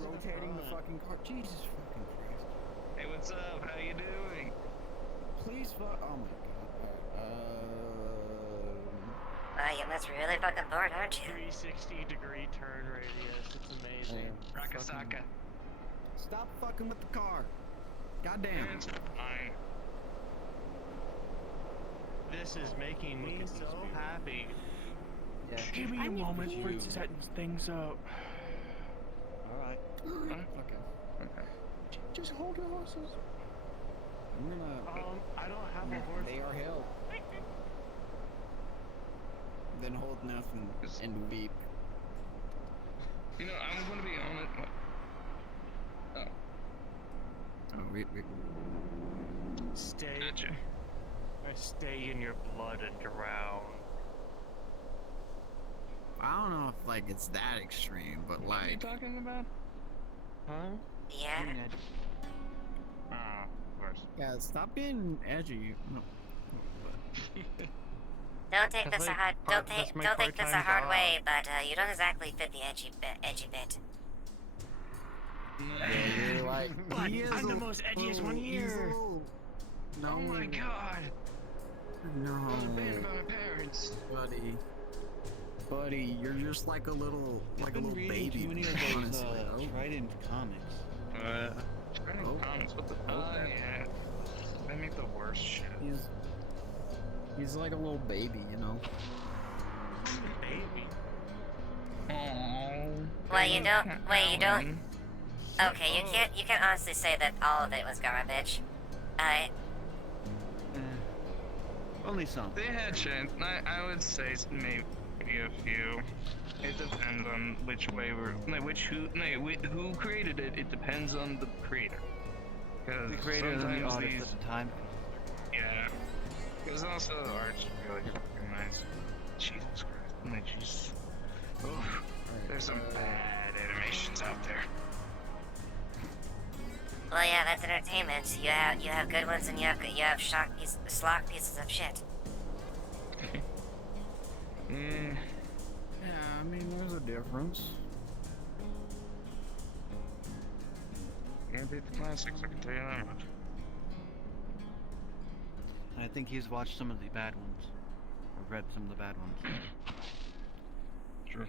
rotating the fucking car. Jesus fucking Christ. Hey, what's up? How you doing? Please fuck. Oh my god. Wow, you must be really fucking bored, aren't you? 360-degree turn radius. It's amazing. Rakasaka. Stop fucking with the car. Goddamn. It's fine. This is making me so happy. Yeah. Give me a moment for setting things up. Alright. Okay. Just hold your horses. I'm gonna. I don't have a horse. They are held. Then hold nothing and weep. You know, I'm gonna be on it. Oh, wait. Stay. Gotcha. I stay in your blood and drown. I don't know if like it's that extreme, but What are you like. talking about? Huh? Yeah. Oh, of course. Yeah, stop being edgy. No. Don't take That's this a my hard. part- Don't that's take. my Don't take this a part-time hard job. way, but you don't exactly fit the edgy bit. Yeah, you're like. But he is I'm the a- most edgiest one he's here. No, Oh my god! No, I was banned by my parents. buddy, you're just like a little, baby. Too many of those honestly. Trident comics. Oh. Comments, what the yeah. They make the worst shit. He's like a little baby, you know. Baby. Aww. Well, you don't. Wait, you don't. Okay, you can't honestly say that all of it was garbage. Only some. They had chance. I would say maybe a few. It depends on which way who created it. It depends on the creator. Because The creator and the sometimes artist these, at the time. yeah. Because also the art's really fucking nice. Jesus Christ. My Jesus. Oof. There's some bad animations out there. well, yeah, that's entertainment. You have good ones and you have slock pieces of shit. Mm. Yeah, I mean, there's a difference. Can't beat the classics, I can tell you that much. I think he's watched some of the bad ones. Or read some of the bad ones. True.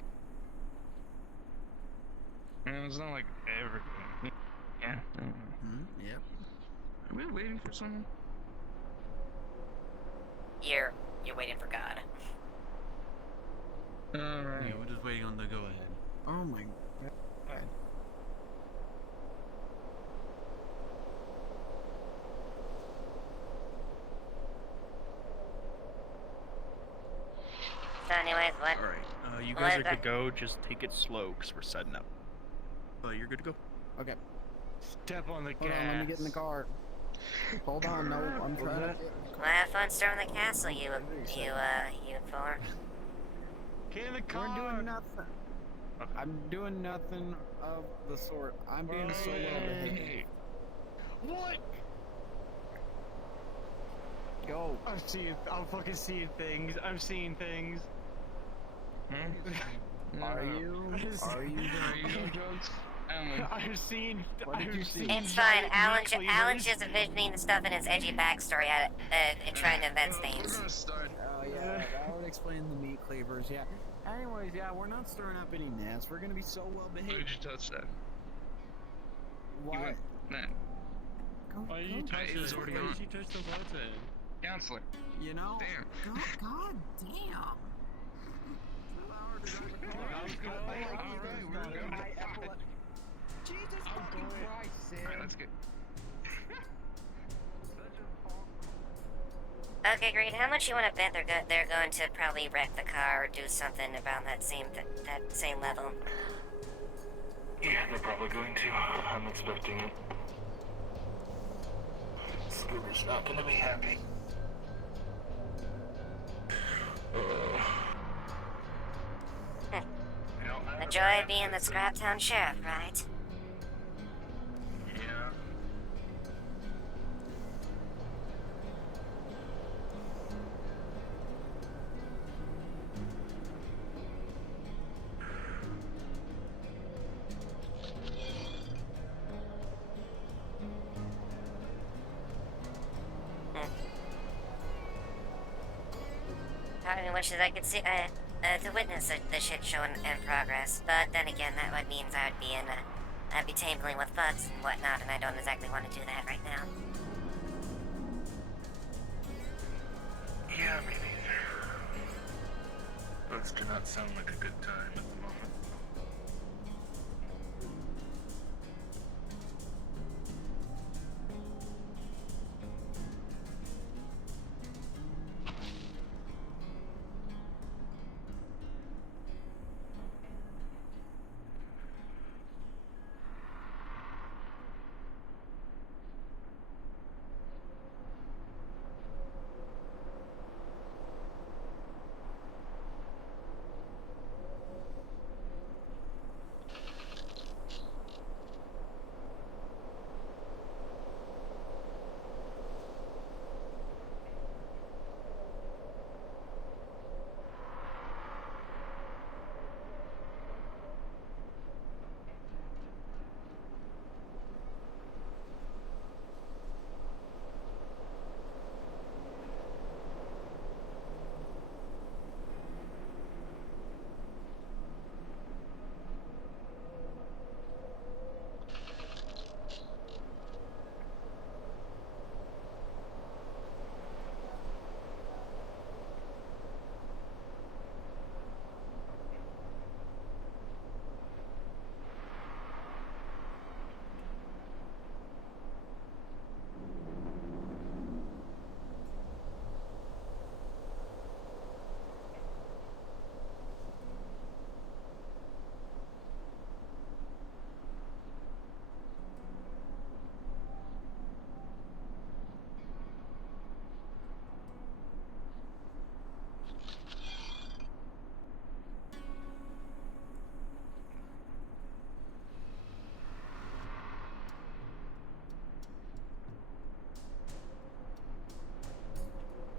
It's not like everything. Yeah. Yep. Are we waiting for someone? You're waiting for God. Alright. Yeah, we're just waiting on the go ahead. Oh my god. So, anyways, what? Alright, you Well, guys are I- good to go. Just take it slow, because we're setting up. You're good to go. Okay. Step on the Hold on, let me get in the car. Hold on, no, I'm trying to get in the Well, have fun storming the castle, you four. Get in the We're car! doing nothing. Okay. I'm doing nothing of the sort. I'm being so well behaved. What? Go. I'm fucking seeing things. I'm seeing things. Are you? Are you? drugs? I'm seeing. What did you see? It's fine. Alan's Alan's just envisioning the stuff in his edgy backstory and trying to invent We're things. gonna start. Oh yeah, that would explain the meat cleavers. Yeah. Anyways, yeah, we're not stirring up any mess. We're gonna be so well Why behaved. did you touch that? You Why? went, nah. Why did you Go- touch It was it? already Why on. did you touch the button? Counselor. You know? Damn. God damn. 2 hours to drive a car. I'm going. Alright, we're good. Jesus I'm fucking going. Christ, Sam. Alright, let's get. Okay, Green. How much you want to bet they're going to probably wreck the car or do something about that same level? Yeah, they're probably going to. I'm expecting it. Scooter's not gonna be happy. The joy of being the Scraptown Sheriff, right? Yeah. I wish that I could see, to witness the shit show in progress. But then again, that would mean I'd be tambling with bugs and whatnot, and I don't exactly want to do that right now. Yeah, me neither. Bugs do not sound like a good time at the moment.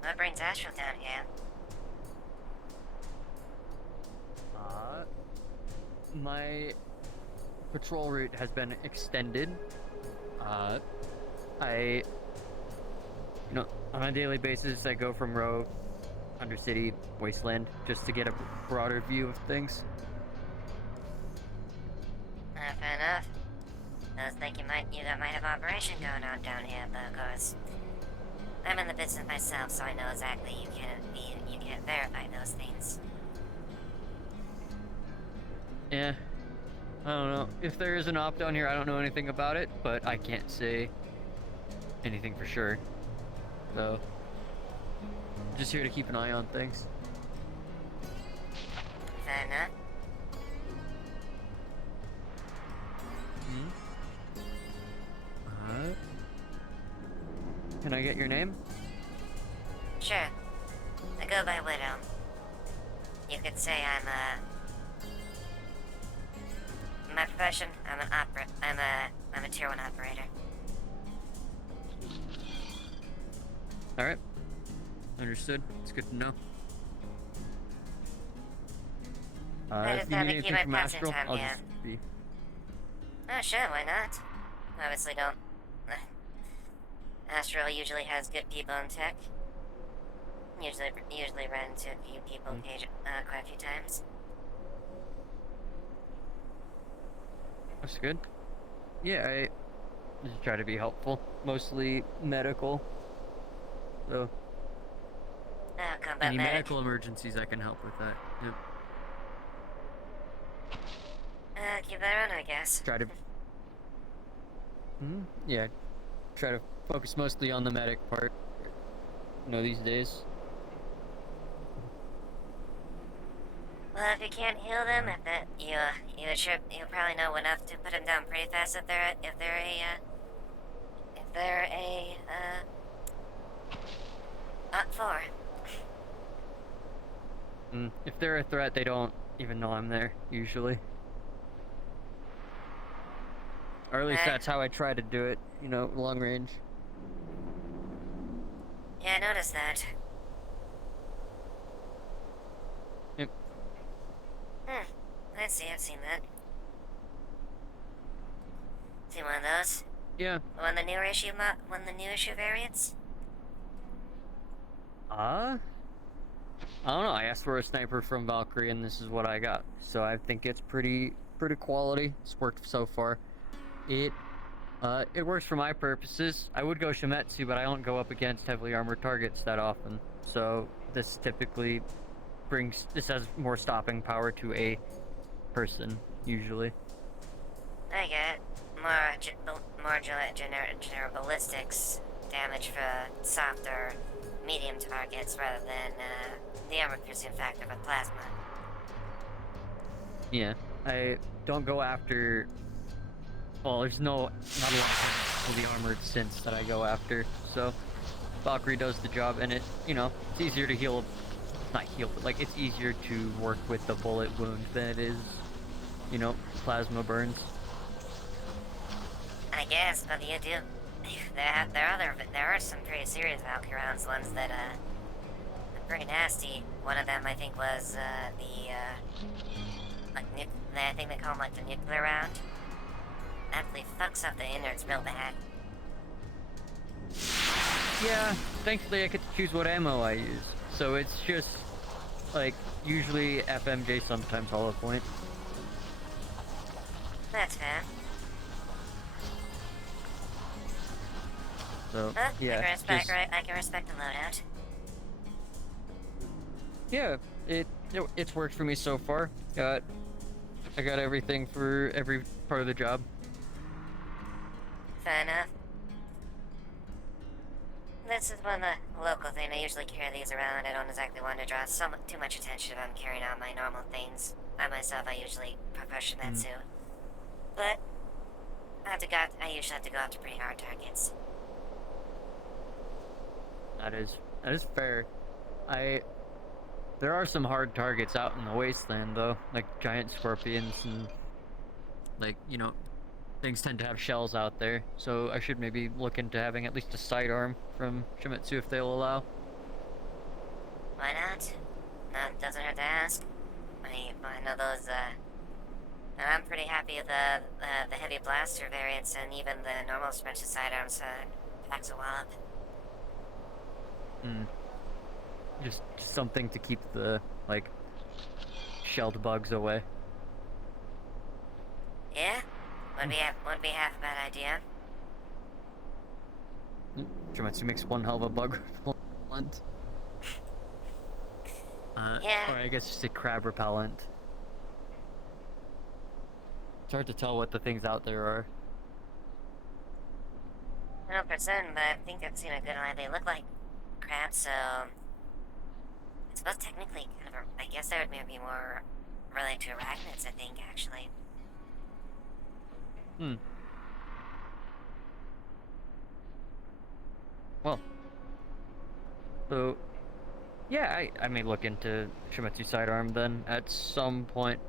What brings Astral down here? My patrol route has been extended. On a daily basis, I go from Rogue, Undercity, Wasteland, just to get a broader view of things. Fair enough. I was thinking you might have operation going on down here, but of course, I'm in the business myself, so I know exactly you can't verify those things. Yeah. I don't know. If there is an op down here, I don't know anything about it, but I can't say anything for sure. So, just here to keep an eye on things. Fair enough. Can I get your name? Sure. I go by Widow. You could say my profession, I'm a tier 1 operator. Alright. Understood. It's good to know. I If just you had need to keep anything my from passing Astral, time, I'll yeah. just be... Oh, sure, why not? Obviously don't. Astral usually has good people in tech. Usually run into a few people quite a few times. That's good. Yeah, I just try to be helpful. Mostly medical. So, Combat any medic. medical emergencies, I can help with that. Yep. Keep that on, I guess. Try to... Yeah. Try to focus mostly on the medic part. These days. Well, if you can't heal them, you'll probably know enough to put them down pretty fast if they're a Op 4. If they're a threat, they don't even know I'm there, usually. Or at least that's how I try to do it, long range. Yeah, I noticed that. Yep. I've seen that. See one of those? Yeah. One of the new issue variants? I don't know. I asked for a sniper from Valkyrie, and this is what I got. So I think it's pretty quality. It's worked so far. It works for my purposes. I would go Shimetsu, but I don't go up against heavily armored targets that often. So this typically has more stopping power to a person usually. I get more general ballistics damage for softer, medium targets rather than the armor-piercing factor of plasma. Yeah, I don't go after. Well, there's not a lot of the armored synths that I go after, so Valkyrie does the job, and it's easier to heal. Not heal, but like it's easier to work with the bullet wound than it is, plasma burns. I guess, but you do. There are some pretty serious Valkyrie rounds, ones that are pretty nasty. One of them I think was I think they call them like the nuclear round. Absolutely fucks up the innards real bad. Yeah, thankfully I get to choose what ammo I use, so it's just like usually FMJ, sometimes hollow point. That's fair. So yeah, I can respect the loadout. Yeah, it's worked for me so far. I got everything for every part of the job. Fair enough. This is one local thing. I usually carry these around. I don't exactly want to draw too much attention if I'm carrying out my normal things. By myself, I usually prefer Shimetsu. But I usually have to go after pretty hard targets. That is fair. There are some hard targets out in the wasteland though, like giant scorpions and things tend to have shells out there. So I should maybe look into having at least a sidearm from Shimetsu if they'll allow. Why not? No, doesn't hurt to ask. I know those, and I'm pretty happy with the heavy blaster variants and even the normal suspension sidearms, packs a wallop. Just something to keep the, shelled bugs away. Yeah? Would be half a bad idea. Shimetsu makes one hell of a bug repellent. Yeah. Or I guess just a crab repellent. It's hard to tell what the things out there are. I don't know for certain, but I think I've seen a good eye. They look like crabs, so I suppose technically I guess that would maybe be more related to arachnids, I think, actually. Well, so yeah, I may look into Shimetsu sidearm then at some point.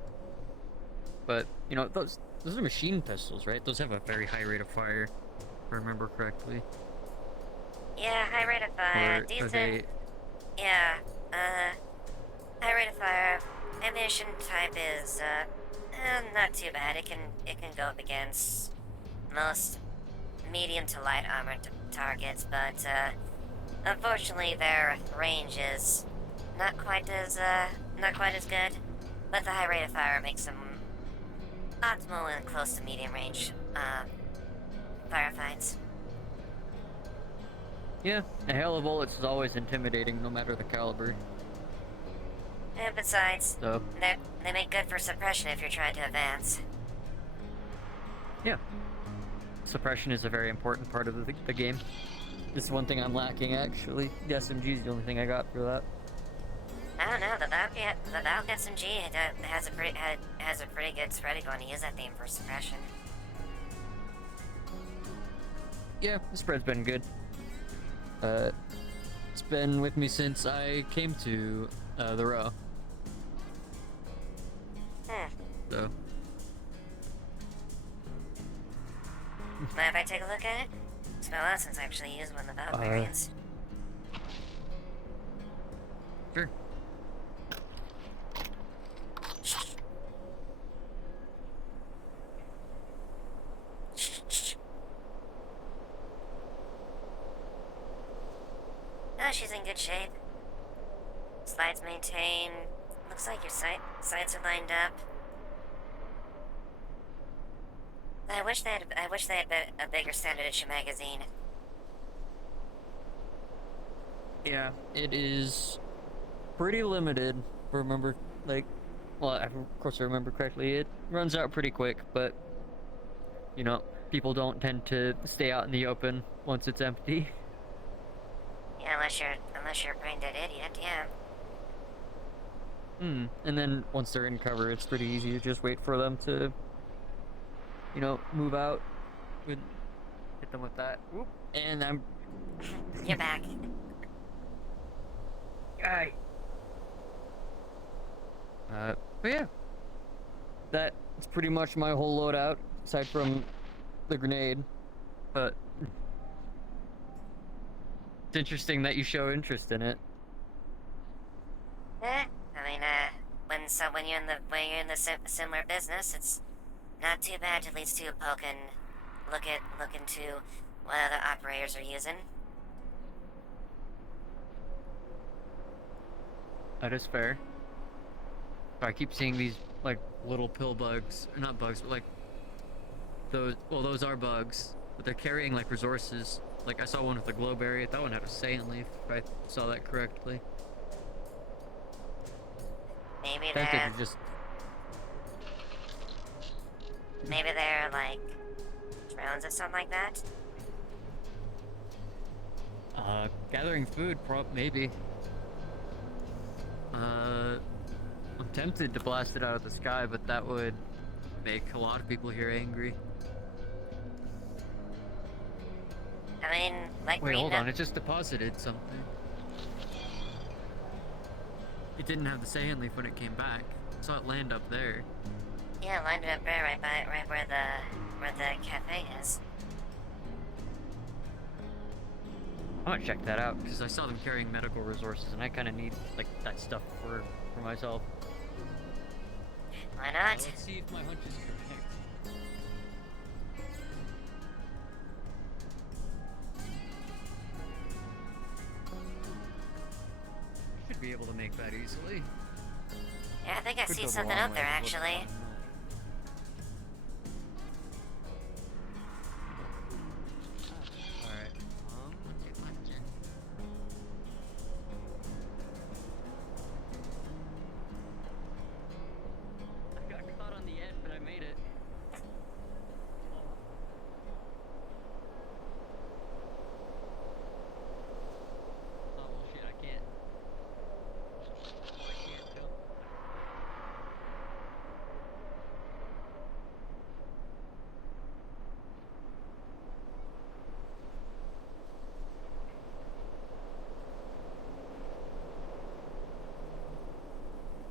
But those are machine pistols, right? Those have a very high rate of fire, if I remember correctly. Yeah, high rate of fire, Or decent. they... Yeah, high rate of fire. Ammunition type is not too bad. It can go up against most medium to light armored targets, but unfortunately their range is not quite as good. But the high rate of fire makes them optimal and close to medium range firefights. Yeah, a hail of bullets is always intimidating, no matter the caliber. And besides, So they make good for suppression if you're trying to advance. yeah, suppression is a very important part of the game. This is one thing I'm lacking, actually. The SMG is the only thing I got for that. I don't know, the Valk SMG has a pretty good spread if you want to use that thing for suppression. Yeah, the spread's been good. It's been with me since I came to the row. So. Mind if I take a look at it? It's been a while since I actually used one of the Valk variants. Sure. Oh, she's in good shape. Slides maintain. Looks like your sights are lined up. I wish they had a bigger standard issue magazine. Yeah, it is pretty limited. If I remember, like, well, of course I remember correctly. It runs out pretty quick, but you know, people don't tend to stay out in the open once it's empty. Yeah, unless you're a brain dead idiot. Yeah. And then once they're in cover, it's pretty easy to just wait for them to, you know, move out. Hit them with that. Whoop. And I'm. You're back. Guy. But yeah, that's pretty much my whole loadout, aside from the grenade. But it's interesting that you show interest in it. I mean, when you're in the similar business, it's not too bad to at least do a poke and look into what other operators are using. That is fair. I keep seeing these, like, little pill bugs. Or not bugs, but, like, those... Well, those are bugs. But they're carrying, like, resources. Like, I saw one with a glowberry. That one had a sand leaf, if I saw that correctly. Maybe I think they could just... Maybe they're, like, drones or something like that? Gathering food, maybe. I'm tempted to blast it out of the sky, but that would make a lot of people here angry. I mean, like Wait, hold on, it just deposited something. It didn't have the sand leaf when it came back. I saw it land up there. Yeah, lined it up there, right where the cafe is. I'm gonna check that out, because I saw them carrying medical resources, and I kind of need, like, that stuff for myself. Why not? Let's see if my hunch is correct. Should be able to make that easily. Yeah, I think I Could see go the something long up there way, actually. Alright, let's get my turn. I got caught on the edge, but I made it. Oh, well, shit, I can't. I can't jump.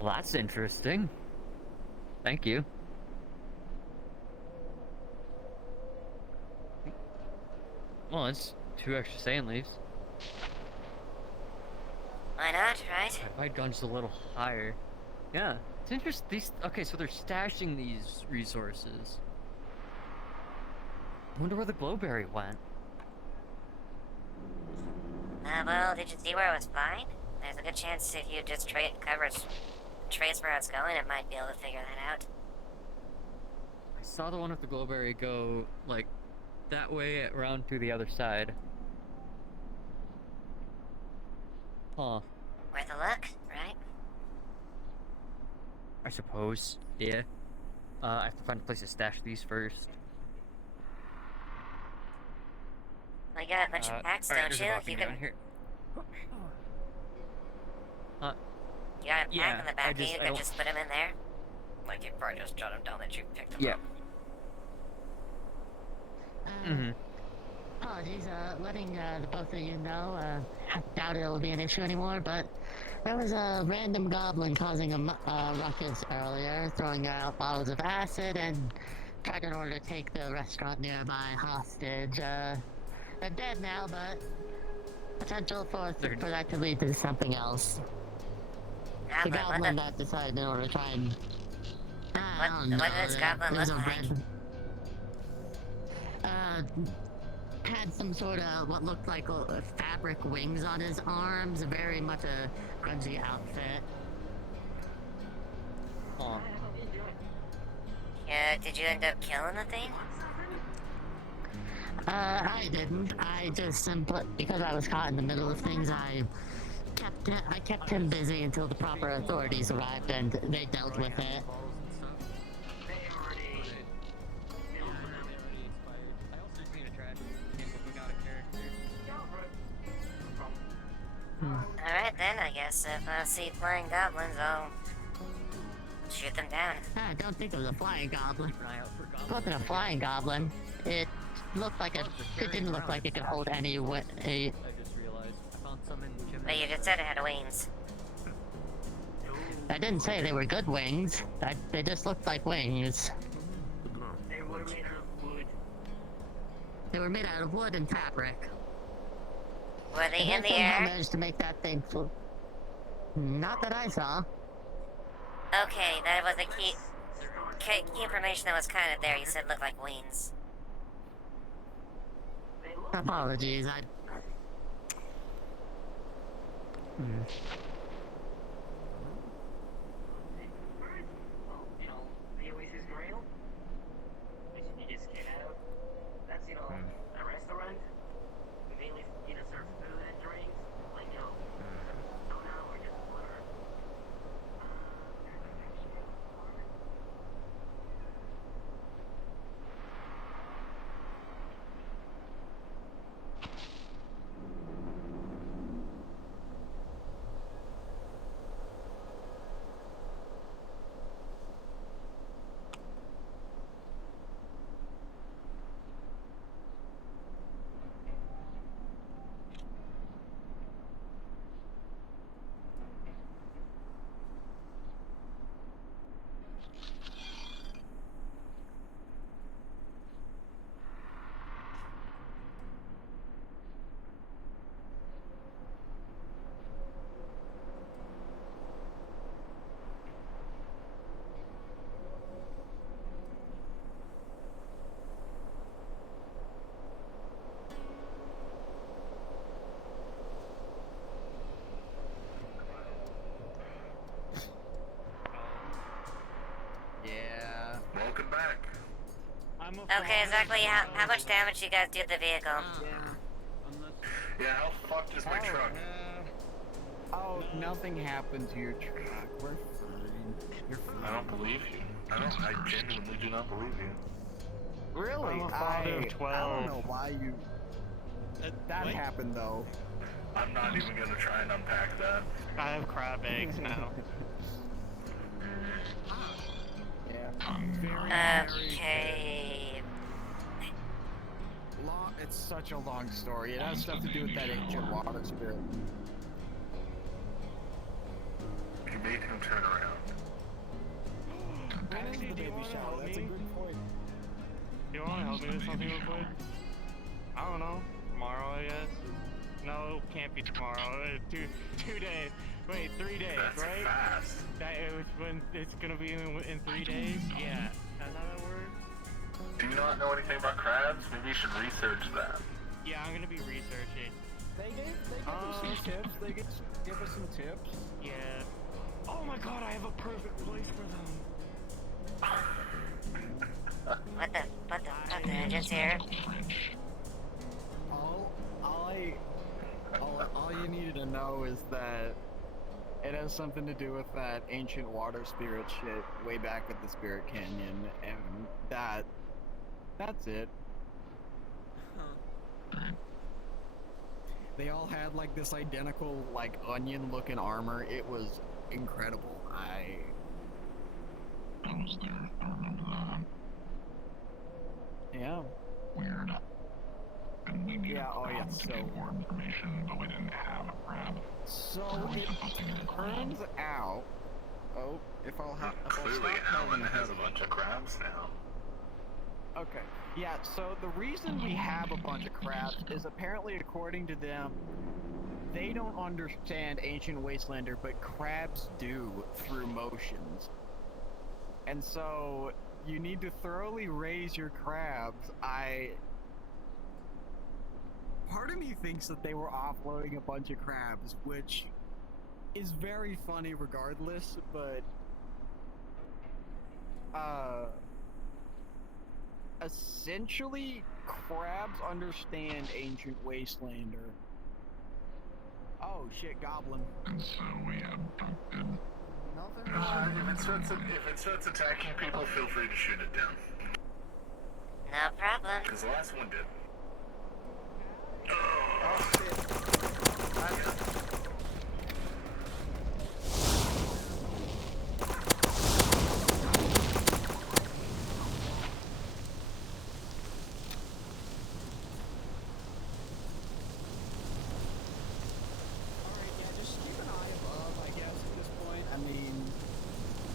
Well, that's interesting. Thank you. Well, it's 2 extra sand leaves. Why not, right? If I'd gone just a little higher. Yeah, it's interesting. Okay, so they're stashing these resources. I wonder where the glowberry went. Well, did you see where it was flying? There's a good chance if you just trace where it's going, it might be able to figure that out. I saw the one with the glowberry go, like, that way around to the other side. Huh. Worth a look, right? I suppose. Yeah. I have to find a place to stash these first. Well, you got a bunch of packs, alright, don't there's a you? walking You down can. here. You got a pack Yeah, in the back, I and you don't- can just put them in there. Like you probably just jot them down that you picked them Yeah. up. Mm-hmm. Apologies, letting the both of you know, I doubt it'll be an issue anymore, but there was a random goblin causing a ruckus earlier, throwing out bottles of acid and tried in order to take the restaurant nearby hostage. They're dead now, but potential for that to lead to something else. The goblin that decided in order to try and... What does goblin there's look a like? red... had some sort of what looked like fabric wings on his arms. Very much a grungy outfit. Huh. Yeah, did you end up killing the thing? I didn't. I just simply, because I was caught in the middle of things, I kept him busy until the proper authorities arrived and they dealt with it. Alright then, I guess if I see flying goblins, I'll shoot them down. I don't think it was a flying goblin. It wasn't a flying goblin. It looked like it didn't look like it could hold any I just realized I found some in the gym. But you just said it had wings. I didn't say they were good wings. They just looked like wings. They were made out of wood. They were made out of wood and fabric. Were they in And the somehow air? managed to make that thing fly. Not that I saw. Okay, that was the key information that was kind of there. You said looked like wings. Apologies, I... You know, the Oasis Grill, which you just get out. That's, you know, a restaurant. We mainly, you know, serve food and drinks. Like, you know, soda or just water. Yeah. Welcome back. Okay, exactly how much damage you guys do to the vehicle? Yeah, how fucked is my truck? Oh, nothing happened to your truck. We're fine. You're fine. I don't believe you. I genuinely do not believe you. Really? I'm a father of I 12. don't know why you. That happened though. I'm not even gonna try and unpack that. I have crab eggs now. Yeah. Very Okay. long. It's such a long story. It has stuff to do with that ancient water spirit. You made him turn around. When is Actually, the do you baby wanna shower? help That's a me? good point. You wanna help me with something real quick? I don't know. Tomorrow, I guess. No, it can't be tomorrow. 2 days. Wait, 3 days, That's right? fast. That it was when it's gonna be in 3 days. Yeah. That's how that works. Do you not know anything about crabs? Maybe you should research that. Yeah, I'm gonna be researching. They gave us some tips. They give us some tips. Yeah. Oh my god, I have a perfect place for them. What the fuck, the engine's here? All you needed to know is that it has something to do with that ancient water spirit shit way back at the Spirit Canyon, and that's it. They all had like this identical like onion looking armor. It was incredible. I was there. I remember that. Yeah. Weird. And we needed So to get more information, but we didn't have a crab. So Or we it said something in the turns out. Oh, if I'll Clearly, stop Alan playing has this- a bunch of crabs now. Okay. Yeah, so the reason we have a bunch of crabs is apparently, according to them, they don't understand Ancient Wastelander, but crabs do through motions. And so, you need to thoroughly raise your crabs. part of me thinks that they were offloading a bunch of crabs, which is very funny regardless, but essentially crabs understand Ancient Wastelander. Oh shit, goblin. And so we abducted. If it starts attacking people, feel free to shoot it down. No problem. Because the last one did. Oh shit.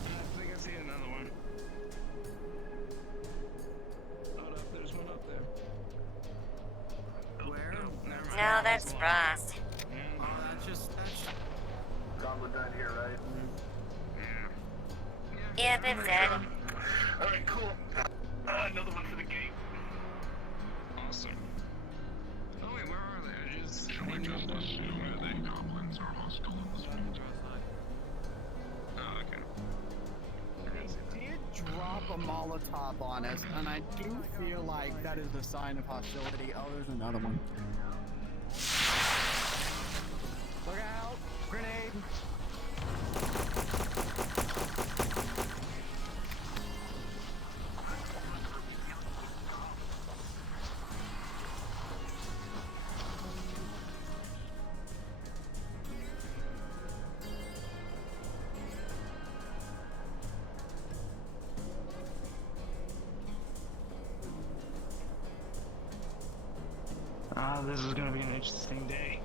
I think I see another one. Hold up, there's one up there. Where? No, never mind. No, that's Frost. Oh, that's Goblin died here, right? Yeah, it's dead. Alright, cool. Another one for the gate. Awesome. Oh wait, where are they? I just Should we just assume that they goblins are hostile in this field? Oh, okay. They did drop a Molotov on us, and I do feel like that is a sign of hostility. Oh, there's another one. Look out! Grenade! This is gonna be an interesting day.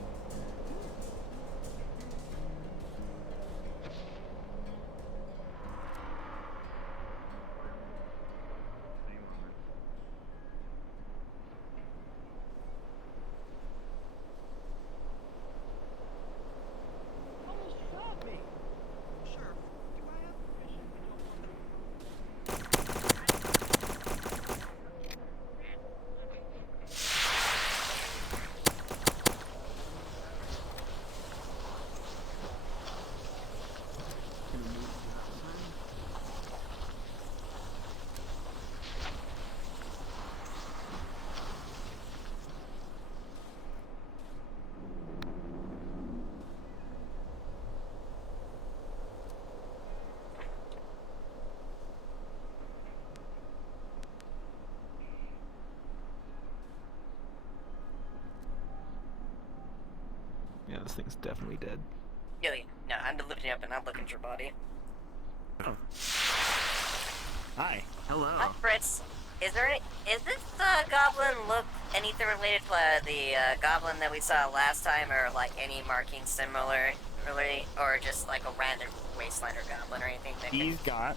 Yeah, this thing's definitely dead. Yeah, no, I'm lifting up and not looking at your body. Hi. Hello. Hi, Fritz. Is this goblin look anything related to the goblin that we saw last time, or like any marking similar, really, or just like a random Wastelander goblin or anything? That He's got.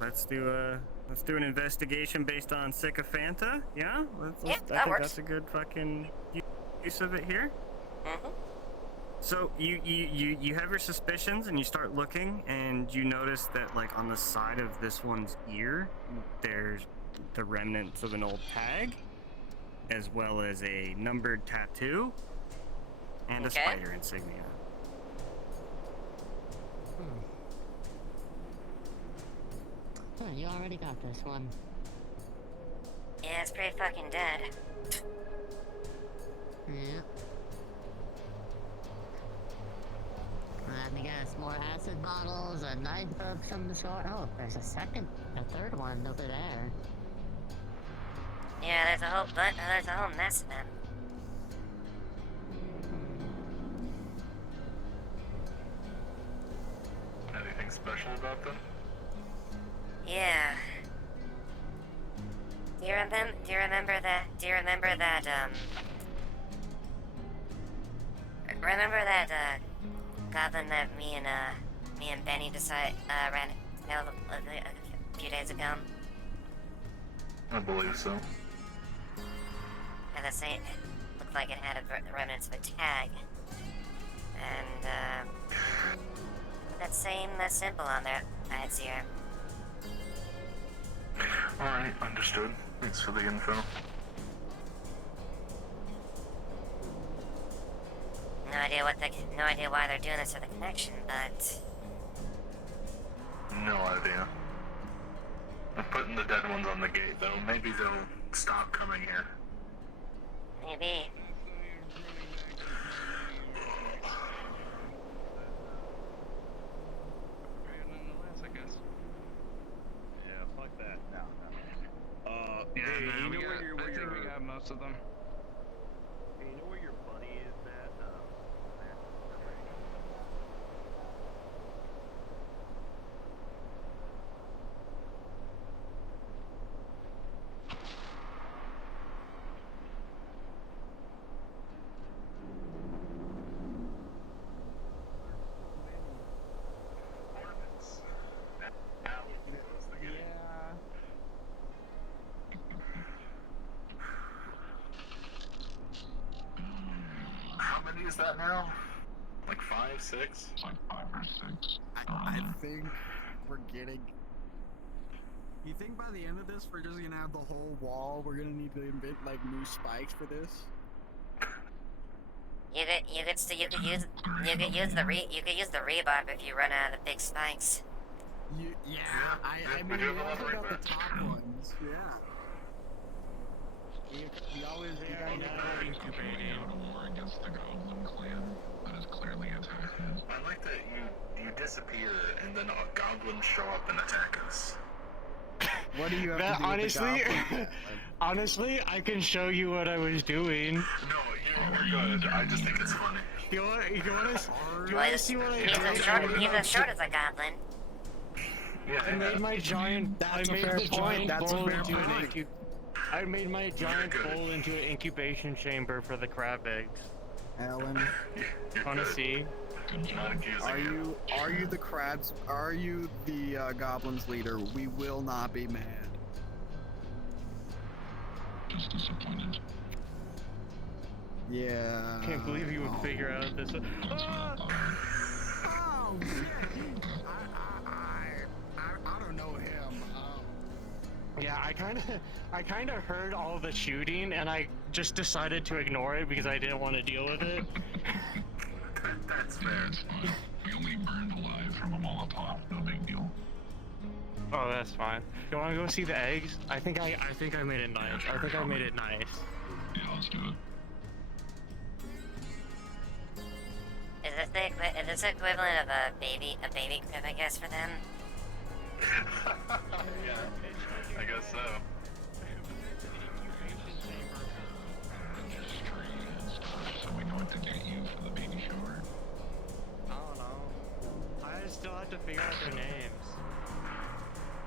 Let's do an investigation based on sycophanta. Yeah, Yeah, I that think works. that's a good fucking use of it here. Mm-hmm. So you have your suspicions and you start looking and you notice that like on the side of this one's ear there's the remnants of an old tag, as well as a numbered tattoo and a Okay. spider insignia. Huh, you already got this one. Yeah, it's pretty fucking dead. Yeah. Let me guess, more acid bottles, a knife of some sort. Oh, there's a third one over there. Yeah, there's a whole mess of them. Anything special about them? Yeah. Do you remember that? Remember that goblin that me and Benny ran a few days ago? I believe so. And the same looked like it had a remnants of a tag, and that same symbol on there. It's here. Alright, understood. Thanks for the info. No idea why they're doing this for the connection, but No idea. I'm putting the dead ones on the gate, though. Maybe they'll stop coming here. maybe. Yeah, fuck that. No. Yeah, Hey, no, you we know got, where I think we got most of them. Hey, you know where your buddy is at? Yeah. How many is that now? Like 5, 6? It's like 5 or 6. I think we're getting. You think by the end of this, we're just gonna have the whole wall? We're gonna need to invent like new spikes for this. You could use the rebarb if you run out of the big spikes. Yeah. I mean, we also got the top ones. Yeah. We always got Incubating out a war against the Goblin clan that is clearly attacking us. I like that you disappear and then goblins show up and attack us. What do you have That to do honestly, with the goblins? honestly, I can show you what I was doing. No, you're good. I just think it's funny. You want to see what I He's as short as a goblin. I made my giant. That's I a made fair the point. giant That's a bowl fair into an point. I made my giant bowl into an incubation chamber for the crab eggs. Alan, Wanna see? are you the crabs? Are you the goblins leader? We will not be mad. Just disappointed. Yeah. Can't believe you would figure out this. Oh shit! I don't know him. Yeah, I kind of heard all the shooting, and I just decided to ignore it because I didn't want to deal with it. That's fair. It's fine. We only burned alive from a Molotov. No big deal. Oh, that's fine. You want to go see the eggs? I think I made it nice. I think I made it nice. Yeah, let's do it. Is this the equivalent of a baby crib, I guess, for them? Yeah, I guess so. So we know what to get you for the baby shower. I don't know. I still have to figure out their names.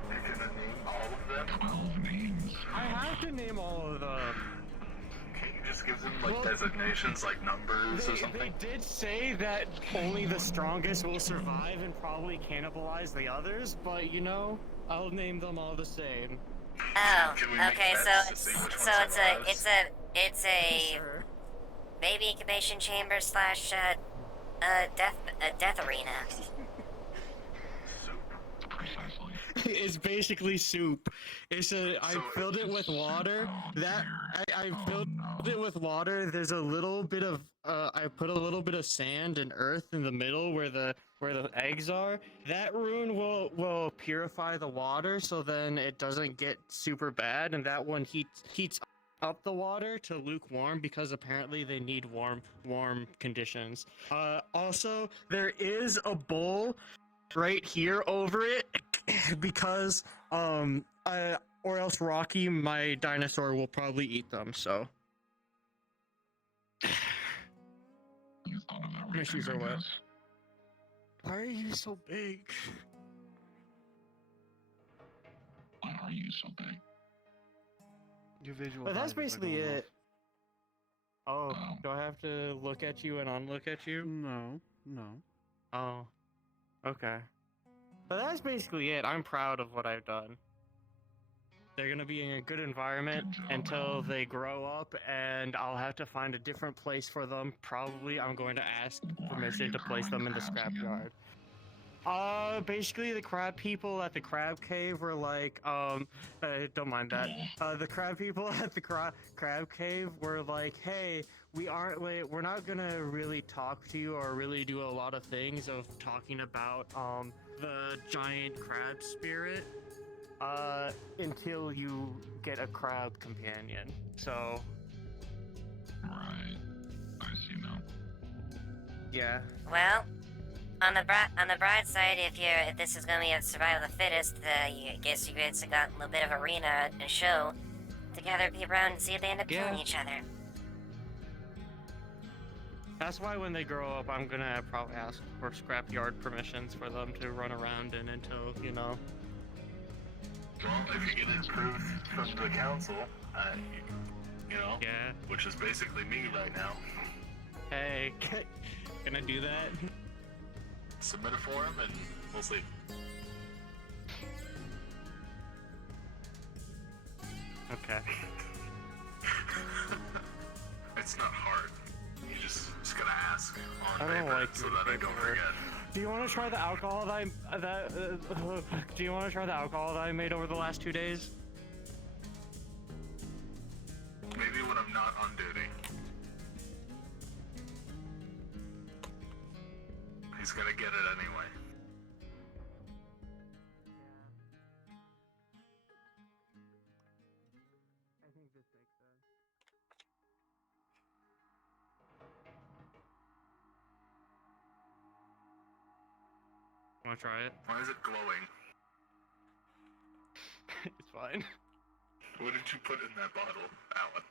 You're gonna name all of them? 12 names. I have to name all of them. Can't you just give them like designations like numbers or something? They did say that only the strongest will survive and probably cannibalize the others, but you know, I'll name them all the same. Oh, Can we make okay. bets to see which one survives? It's a baby incubation chamber slash death arena. Precisely. It's basically soup. I filled it with water. I filled it with water. There's a little bit of I put a little bit of sand and earth in the middle where the eggs are. That rune will purify the water, so then it doesn't get super bad, and that one heats up the water to lukewarm because apparently they need warm conditions. Also, there is a bowl right here over it because or else Rocky, my dinosaur, will probably eat them. So You thought of my everything, shoes I are wet. guess. Why are you so big? Why are you so big? Your visual. But that's highs are basically going it. Oh, Oh. do I have to look at you and unlook at you? off. No. Oh, okay. But that's basically it. I'm proud of what I've done. They're gonna be in a good environment Good job, until Alan. they grow up, and I'll have to find a different place for them. Probably, I'm going to ask Why are permission you to place growing them in the crabs again? scrapyard. Basically the crab people at the crab cave were like, don't mind that. The crab people at the crab cave were like, hey, we're not gonna really talk to you or really do a lot of things of talking about, the giant crab spirit, until you get a crab companion. So. Right. I see now. Yeah. Well, on the bright side, if this is gonna be a survival of the fittest, I guess you guys have got a little bit of arena and show to gather people around and see if they end up killing each other. That's why when they grow up, I'm gonna probably ask for scrapyard permissions for them to run around in until, you know. Well, if you get it approved from the council, you know, yeah, which is basically me right now. Hey, can I do that? Submit a form and we'll see. Okay. It's not hard. You just gotta ask on I don't paper like so that I don't forget. Do you want to try the alcohol do you want to try the alcohol that I made over the last 2 days? Maybe when I'm not on duty. He's gonna get it anyway. I think this makes sense. Wanna try it? Why is it glowing? It's fine. What did you put in that bottle, Alan?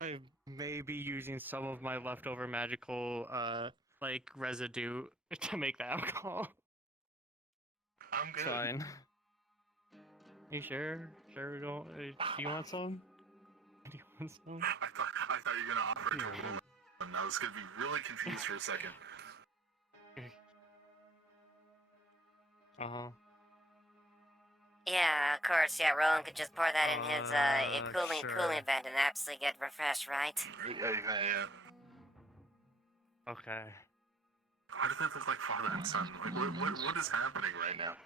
I may be using some of my leftover magical, like, residue to make the alcohol. I'm good. It's fine. You sure? Sure we don't... do you want some? Do you want some? I thought you were gonna offer it to a woman. I was gonna be really confused for a second. Uh-huh. Yeah, of course. Yeah, Roland could just pour that in his cooling sure. vent and absolutely get refreshed, right? Yeah. Okay. Why does that look like Father and Son? Like, what is happening right now?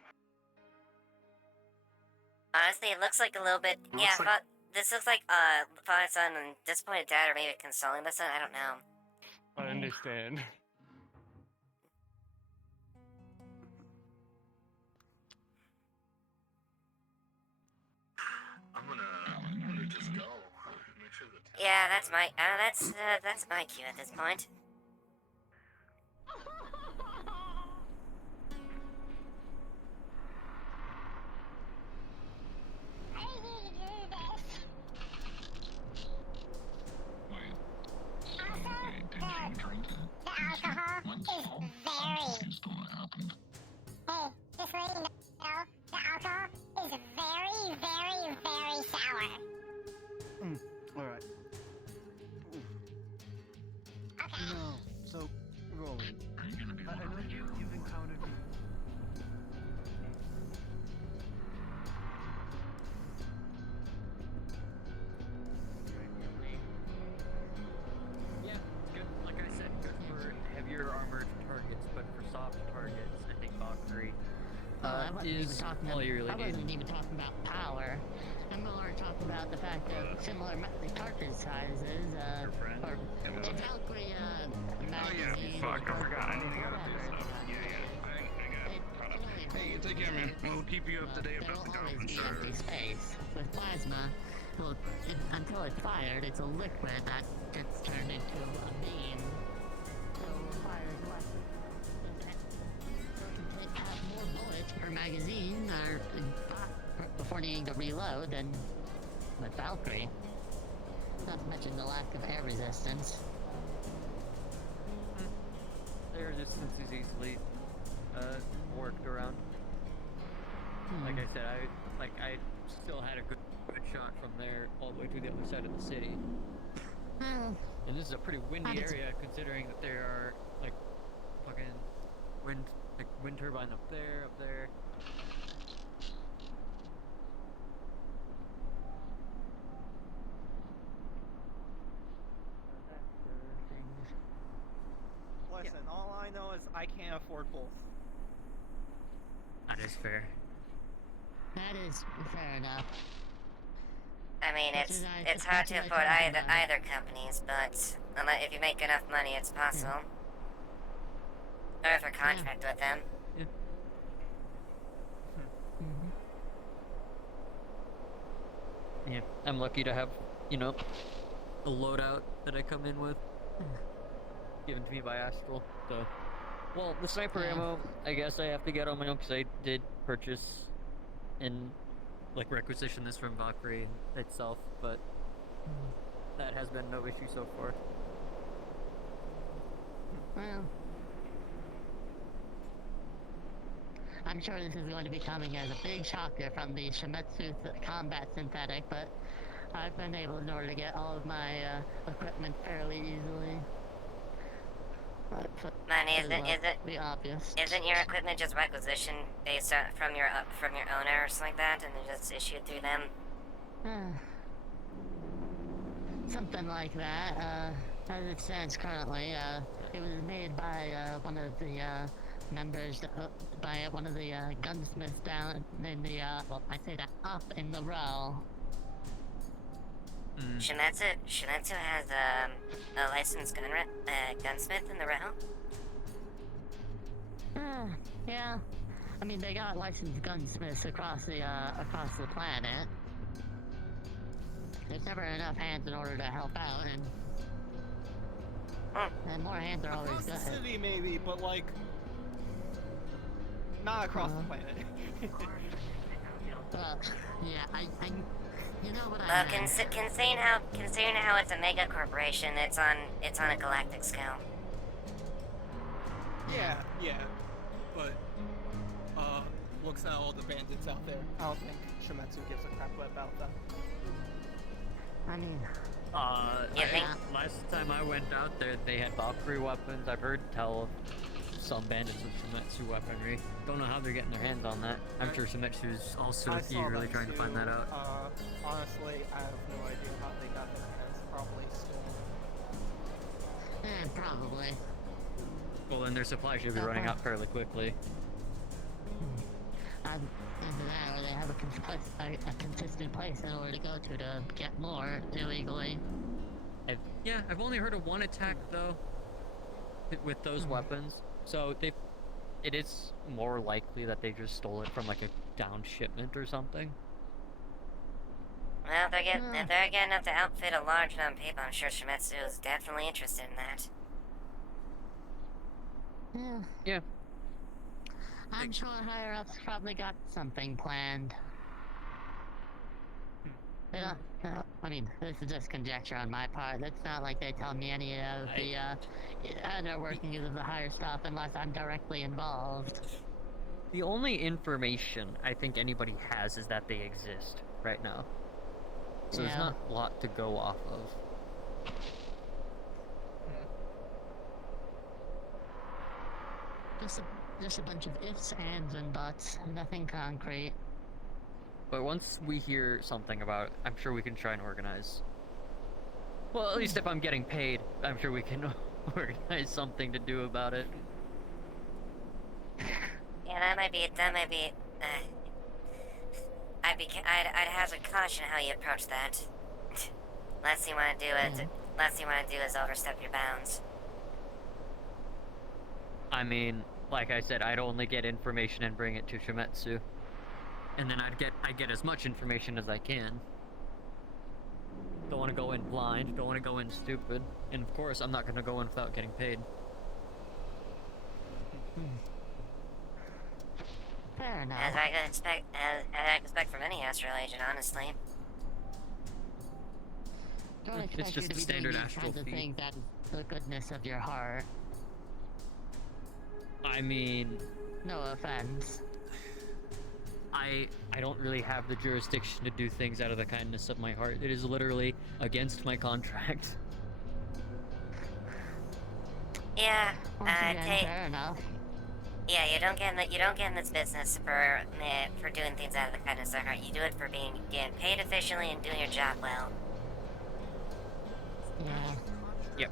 Honestly, it looks like a little bit. It Yeah, looks like- this looks like father, son, and disappointed dad, or maybe consoling the son. I don't know. I understand. I'm gonna just go. Make sure the Yeah, that's my cue at this point. Alright. No, so, Roland, I know you've encountered me. Yeah, good. Like I said, good for heavier armored targets, but for soft targets, I think Valkyrie I wasn't even is talking all you really I need. wasn't even talking about power. I'm more talking about the fact that similar cartridge sizes, or the Valkyrie, magazine. Fuck, I forgot. I gotta do stuff. I got caught up. Hey, take care, man. We'll keep you up to date about the always be sure. empty space. With plasma, well, until it's fired, it's a liquid that gets turned into a beam. So it fires less. It has more bullets per magazine, or before needing to reload than with Valkyrie. Not to mention the lack of air resistance. Their resistance is easily worked around. Like I said, I still had a good shot from there all the way to the other side of the city. Well, And this is a pretty windy area, considering that there are like fucking wind turbine up there. Listen, all I know is I can't afford both. That is fair. That is fair enough. I mean, Which it's is nice. it's hard to Especially afford talking about it. either companies, but if you make enough money, it's possible. Or if a contract with them. Yeah, I'm lucky to have, you know, a loadout that I come in with, given to me by Astral. So, well, the sniper ammo, I guess I have to get on my own because I did purchase and like requisition this from Valkyrie itself, but that has been no issue so far. Well, I'm sure this is going to be coming as a big shocker from the Shimetsu combat synthetic, but I've been able in order to get all of my equipment fairly easily. Money isn't be obvious. Isn't your equipment just requisitioned based on, from your owner or something like that, and they're just issued through them? Something like that. As it stands currently, it was made by one of the members, by one of the gunsmiths down in the well, I say that up in the row. Shimetsu has a licensed gunsmith in the row. Yeah. I mean, they got licensed gunsmiths across the planet. There's never enough hands in order to help out, and more hands are always Across good. the city, maybe, but like, not across the planet. Well, yeah, you know what I Well, meant. considering how it's a mega corporation, it's on a galactic scale. Yeah, but looks at all the bandits out there. I don't think Shimetsu gives a crap about them. I mean, last time I went out there, they had Valkyrie weapons. I've heard tell of some bandits with Shimetsu weaponry. Don't know how they're getting their hands on that. I'm sure Shimetsu's also eagerly trying to find that out. Honestly, I have no idea how they got their hands. Probably stolen. Probably. Well, then their supply should be running out fairly quickly. Into that, or they have a consistent place in order to go to get more illegally. I've only heard of one attack though with those weapons, so it is more likely that they just stole it from like a down shipment or something. Well, if they're getting enough to outfit a large number of people, I'm sure Shimetsu is definitely interested in that. Yeah. I'm sure higher ups probably got something planned. I mean, this is just conjecture on my part. It's not like they tell me any of the inner workings of the higher stuff unless I'm directly involved. The only information I think anybody has is that they exist right now. So there's not a lot to go off of. Just a bunch of ifs, ands, and buts. Nothing concrete. But once we hear something about it, I'm sure we can try and organize. Well, at least if I'm getting paid, I'm sure we can organize something to do about it. Yeah, that might be. I'd hazard caution how you approach that. Last thing you want to do is overstep your bounds. I mean, like I said, I'd only get information and bring it to Shimetsu. And then I get as much information as I can. Don't want to go in blind, don't want to go in stupid. And of course, I'm not going to go in without getting paid. Fair enough. As I expect from any astral agent, honestly. Don't It's expect just you to a be standard doing these astral kinds of feed. things out of the goodness of your heart. I mean, No offense. I don't really have the jurisdiction to do things out of the kindness of my heart. It is literally against my contract. Yeah. Once again, fair enough. Yeah, you don't get in this business for doing things out of the kindness of your heart. You do it for getting paid efficiently and doing your job well. Yeah. Yep.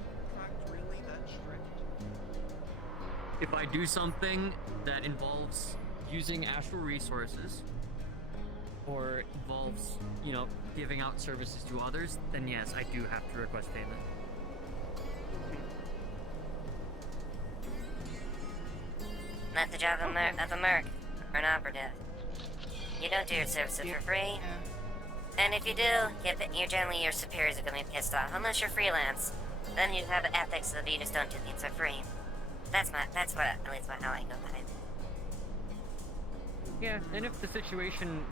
If I do something that involves using astral resources or involves, you know, giving out services to others, then yes, I do have to request payment. That's the job of a merc, or an operative. You don't do your services for free, and if you do, you're generally your superiors are gonna be pissed off, unless you're freelance. Then you have ethics that you just don't do things for free. That's what, at least how I go by it. Yeah, and if the situation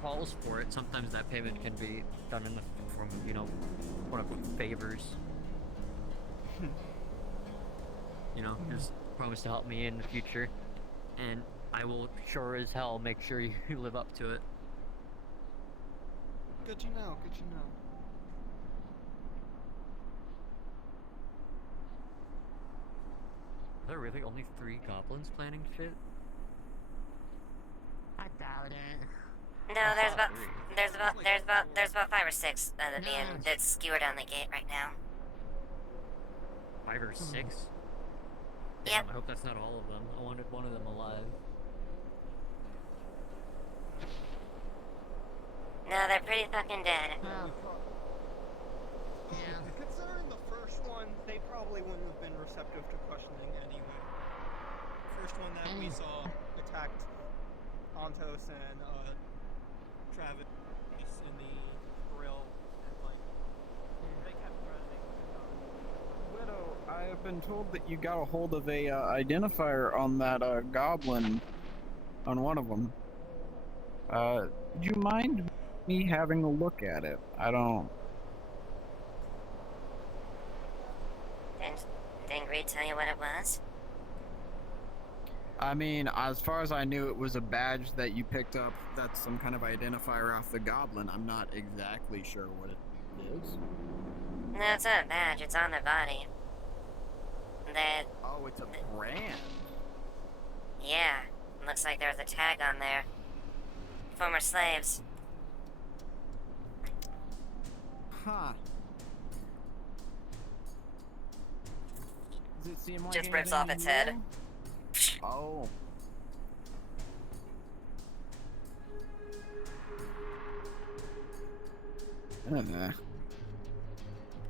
calls for it, sometimes that payment can be done in the form of, you know, quote-unquote favors. You know, just promise to help me in the future, and I will sure as hell make sure you live up to it. Good to know, good to know. Are there really only 3 goblins planning shit? I doubt it. No, there's about 5 or 6 that's skewered on the gate right now. 5 or 6? Yep. Damn, I hope that's not all of them. I wanted one of them alive. No, they're pretty fucking dead. Yeah. Considering the first one, they probably wouldn't have been receptive to questioning anyway. First one that we saw attacked Antos and Travis in the grill, and like they kept threatening. Widow, I have been told that you got a hold of a identifier on that goblin, on one of them. Do you mind me having a look at it? I don't. Didn't Greed tell you what it was? I mean, as far as I knew, it was a badge that you picked up. That's some kind of identifier off the goblin. I'm not exactly sure what it is. No, it's not a badge. It's on their body. Oh, it's a brand. Yeah. Looks like there's a tag on there. Former slaves. Huh. Does it seem like Just rips anything off its new? head. Oh.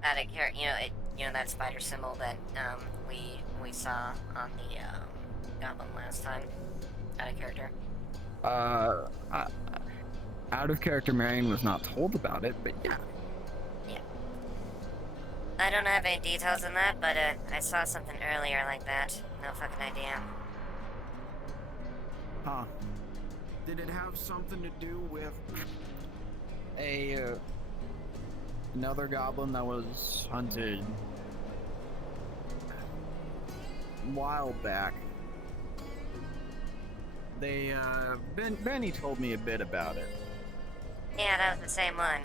Out of character, you know that spider symbol that we saw on the goblin last time. Out of character. Out of character, Marion was not told about it, but yeah. Yeah. I don't have any details on that, but I saw something earlier like that. No fucking idea. Huh. Did it have something to do with another goblin that was hunted a while back? Benny told me a bit about it. Yeah, that was the same one.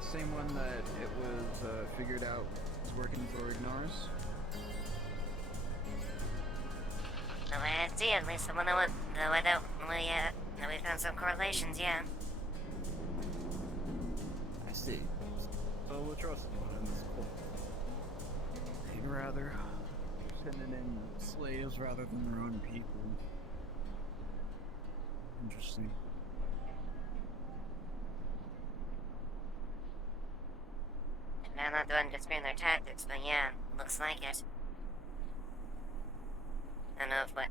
Same one that it was figured out was working for Ignars? The way I see it, at least the way that we found some correlations, yeah. I see. So we'll trust one in this cult. They'd rather sending in slaves rather than their own people. Interesting. And I'm not the one disagreeing their tactics, but yeah, looks like it.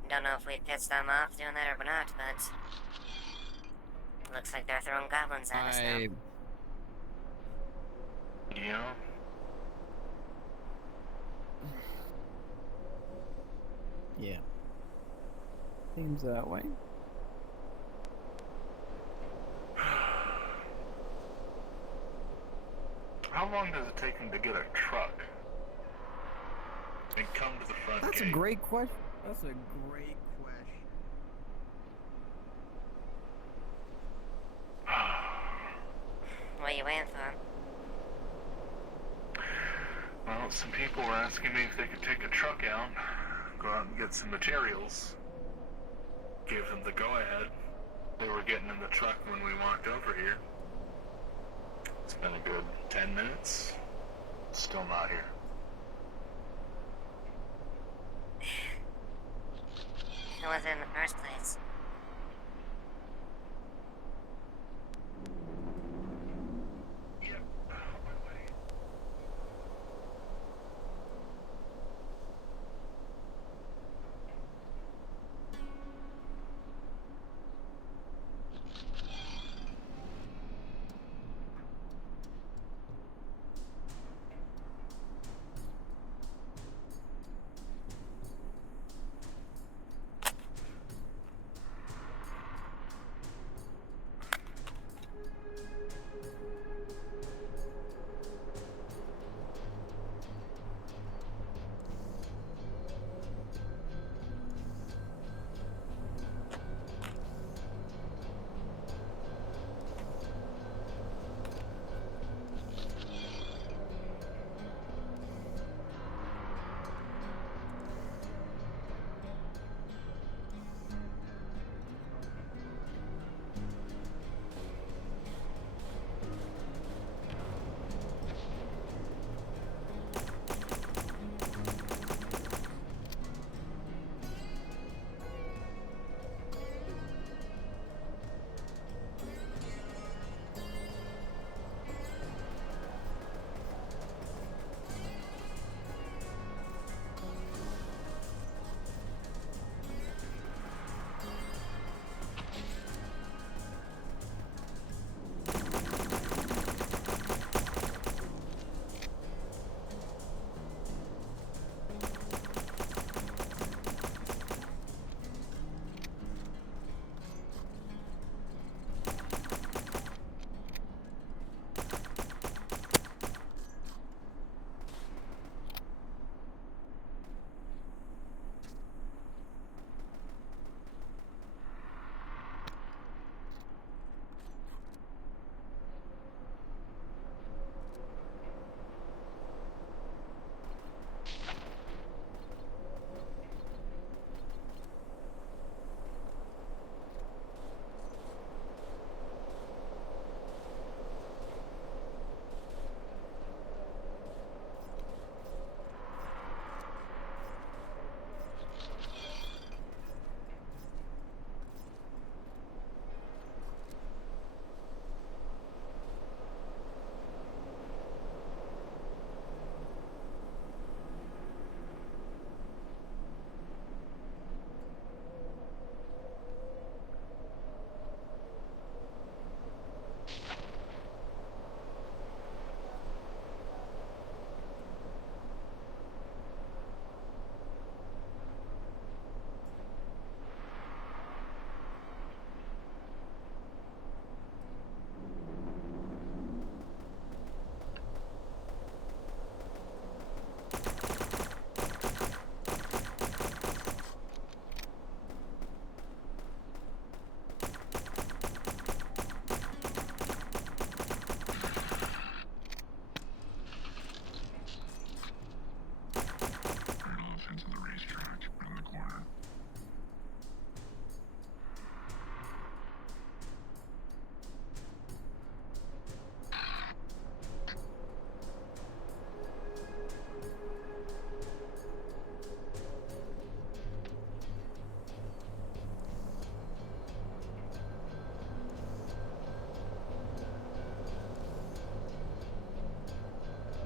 Don't know if we pissed them off doing that or not, but looks like they're throwing goblins at us now. Yeah. Yeah. Seems that way. How long does it take them to get a truck and come to the front That's gate? a great question. That's a great question. What are you waiting for? Well, some people were asking me if they could take a truck out, go out and get some materials. Gave them the go-ahead. They were getting in the truck when we walked over here. It's been a good 10 minutes. Still not here. deal with it in the first place.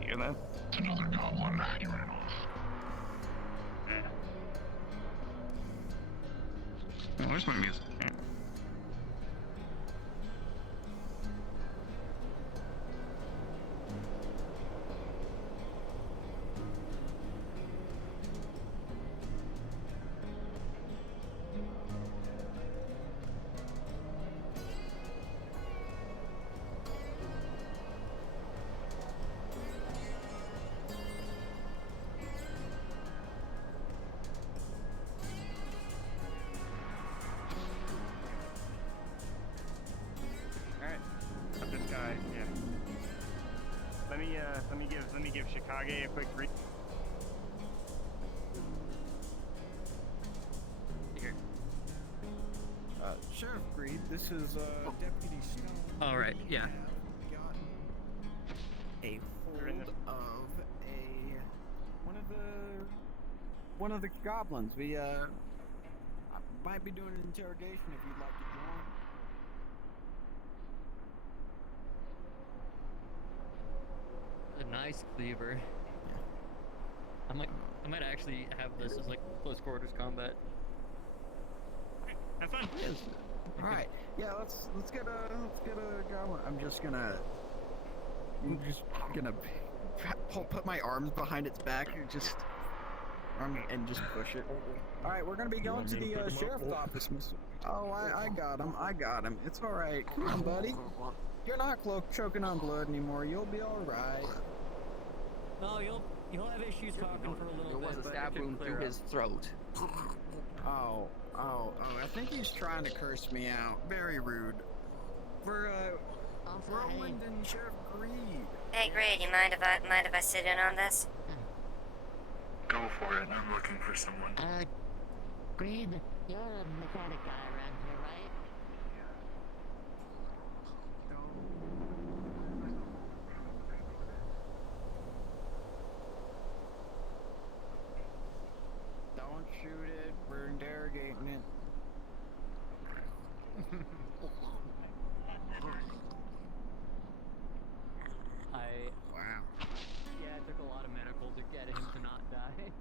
Hear that? It's another goblin. He ran off. Oh, where's my music? Let me give Chicago a quick brief. Here. Sheriff Greed, this is Deputy Stone. All right. Yeah. We have gotten a hold of one of the goblins. might be doing an interrogation if you'd like to join. A nice cleaver. I might actually have this as like close quarters combat. Have fun. Yes. All right. Yeah. Let's get a going. I'm just gonna put my arms behind its back and just push it. All right. We're gonna be going to the sheriff's office, Mister. Oh, I got him. I got him. It's all right. Come on, buddy. You're not choking on blood anymore. You'll be all right. No, you'll have issues talking for a little bit. There was a but stab it should wound clear through up. his throat. Oh, I think he's trying to curse me out. Very rude. For, Roland and Sheriff Greed. Hey, Greed, you mind if I sit in on this? Go for it. I'm looking for someone. Greed, you're a mechanic guy around here, right? Don't shoot it. We're interrogating it. Wow. Yeah, it took a lot of medical to get him to not die.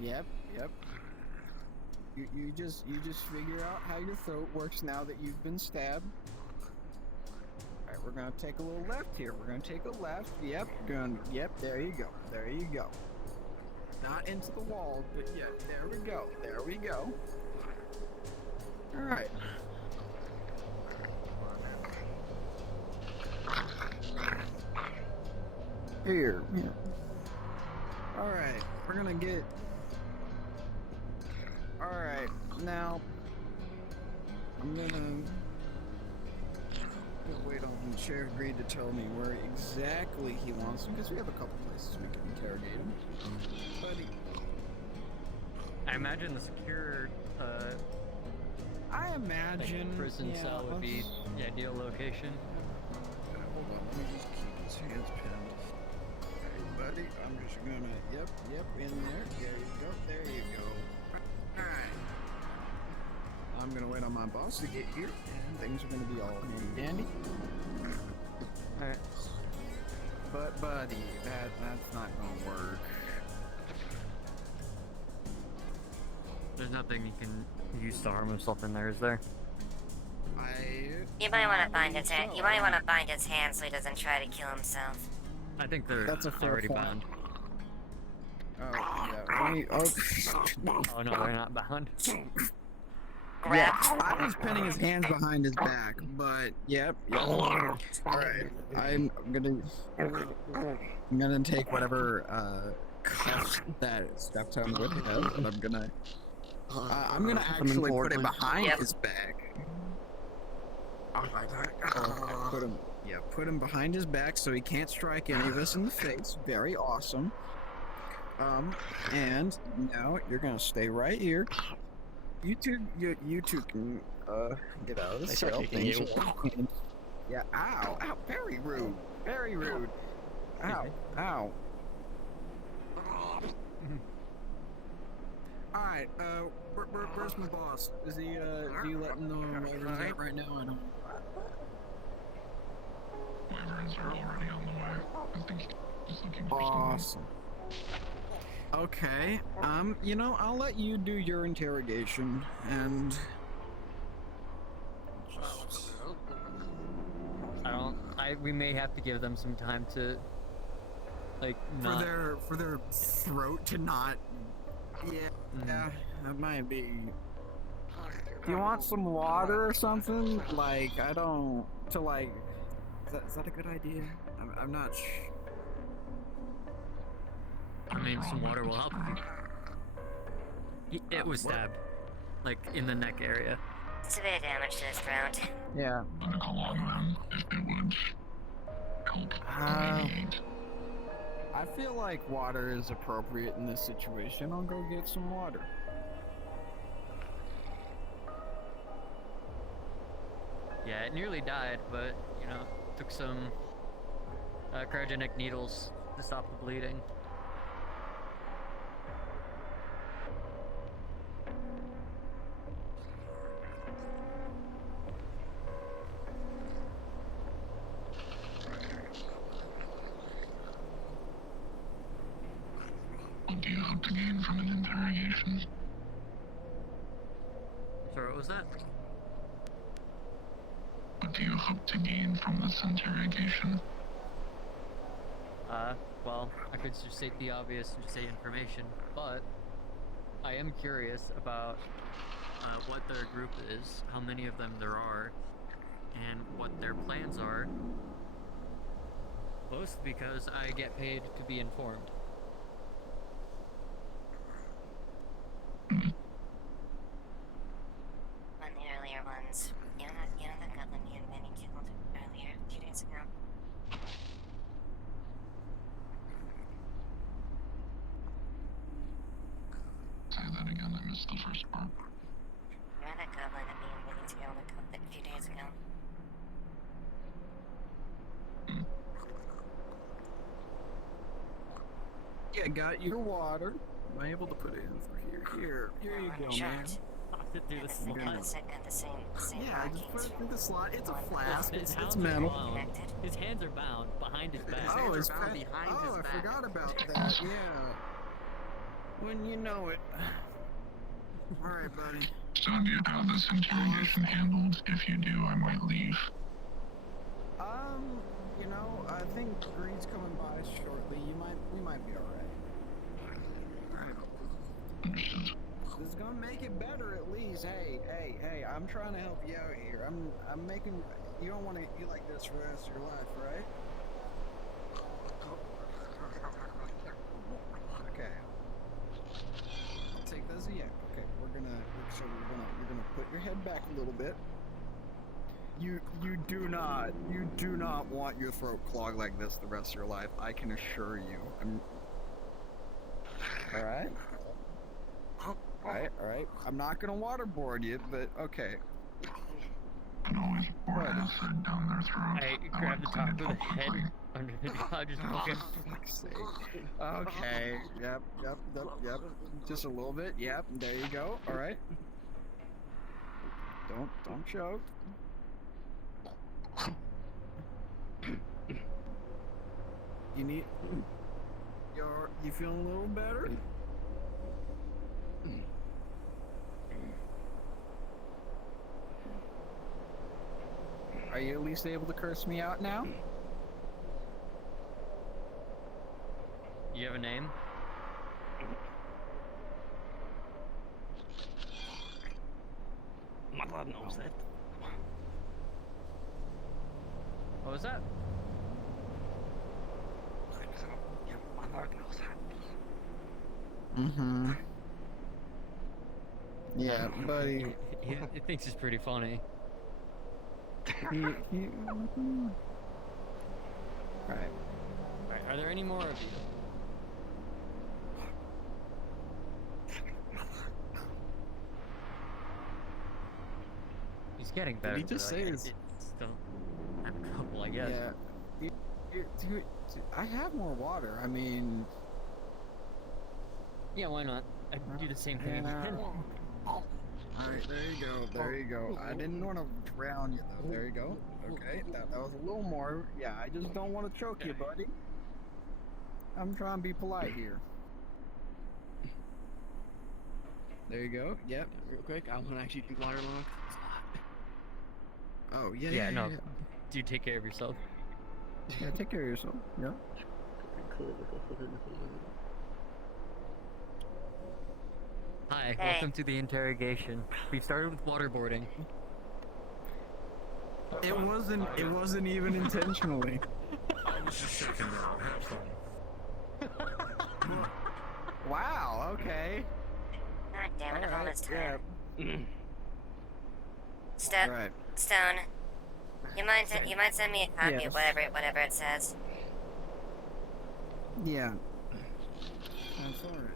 Yep. You just figure out how your throat works now that you've been stabbed. All right, we're gonna take a little left here. We're gonna take a left. Yep. Yep. There you go. There you go. Not into the wall, but yeah. There we go. There we go. All right. Here. Yeah. All right. We're gonna get. All right. Now, I'm gonna wait on Sheriff Greed to tell me where exactly he wants to, because we have a couple places we can interrogate him. Buddy. I imagine the secure, I imagine prison yeah, cell would be the ideal location. Hold on, let me just keep his hands pinned. Alright, buddy, I'm just gonna, yep, in there. There you go, there you go. Alright. I'm gonna wait on my boss to get here, and things are gonna be all handy dandy. Alright. But, buddy, that's not gonna work. There's nothing he can use to harm himself in there, is there? You might want to bind his hand. You might want to bind his hand so he doesn't try to kill himself. I think they're That's a fair already point. bound. Oh, yeah, let me, Oh no, they're not bound. Yeah, I was pinning his hands behind his back, but yep. Alright, I'm gonna take whatever cuffs that Steptoe would have, and I'm gonna actually put it behind his back. Put him behind his back so he can't strike any of us in the face. Very awesome. And now you're gonna stay right here. You two can get out of the cell. Yeah, ow, very rude. Very rude. Ow. Alright, where's my boss? Is he, do you let him know where he's at right now? I don't... Wyverns are already on the way. I think he's looking for Awesome. Okay, you know, I'll let you do your interrogation, and... We may have to give them some time to, like, not... For their throat to not... Yeah, that might be... Do you want some water or something? Like, I don't... To, like... Is that a good idea? I'm not sure. I mean, some water will help you. It was stabbed, like, in the neck area. Severe damage to his throat. Yeah. along them if they would help. I feel like water is appropriate in this situation. I'll go get some water. Yeah, it nearly died, but, you know, took some cryogenic needles to stop the bleeding. do you hope to gain from an interrogation? Sorry, what was that? What do you hope to gain from this interrogation? Well, I could just state the obvious and just say information, but I am curious about what their group is, how many of them there are, and what their plans are. Mostly because I get paid to be informed. On the earlier ones, you know the goblin me and Benny killed earlier, 2 days ago? Say that again, I missed the first part. You know that goblin that me and Benny killed a few days ago? Yeah, got your water. Am I able to put it in for here? Here you go, man. Through the slot. Got the same Yeah, I just put it through the slot. It's a One. flask. His It's hands are metal. bound. His hands are bound behind his back. Oh, it's bound behind behind his I back. forgot about that. Yeah. When you know it. All right, buddy. So do you have this interrogation handled? If you do, I might leave. You know, I think Greed's coming by shortly. We might be all right. All right. Understood. This is gonna make it better at least. Hey, I'm trying to help you out here. I'm making, you don't want to eat like this for the rest of your life, right? Okay. I'll take those, yeah. Okay, you're gonna put your head back a little bit. You do not want your throat clogged like this the rest of your life. I can assure you. All right. Alright. I'm not gonna waterboard you, but okay. Can always pour acid down their throat. I grab the top of the head under the jaw, just poke it. For fuck's sake. Okay. Yep. Just a little bit. Yep. There you go. Alright. Don't choke. You feeling a little better? Are you at least able to curse me out now? You have a name? My lord knows that. What was that? Yeah, my lord knows that. Mm-hmm. Yeah, buddy. He thinks he's pretty funny. Right. Alright, are there any more of you? He's getting better. Did he just say this? Still having trouble, I guess. Yeah. Dude, I have more water. I mean... Yeah, why not? I can do the same thing again. Alright, there you go. I didn't want to drown you though. There you go. Okay, that was a little more. Yeah, I just don't want to choke you, buddy. I'm trying to be polite here. There you go. Yep. Real quick, I want to actually do waterlogged. Oh, yeah. Yeah, no. Do take care of yourself. Yeah, take care of yourself. Yeah. Hi, Hey. welcome to the interrogation. We started with waterboarding. It wasn't even intentionally. I was just checking that out. Wow, okay. God damn it, all this time. Yeah. Right. Stone. You might send me a copy Yes. of whatever it says. Yeah. That's alright.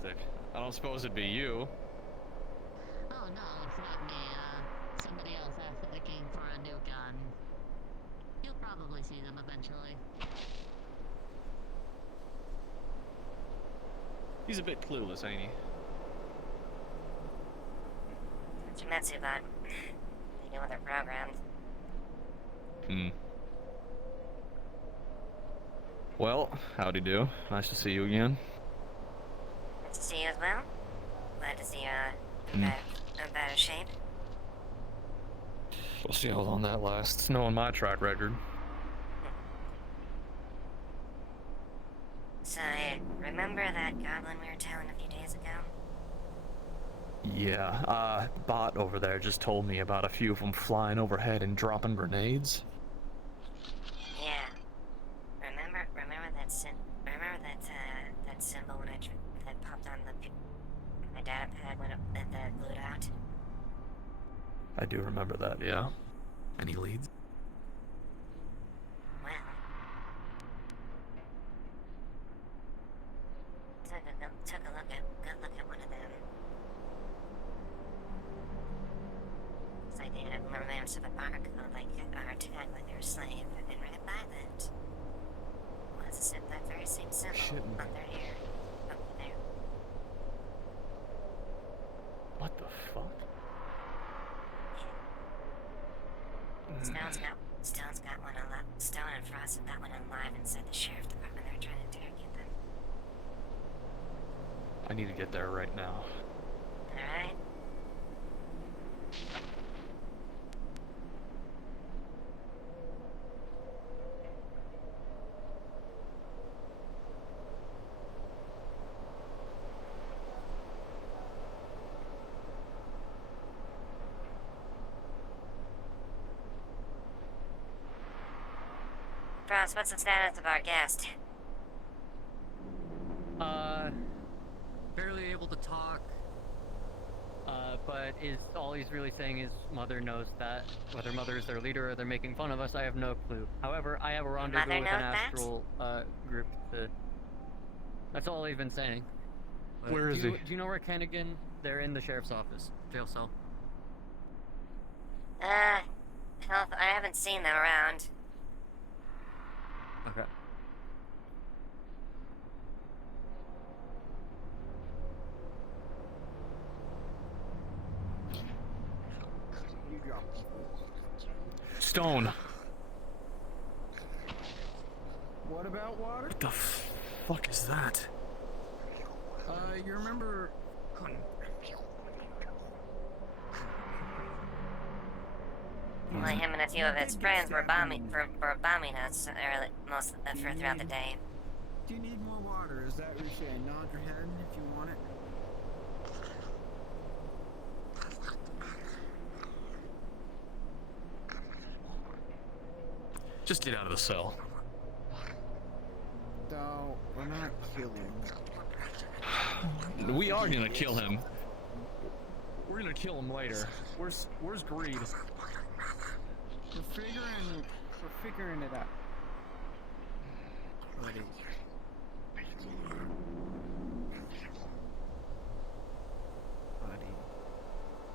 ballistic. I don't suppose it'd be you. Oh no, it's not me. Somebody else asked looking for a new gun. You'll probably see them eventually. He's a bit clueless, ain't he? Jimetsu, bud. They know they're programmed. Hmm. Well, howdy do. Nice to see you again. Good to see you as well. Glad to see you in better shape. We'll see how long that lasts. Knowing my track record. So, remember that goblin we were telling a few days ago? Yeah, Bot over there just told me about a few of them flying overhead and dropping grenades. Yeah. Remember that symbol when that popped on my data pad when that blew it out? I do remember that, yeah. Any leads? Well, took a good look at one of them. It's like they had remains of a barcode, like our tag when they were slave, and right by that was that very same symbol on their ear, over there. What the fuck? Stone's got one alive. Stone and Frost have got one alive inside the sheriff department. They're trying to interrogate them. I need to get there right now. Alright. Frost, what's the status of our guest? Barely able to talk. But all he's really saying is Mother knows that. Whether Mother is their leader or they're making fun of us, I have no clue. However, I have a rendezvous Mother with an knows that? astral group to... That's all he's been saying. But Where is he? Do you know where Kennigan? They're in the sheriff's office. Jail cell. Health, I haven't seen them around. Okay. Stone. What about water? What the fuck is that? You remember... Well, him and a few of his friends were bombing us throughout the day. Do you need more water? Is that what you're saying? Nod your head if you want it. Just get out of the cell. No, we're not killing. We are gonna kill him. We're gonna kill him later. Where's Greed? We're figuring it out. Buddy.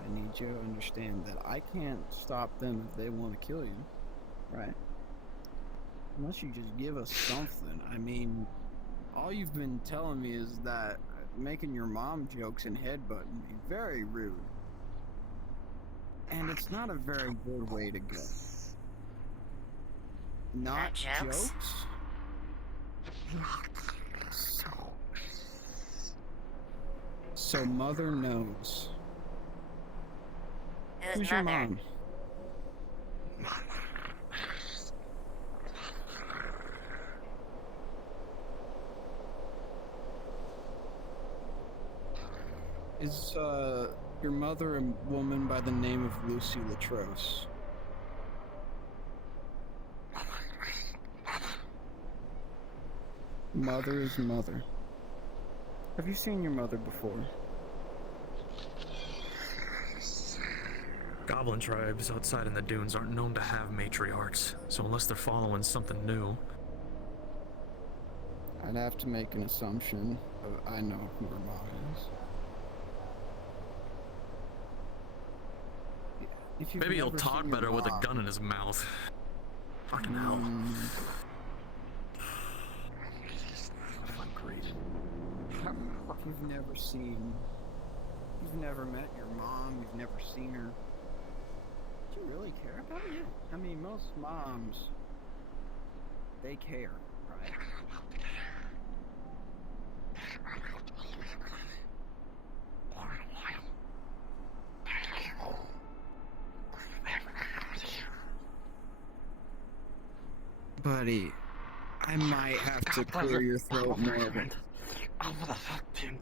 I need you to understand that I can't stop them if they want to kill you. Right? Unless you just give us something. I mean, all you've been telling me is that making your mom jokes and headbutting me, very rude. And it's not a very good way to go. Not jokes? So Mother knows. Who's your mom? Is your mother a woman by the name of Lucy Latros? Mother is mother. Have you seen your mother before? Goblin tribes outside in the dunes aren't known to have matriarchs, so unless they're following something new... I'd have to make an assumption. I know who her mom is. If you've Maybe he'll never talk seen your better with a mom- gun in his mouth. Fucking hell. If you've never seen, you've never met your mom, you've never seen her, do you really care about it? I mean, most moms, they care, right? Buddy, I might have to clear your throat more. I'm gonna fuck him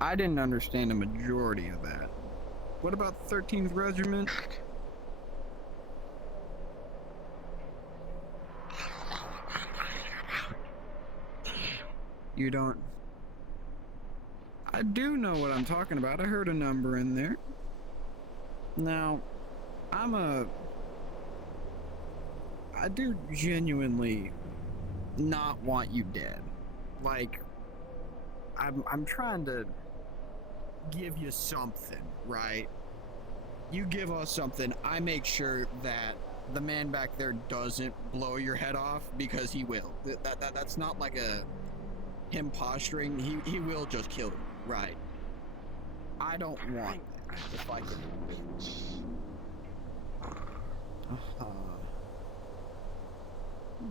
I didn't understand a majority of that. What about the 13th Regiment? You don't... I do know what I'm talking about. I heard a number in there. Now, I do genuinely not want you dead. Like, I'm trying to give you something, right? You give us something, I make sure that the man back there doesn't blow your head off, because he will. That's not like him posturing. He will just kill you, right? I don't want that, if I can.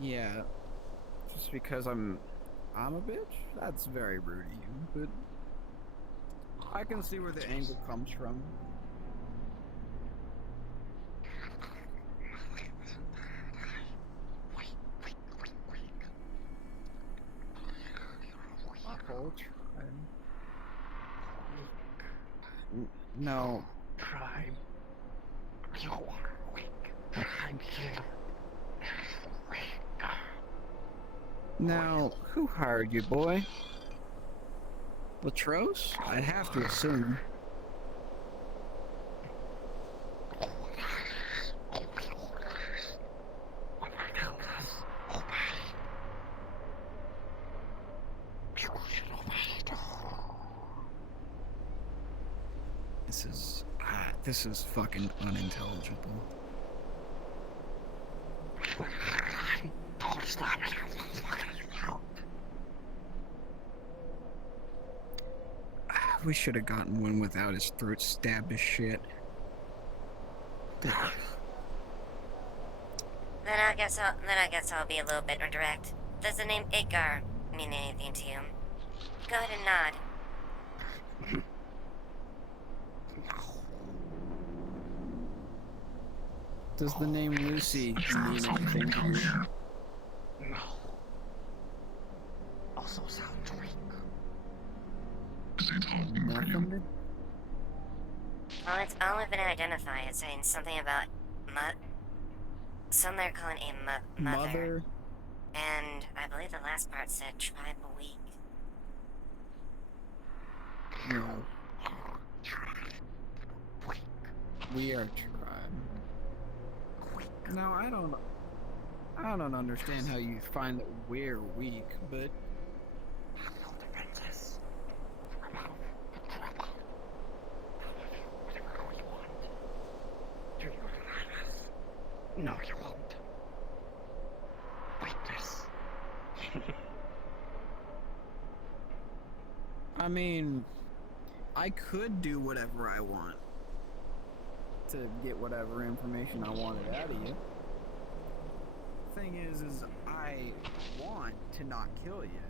Yeah, just because I'm a bitch? That's very rude of you, but I can see where the anger comes from. I'll try. No. Prime. You are weak. I'm here. Now, who hired you, boy? Latros? I'd have to assume. This is fucking unintelligible. We should have gotten one without his throat stabbed as shit. Then I guess I'll be a little bit more direct. Does the name Edgar mean anything to you? Go ahead and nod. Does the name Lucy mean anything to you? No. Also sounds weak. Nothing? All I've been identified is saying something about some they're calling a mother. And I believe the last part said tribal weak. No. We are tribe. Now, I don't understand how you find that we're weak, but... Hello, the princess. Whatever you want. Do you allow us? No, you won't. Weakness. I mean, I could do whatever I want to get whatever information I wanted out of you. Thing is I want to not kill you.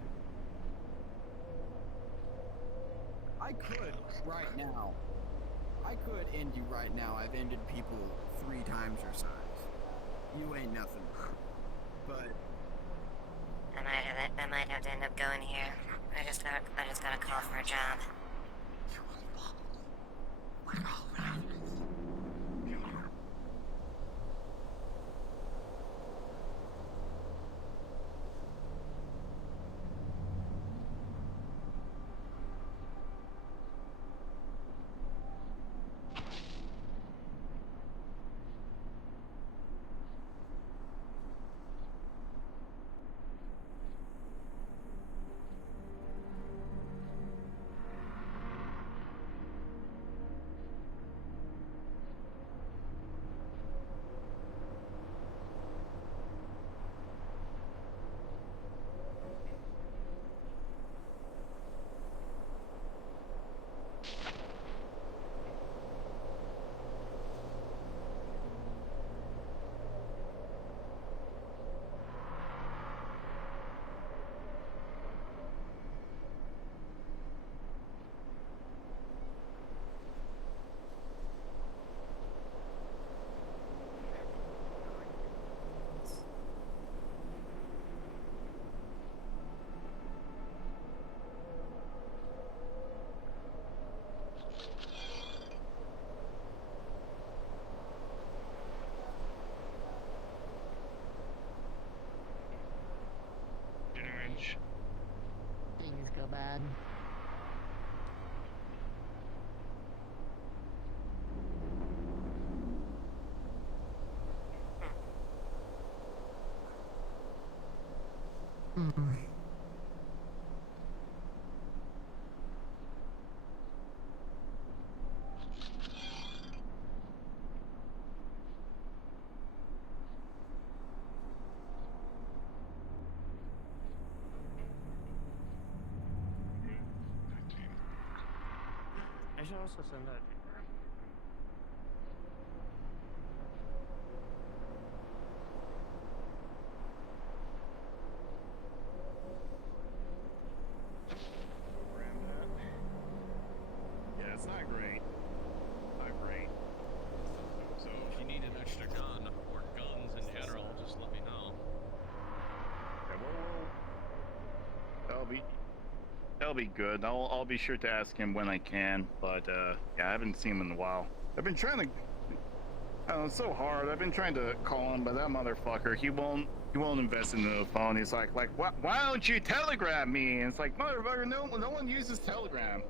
I could right now. I could end you right now. I've ended people 3 times your size. You ain't nothing. But I might have to end up going here. I just got a call for a job. bad. Hmm. I should also send that. Yeah, it's not great. Not great. So if you need an extra gun or guns in general, just let me know. Yeah, that'll be good. I'll be sure to ask him when I can. But yeah, I haven't seen him in a while. I've been trying to. I don't know, it's so hard. I've been trying to call him, but that motherfucker, he won't invest in the phone. He's like, why don't you telegram me? And it's like, motherfucker, no one uses Telegram.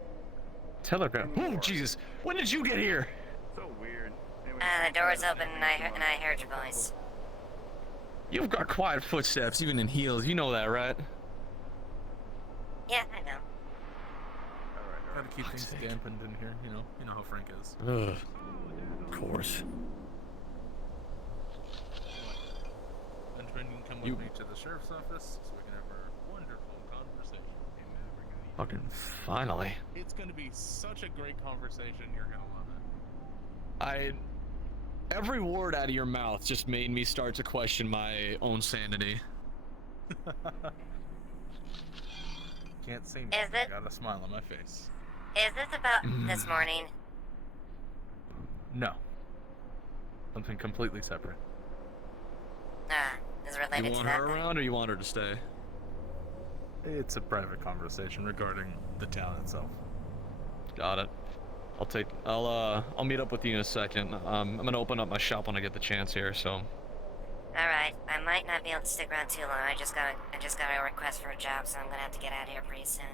Telegram. Oh Jesus! When did you get here? So weird. Anyway, The door's open and I heard your voice. You've got quiet footsteps, even in heels. You know that, right? Yeah, I know. Gotta keep things dampened in here, you know how Frank is. Ugh. Of course. Benjamin, you can come with me to the sheriff's office so we can have our wonderful conversation. Fucking finally. It's gonna be such a great conversation, you're gonna love it. Every word out of your mouth just made me start to question my own sanity. Can't say Is nothing. it- I got a smile on my face. Is this about this morning? No. Something completely separate. Is it related You to want that? her around or you want her to stay? It's a private conversation regarding the town itself. Got it. I'll meet up with you in a second. I'm gonna open up my shop when I get the chance here, so. Alright, I might not be able to stick around too long. I just got a request for a job, so I'm gonna have to get out of here pretty soon.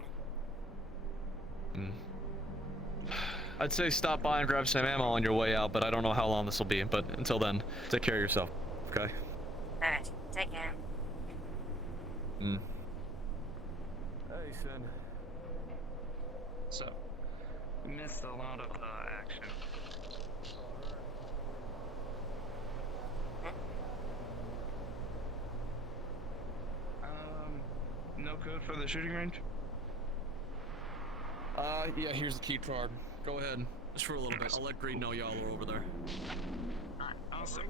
I'd say stop by and grab some ammo on your way out, but I don't know how long this will be. But until then, take care of yourself, okay? Alright, take care. Mm. Hey, son. So, we missed a lot of action. No code for the shooting range? Yeah, here's the key card. Go ahead. Just for a little bit. I'll let Greed know y'all are over there. Awesome.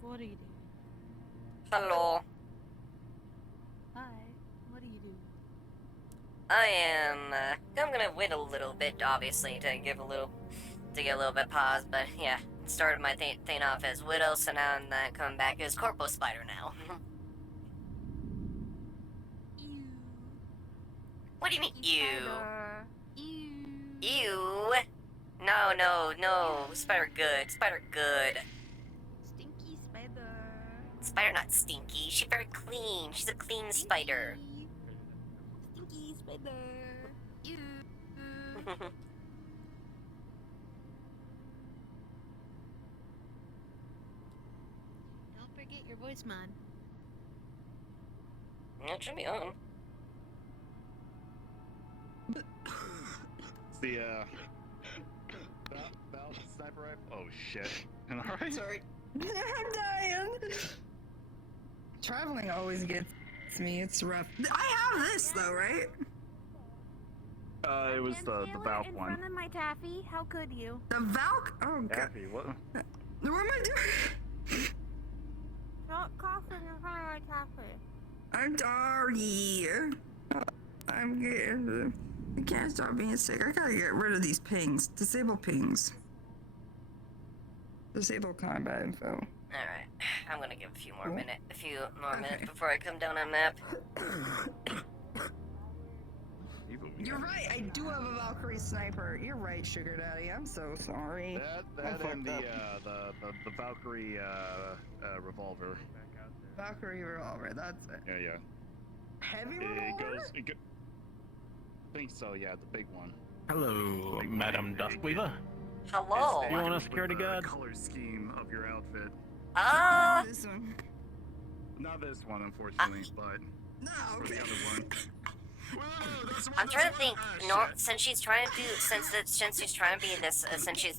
What are you doing? Hello. Hi. What are you doing? I am, I'm gonna wait a little bit, obviously, to get a little bit pause, but yeah, started my thing off as Widow, so now I'm coming back as Corpo Spider now. Ew. What do you mean, ew? Spider. Ew. Ew? No, Spider good. Stinky spider. Spider not stinky, she's very clean, she's a clean spider. Stinky spider. Ew. Don't forget your voice mod. It should be on. The Valve sniper rifle. Oh shit. Alright. Sorry. I'm dying. Traveling always gets me. It's rough. I have this though, right? It was the Valk in one. front of my taffy. How could you? The Valk? Oh god. Happy, what? What am I doing? Stop coughing in front of my taffy. I'm sorry. I'm good. I can't stop being sick. I gotta get rid of these pings. Disable pings. Disable combat info. Alright, I'm gonna give a few more minutes before I come down on map. You're right, I do have a Valkyrie sniper. You're right, Sugar Daddy. I'm so sorry. That and the Valkyrie revolver. Valkyrie revolver, that's it. Yeah. Heavy revolver? revolver? I think so, yeah, the big one. Hello, Madam Duskweaver. Hello. You want a security guard? Color scheme of your outfit. This one. Not this one, unfortunately, but for the other one. I'm trying to think. Since she's trying to do, since she's trying to be this,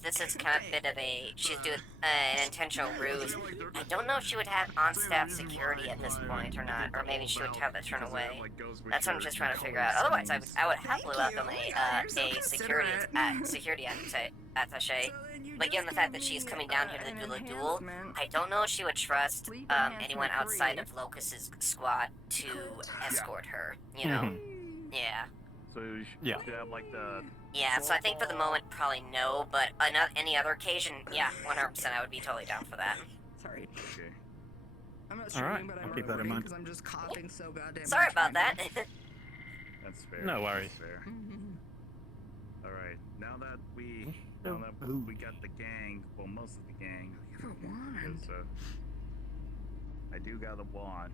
this is kind of a bit of a, she's doing an intentional ruse. I don't know if she would have on-staff security at this point or not, or maybe she would have to turn away. That's what I'm just trying to figure out. Otherwise, I would happily welcome a security attaché. But given the fact that she's coming down here to do the duel, I don't know if she would trust anyone outside of Locust's squad to escort her. You know. Yeah. So you should have like the... Yeah, so I think for the moment, probably no, but on any other occasion, yeah, 100% I would be totally down for that. Sorry. Okay. I'm not All right, streaming, but I'll I'm keep that in mind. because I'm just coughing so goddamn Sorry much about right that. That's fair. No worries. That's fair. Alright, now that we got the gang, well, most of the gang, because I do got a wand.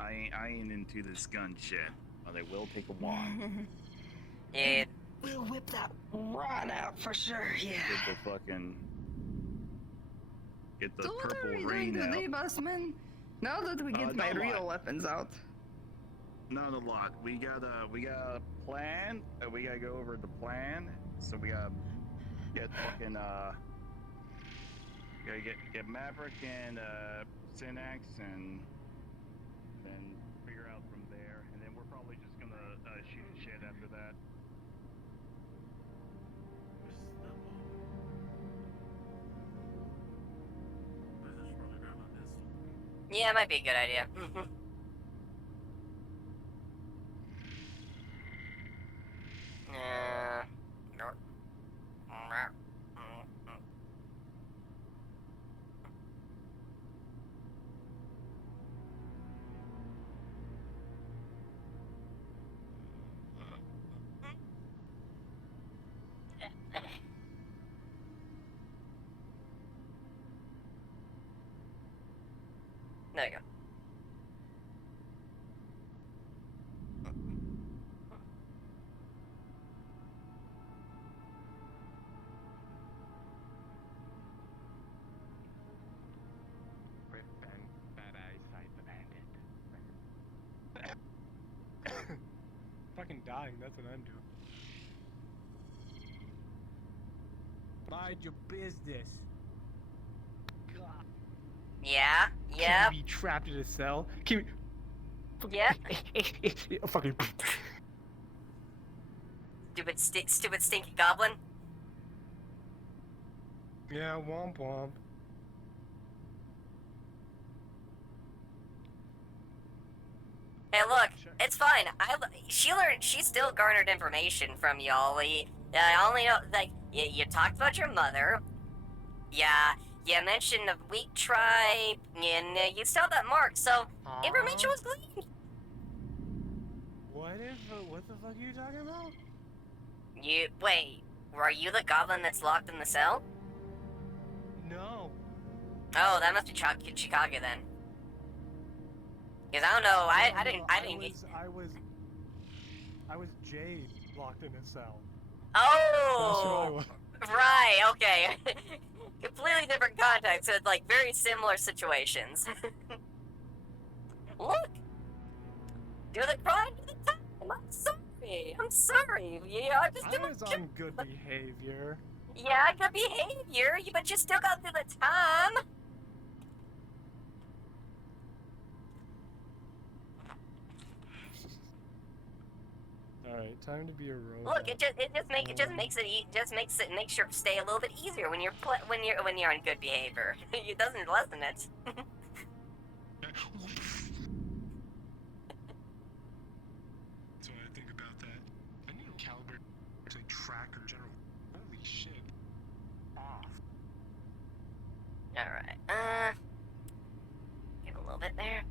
I ain't into this gun shit, but I will take a wand. Yeah. We'll whip that rod out for sure, yeah. Get the So what purple are we rain doing out. today, Bossman? Now that we get my not a real lot. weapons out. Not a lot. We got a plan. We gotta go over the plan. So we gotta get fucking gotta get Maverick and Synax and then figure out from there. And then we're probably just gonna shoot the shit after that. Yeah, it might be a good idea. There you go. Rip and bad eyesight abandoned. Fucking dying, that's what I'm doing. Mind your business. God. Yeah, yeah. Keep me trapped in a cell. Keep me... Yeah. Fucking... Stupid stinky goblin. Yeah, womp womp. Hey, look, it's fine. She still garnered information from y'all. I only know, like, you talked about your mother. Yeah, you mentioned a weak tribe, and you saw that mark, so information was gleaned. What the fuck are you talking about? Wait, were you the goblin that's locked in the cell? No. Oh, that must be Chicago then. Because I don't know, I didn't get... I was Jade locked in a cell. Oh! Right, okay. Completely different context, so it's like very similar situations. Look! Do the crime, do the time, I'm sorry! sorry. I'm sorry. Yeah, I just I didn't. was on good behavior. Yeah, good behavior, but you still got through the time. Alright, time to be a robot. Look, it just makes it makes your stay a little bit easier when you're on good behavior. It doesn't lessen it. So I think about that. I need a caliber to tracker general. Holy shit. Off. Alright, give a little bit there.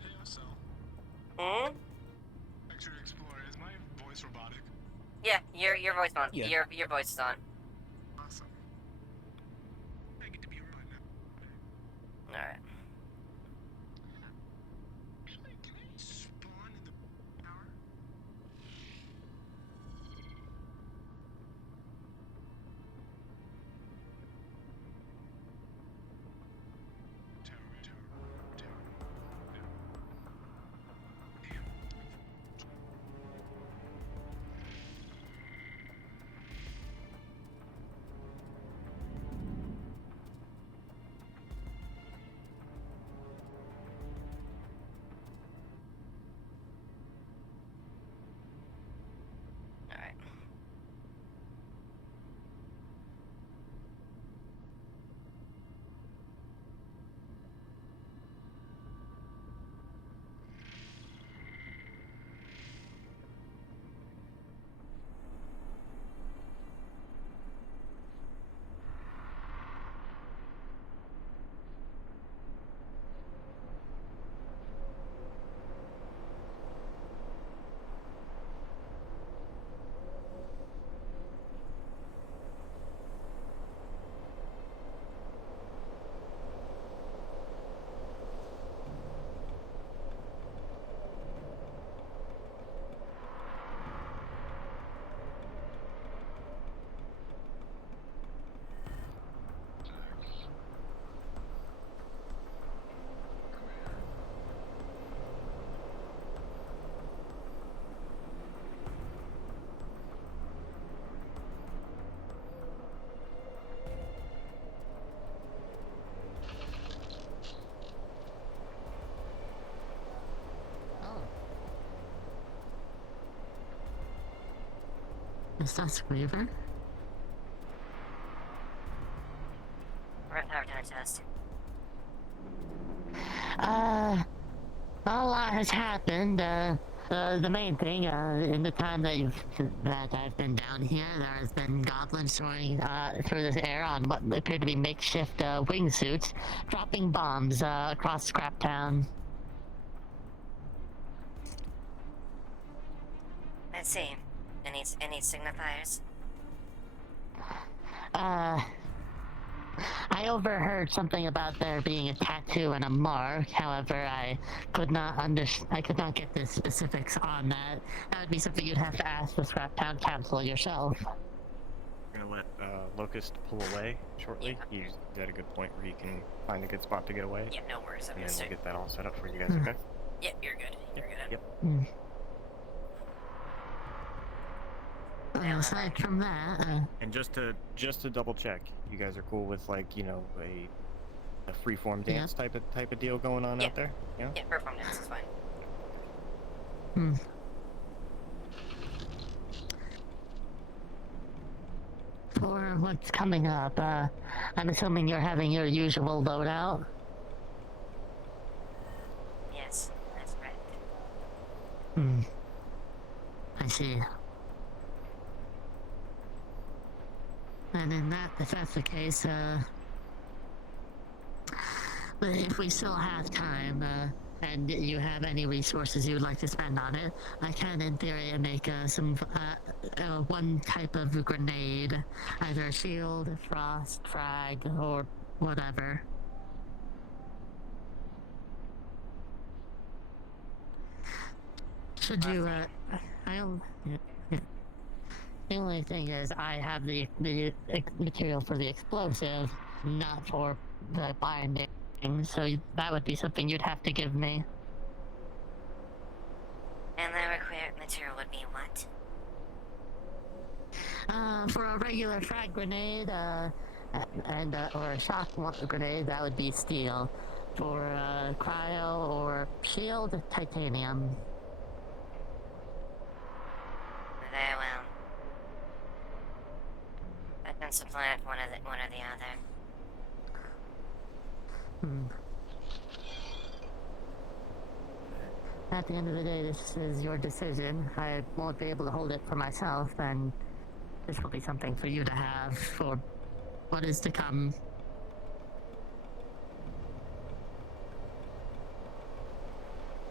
Hey, so. Hmm? Extra Explorer, is my voice robotic? Yeah, your voice on. Yeah. Your voice is on. Awesome. I get to be a robot now. Alright. Actually, can I spawn in the tower? Alright. Is that Squeaver? We're at power down test. A lot has happened. The main thing, in the time that I've been down here, there has been goblins soaring through this air on what appear to be makeshift wingsuits, dropping bombs across Scrap Town. Let's see. Any signifiers? I overheard something about there being a tattoo and a mark. However, I could not get the specifics on that. That would be something you'd have to ask the Scrap Town Council yourself. We're gonna let Locust pull away shortly. Yeah. He's at a good point where he can find a good spot to get away. Yeah, no worries. I'm And just then we'll get that all set up for you guys, okay? Yep, you're good. You're good. Yep. Aside from that, And just to double check, you guys are cool with, like, you know, a freeform dance type of deal going on out there? Yeah. Yeah, performance is fine. what's coming up? I'm assuming you're having your usual loadout. Yes, that's correct. I see. And if that's the case, but if we still have time, and you have any resources you would like to spend on it, I can, in theory, make one type of grenade, either shield, frost, frag, or whatever. Should you, the only thing is, I have the material for the explosive, not for the binding, so that would be something you'd have to give me. And the required material would be what? For a regular frag grenade, or a shock grenade, that would be steel. For cryo or shield, titanium. Very well. I can supply it one or the other. At the end of the day, this is your decision. I won't be able to hold it for myself, and this will be something for you to have for what is to come.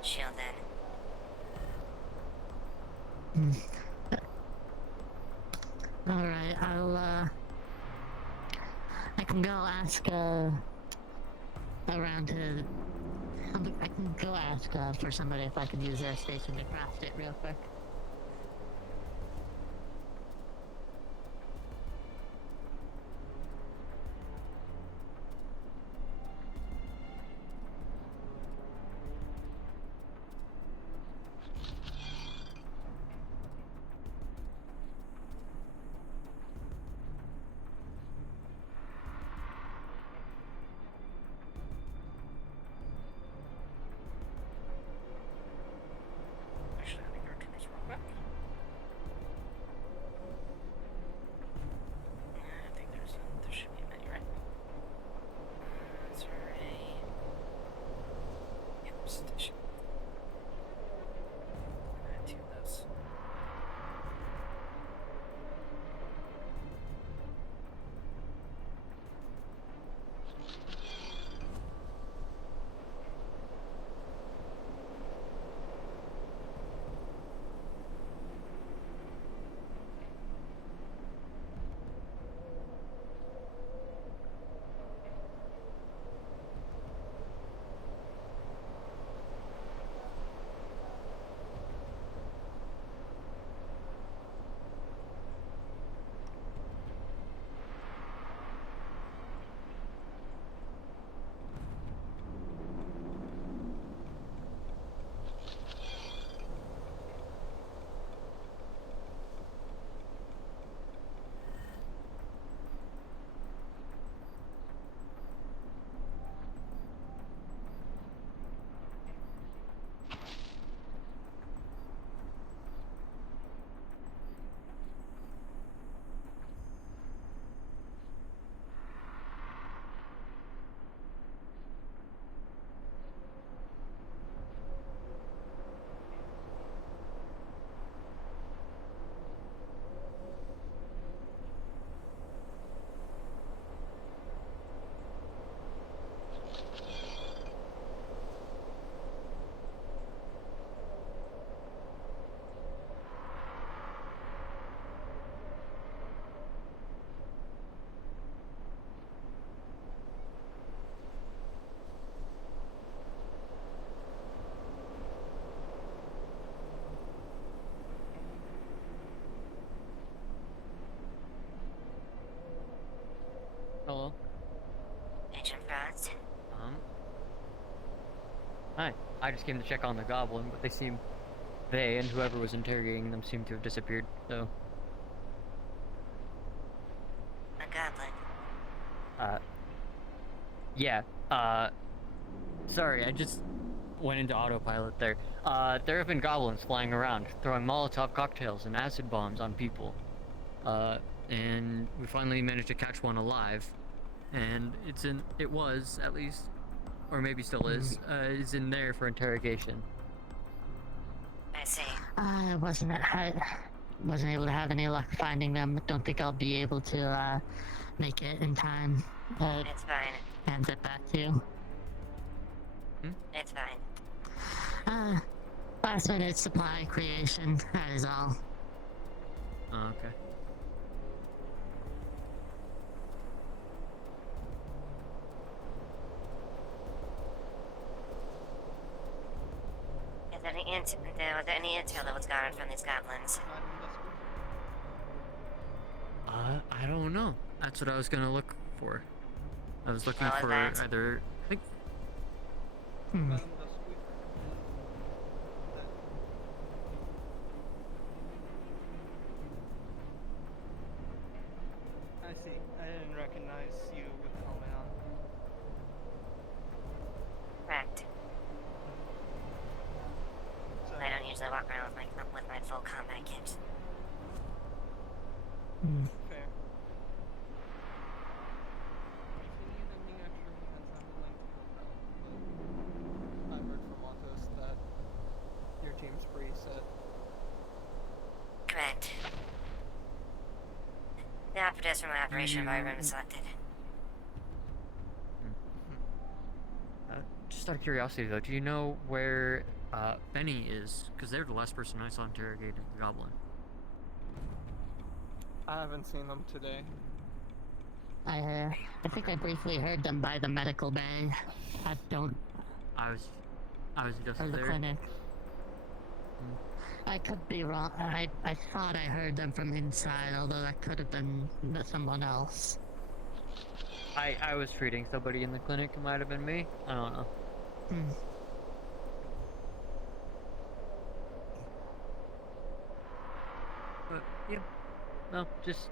Shield then. Alright, I can go ask, around to... I can go ask, for somebody if I can use their station to craft it real quick. Actually, let me go to this real quick. I think there should be a menu, right? Survey. Yep, station. Add to this. Hello? Agent Frost? Hi. I just came to check on the goblin, but they and whoever was interrogating them seem to have disappeared, so... A goblin? Yeah, sorry, I just went into autopilot there. There have been goblins flying around, throwing Molotov cocktails and acid bombs on people. and we finally managed to catch one alive. And it was, at least, or maybe still is in there for interrogation. I see. I wasn't able to have any luck finding them. Don't think I'll be able to make it in time. It's fine. Hand it back to you. It's fine. Last minute supply creation, that is all. Oh, okay. Was there any intel that was garnered from these goblins? I don't know. That's what I was gonna look for. I was looking for that? either, I think... I see. I didn't recognize you with the helmet on. Correct. I don't usually walk around with my full combat kit. Fair. If you need any extra hands, I'm willing to help out. But I've heard from Montos that your team's pretty set. Correct. The operatives from my operation have already been selected. Just out of curiosity, though, do you know where Benny is? Because they're the last person I saw interrogated the goblin. I haven't seen them today. I think I briefly heard them by the medical bay. I was just there. The clinic. I could be wrong. I thought I heard them from inside, although that could have been someone else. I was treating somebody in the clinic. It might have been me. I don't know. But yeah, no, just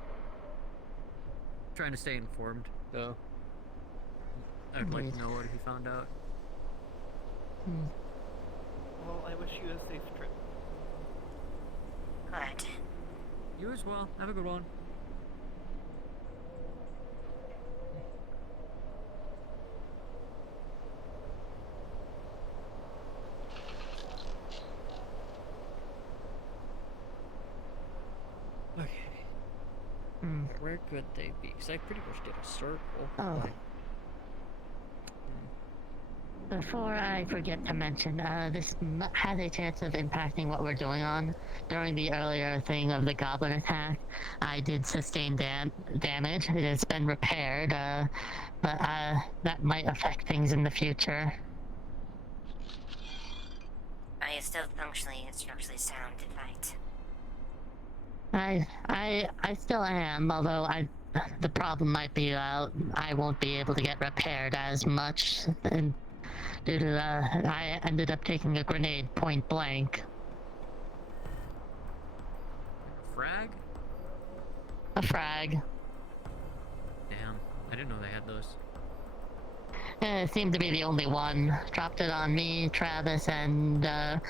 trying to stay informed, though. I'd like to know what he found out. Well, I wish you a safe trip. Alright. You as well. Have a good one. Okay. Where could they be? Because I pretty much did a circle. Oh. Before I forget to mention, this has a chance of impacting what we're doing on. During the earlier thing of the goblin attack, I did sustain damage. It has been repaired, but that might affect things in the future. Are you still functionally and structurally sound to fight? I still am, although the problem might be I won't be able to get repaired as much, and due to I ended up taking a grenade point blank. Frag? A frag. Damn, I didn't know they had those. It seemed to be the only one. Dropped it on me, Travis, and the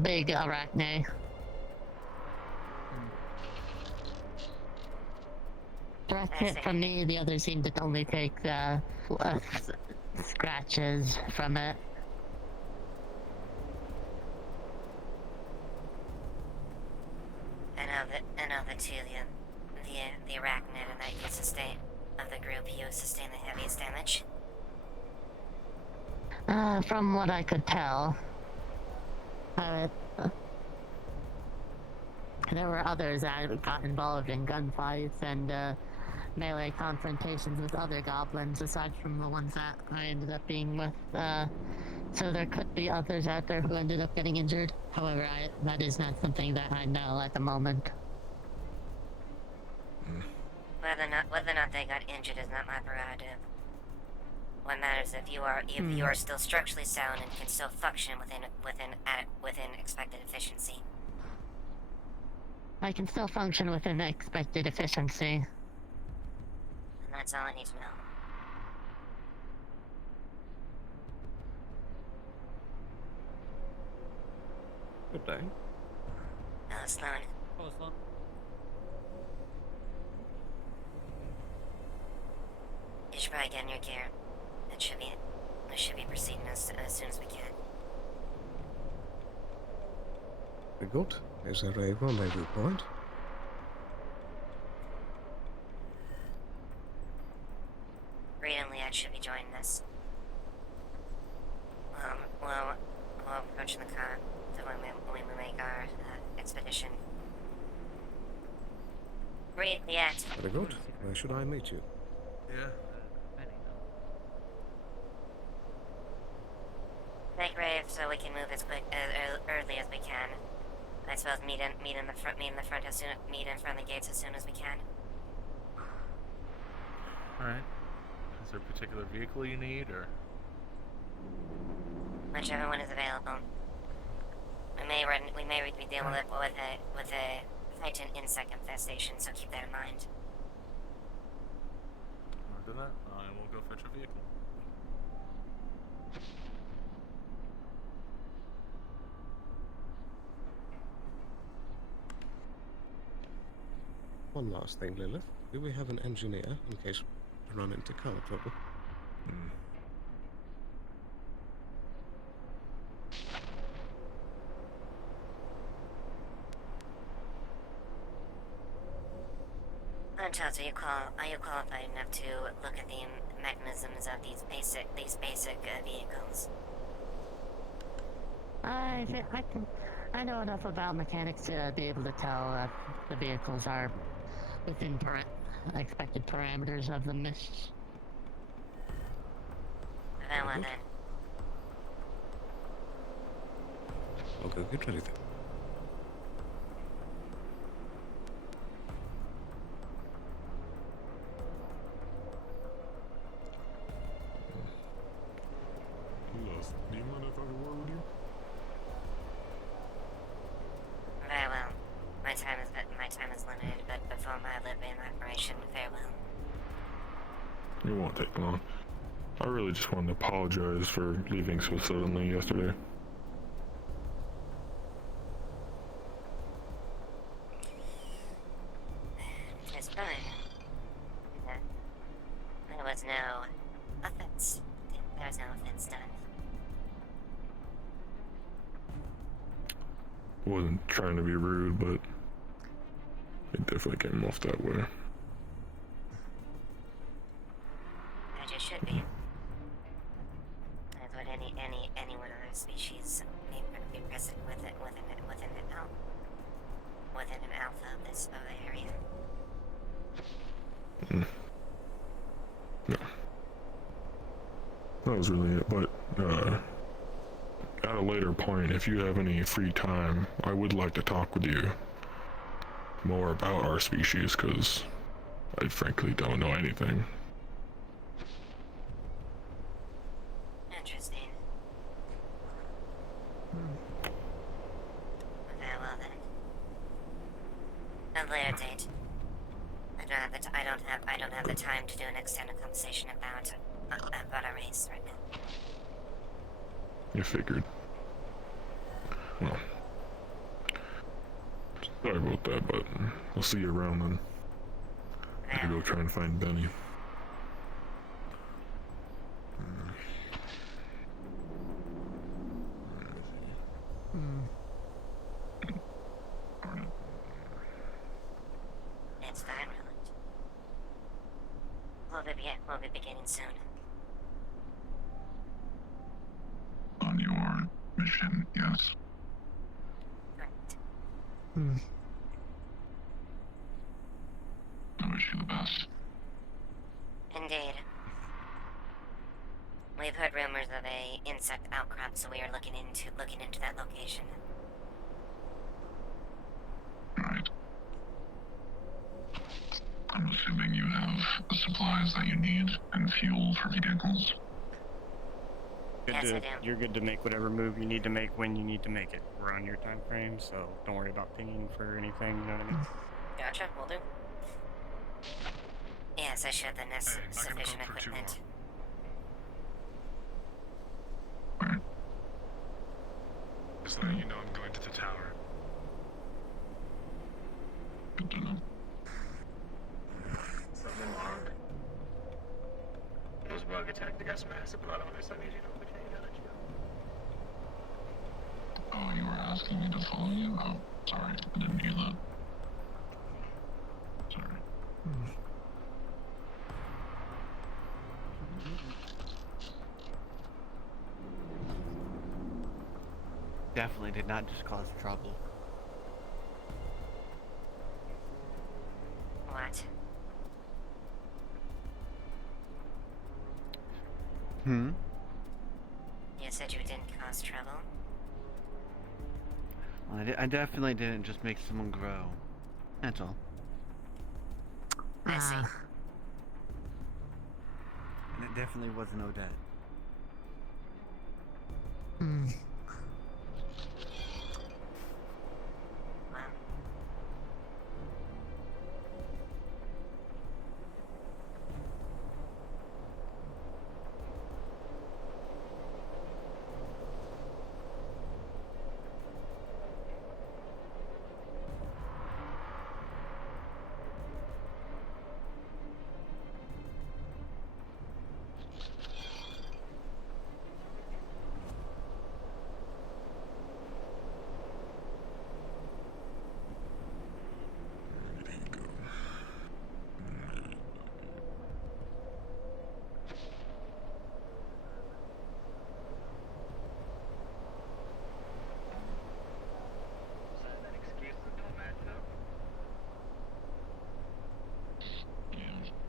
big arachne. Direct hit from me, the others seemed to only take scratches from it. And of the two, the arachnid and that you sustain of the group, you sustain the heaviest damage. From what I could tell, there were others that got involved in gunfights and melee confrontations with other goblins, aside from the ones that I ended up being with. So there could be others out there who ended up getting injured. However, that is not something that I know at the moment. Whether or not they got injured is not my prerogative. What matters if you are still structurally sound and can still function within expected efficiency. I can still function within expected efficiency. And that's all I need to know. Good day. Sloan. Oh, Sloan. probably get in your gear. We should be proceeding as soon as we can. Very good. Is there a rendezvous point? Reed and Liat should be joining us. We'll approach the car when we make our expedition. Reed, Liat. Very good. Where should I meet you? Yeah. Make grave so we can move as quick early as we can. I suppose meet in the front of the gates as soon as we can. Alright. Is there a particular vehicle you need, or? Whichever one is available. We may be dealing with a Titan insect infestation, so keep that in mind. After that, I will go fetch a vehicle. One last thing, Lilith. Do we have an engineer in case we run into car trouble? Uncharted, are you qualified enough to look at the mechanisms of these basic vehicles? I know enough about mechanics to be able to tell the vehicles are within expected parameters of the mists. Very well then. I'll go get ready then. Lilith, do you mind if I have a word with you? Very well. My time is limited, but before my Libyan operation, farewell. It won't take long. I really just wanted to apologize for leaving so suddenly yesterday. It's fine. There was no offense. There was no offense done. Wasn't trying to be rude, but it definitely came off that way. As it should be. That's what any one other species may be present within an alpha of the area. No. That was really it, but at a later point, if you have any free time, I would like to talk with you more about our species, because I frankly don't know anything. Interesting. Very well then. A later date. I don't have the time to do an extended conversation about our race right now. You figured. Well, sorry about that, but I'll see you around then. I'll go try and find Benny. It's fine, Roland. We'll be beginning soon. On your mission, yes. I wish you the best. Indeed. We've heard rumors of a insect outcrop, so we are looking into that location. Right. I'm assuming you have the supplies that you need and fuel for vehicles. Yes, I do. You're good to make whatever move you need to make when you need to make it. We're on your time frame, so don't worry about pinging for anything, you know what I mean? Gotcha, will do. Yes, I should have the sufficient equipment. Just letting you know I'm going to the tower. Good to know. Something wrong. tactic as massive, but otherwise I need you to indicate that you. Oh, you were asking me to follow you? Oh, sorry, I didn't hear that. Sorry. Definitely did not just cause trouble. What? Hmm? You said you didn't cause trouble? Well, I definitely didn't just make someone grow. That's all. I see. And it definitely wasn't Odette.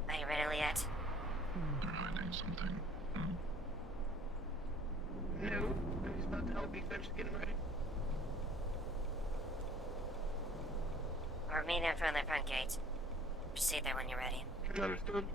Are you ready yet? They're hiding something. No, he's about to help me finish getting ready. Or meet him from the front gate. Proceed there when you're ready. Understood.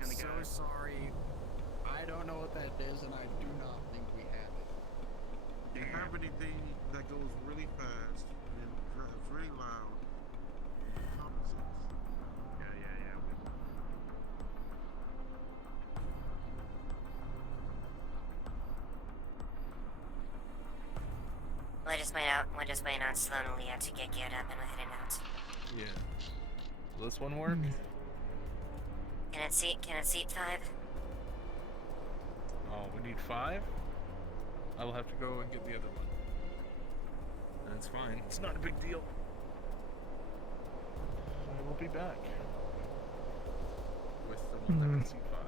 I'm so sorry. I don't know what that is, and I do not think we have it. Do you have anything that goes really fast and then drives really loud? Common sense. Yeah. We're just waiting on Sloan and Leah to get geared up and we're heading out. Yeah. Will this one work? Can it seat 5? Oh, we need 5? I will have to go and get the other one. That's fine. It's not a big deal. I will be back. With the one that can seat 5.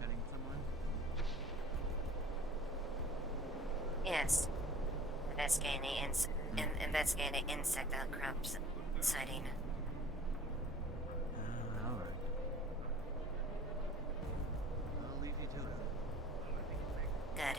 Heading somewhere? Yes. Investigating the insect outcrops sighting. Alright. I'll leave you to it. Good.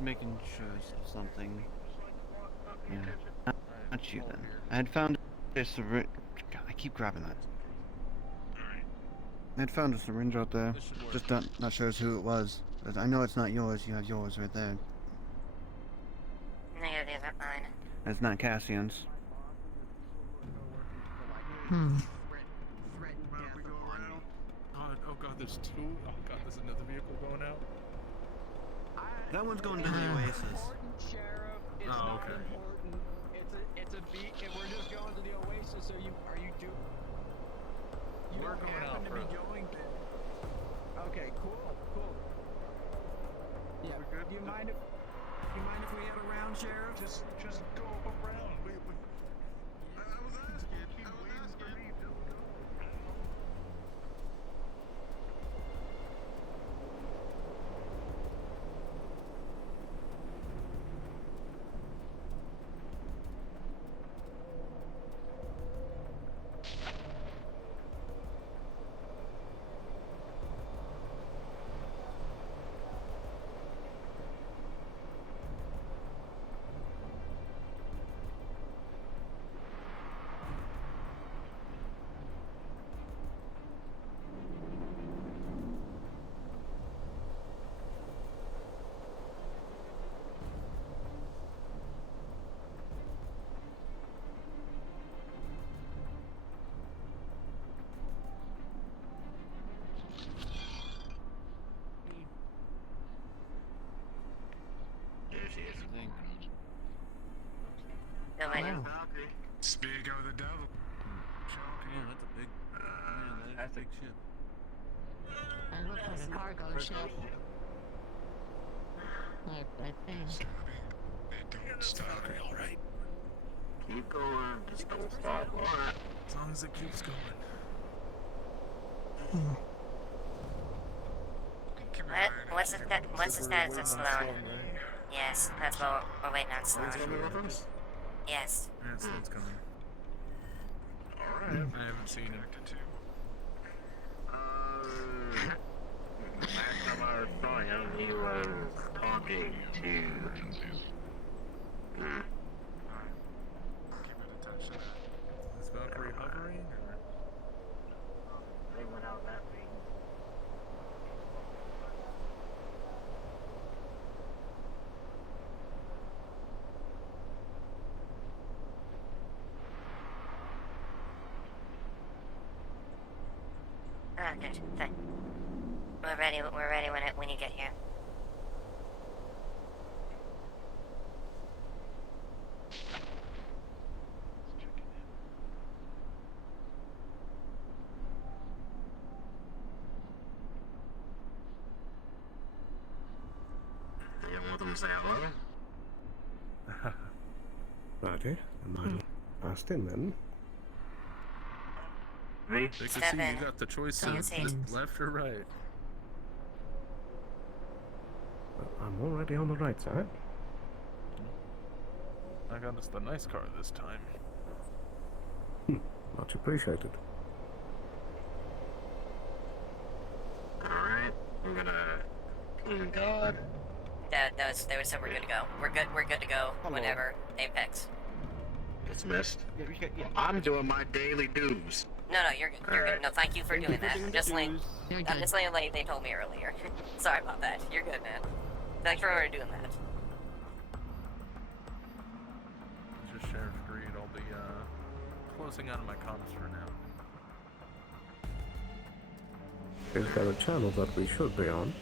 making sure of something. Yeah. Not you then. I had found a syringe. God, I keep grabbing that. I had found a syringe out there. Just not sure who it was. But I know it's not yours. You have yours right there. Negative, not mine. It's not Cassian's. Oh god, there's two. Oh god, there's another vehicle going out. That one's going to the Oasis. Sheriff, it's Oh, not okay. important. It's a beat, and we're just going to the Oasis. You We're don't going happen out to first. be going there. Okay, cool. Yeah. Do you mind if we head around, Sheriff? Just go around. No, I know. Speak of the devil. Oh, that's a big. Man, that's a big ship. It looks like a cargo ship. I think. Don't stop. All right. Keep going. Just don't stop. All right. As long as it keeps going. What's the status of Sloan? Yes, that's what we're waiting on Sloan. Yes. Yeah, Sloan's coming. Alright. I haven't seen him. Last time I saw him, he was talking to. Is Valkyrie hovering or? They went out that way. Ah, good. Fine. We're ready when you get here. You want them to say hello? Righty, am I fast in then? Me? They can see you got the choice of left or right. I'm already on the right side. I got us the nice car this time. Much appreciated. Alright, I'm gonna. Oh God. They said we're good to go. We're good to go whenever Apex. Dismissed. I'm doing my daily dues. No, you're good. You're good. No, thank you for doing that. I'm just letting they told me earlier. Sorry about that. You're good, man. Thanks for already doing that. Just Sheriff Greed. I'll be closing out of my comms for now. Is there a channel that we should be on?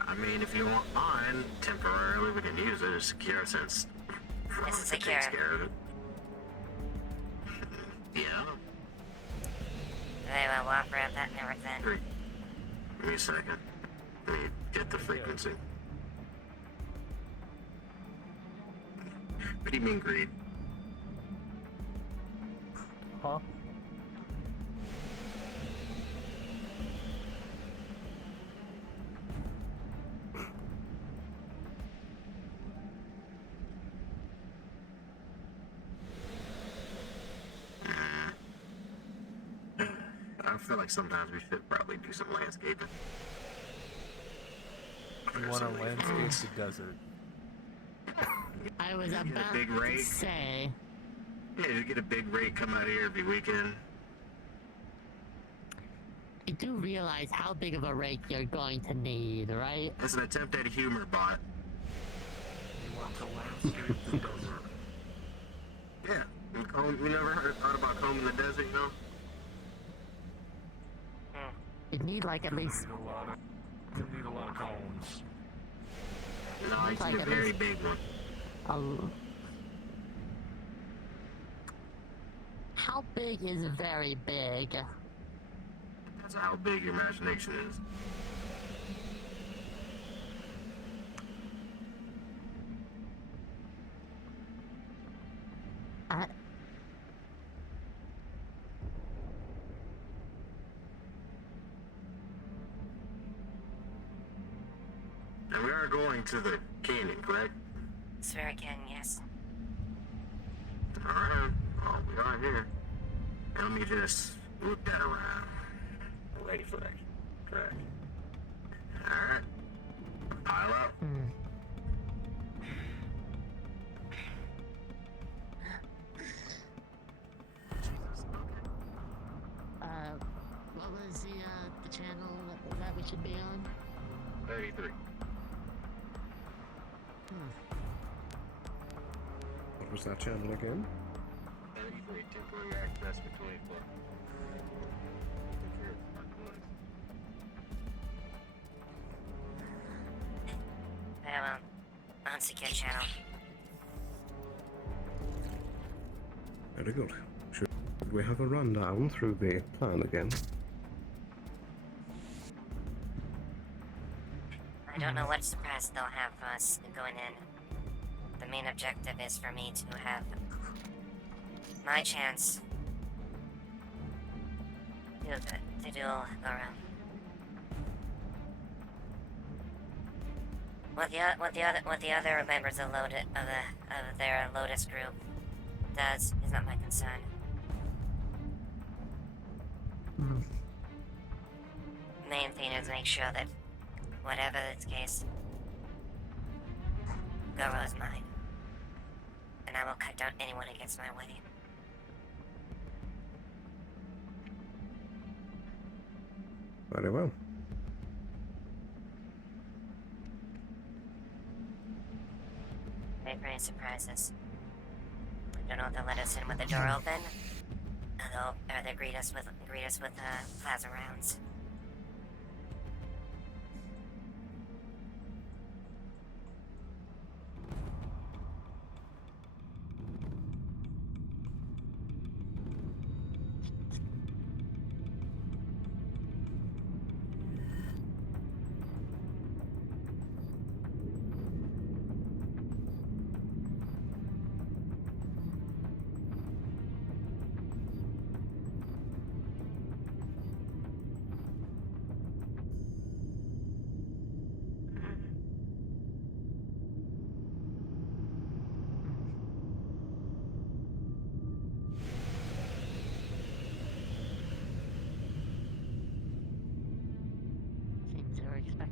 I mean, if you want mine, temporarily we can use it as secure since This is takes secure. care of it. Yeah. They will operate that and everything. Great. Give me a second. Let me get the frequency. What do you mean, greed? Huh? I feel like sometimes we should probably do some landscaping. You want to landscape the desert. I was Get a about big to rate. say. Yeah, just get a big rate, come out here every weekend. You do realize how big of a rake you're going to need, right? It's an attempt at humor, bot. You want to landscape the desert. Yeah. And you never thought about combing the desert, you know? You'd need like at least. You need a lot of cones. No, I Looks see like a at very least- big one. How big is very big? That's how big your imagination is. And we are going to the canyon, correct? Swear again, yes. Alright. Well, we are here. Let me just loop that around. Ready for that. Correct. Alright. Pile up. What was the channel that we should be on? 33. What was that channel again? 33, temporary access between foot. Very well. On secure channel. Very good. Should we have a rundown through the plan again? I don't know what surprise they'll have us going in. The main objective is for me to have my chance to duel around. What the other members of their Lotus group does is not my concern. Main thing is make sure that whatever the case, Goro is mine, and I will cut down anyone who gets my way. Very well. They bring surprises. I don't know if they'll let us in with the door open, or they greet us with plasma rounds.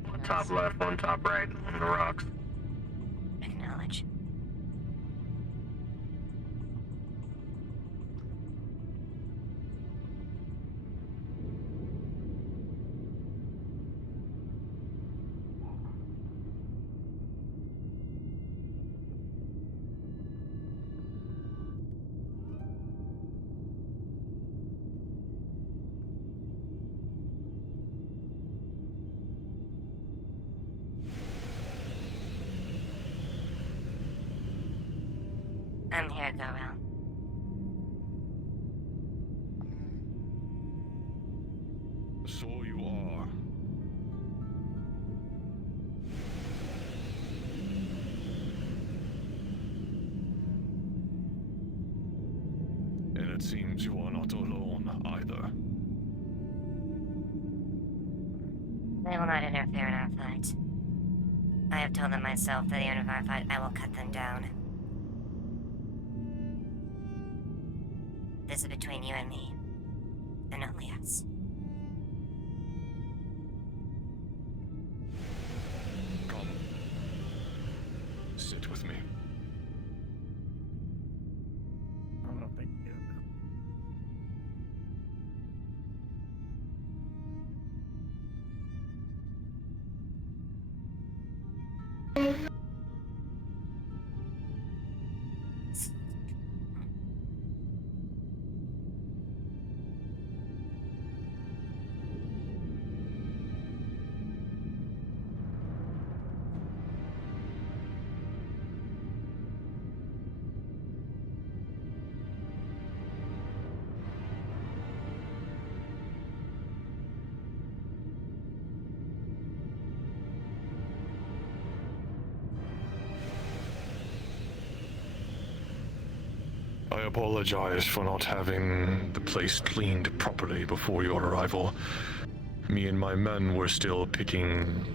One top left, one top right, on the rocks. Acknowledge. I'm here, Goro. So you are. And it seems you are not alone either. They will not interfere in our fight. I have told them myself that at the end of our fight, I will cut them down. This is between you and me, and only us. Come apologize for not having the place cleaned properly before your arrival. Me and my men were still picking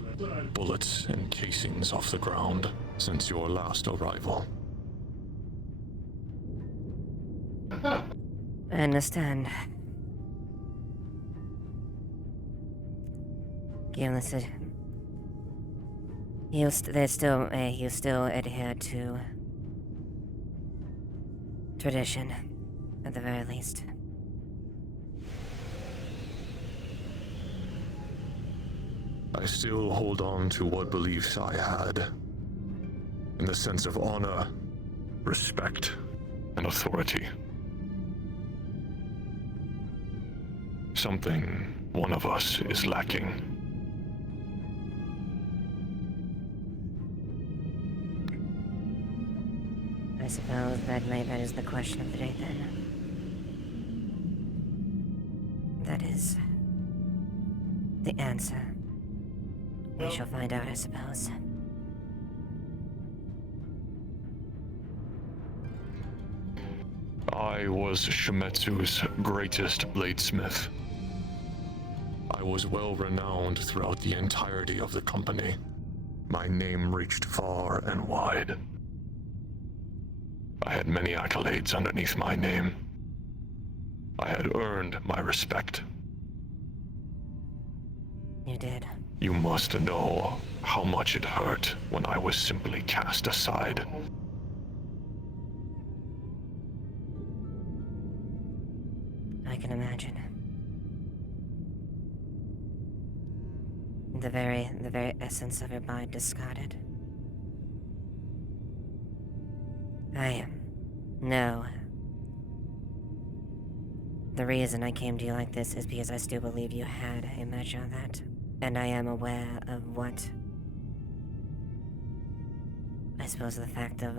bullets and casings off the ground since your last arrival. I understand. Given that you still adhere to tradition, at the very least. I still hold on to what beliefs I had, in the sense of honor, respect, and authority. Something one of us is lacking. I suppose that is the question of the day then. That is the answer. We shall find out, I suppose. I was Shimetsu's greatest bladesmith. I was well renowned throughout the entirety of the company. My name reached far and wide. I had many accolades underneath my name. I had earned my respect. You did. You must know how much it hurt when I was simply cast aside. I can imagine. The very essence of your mind discarded. No. The reason I came to you like this is because I still believe you had a measure of that. And I am aware of what... I suppose the fact of,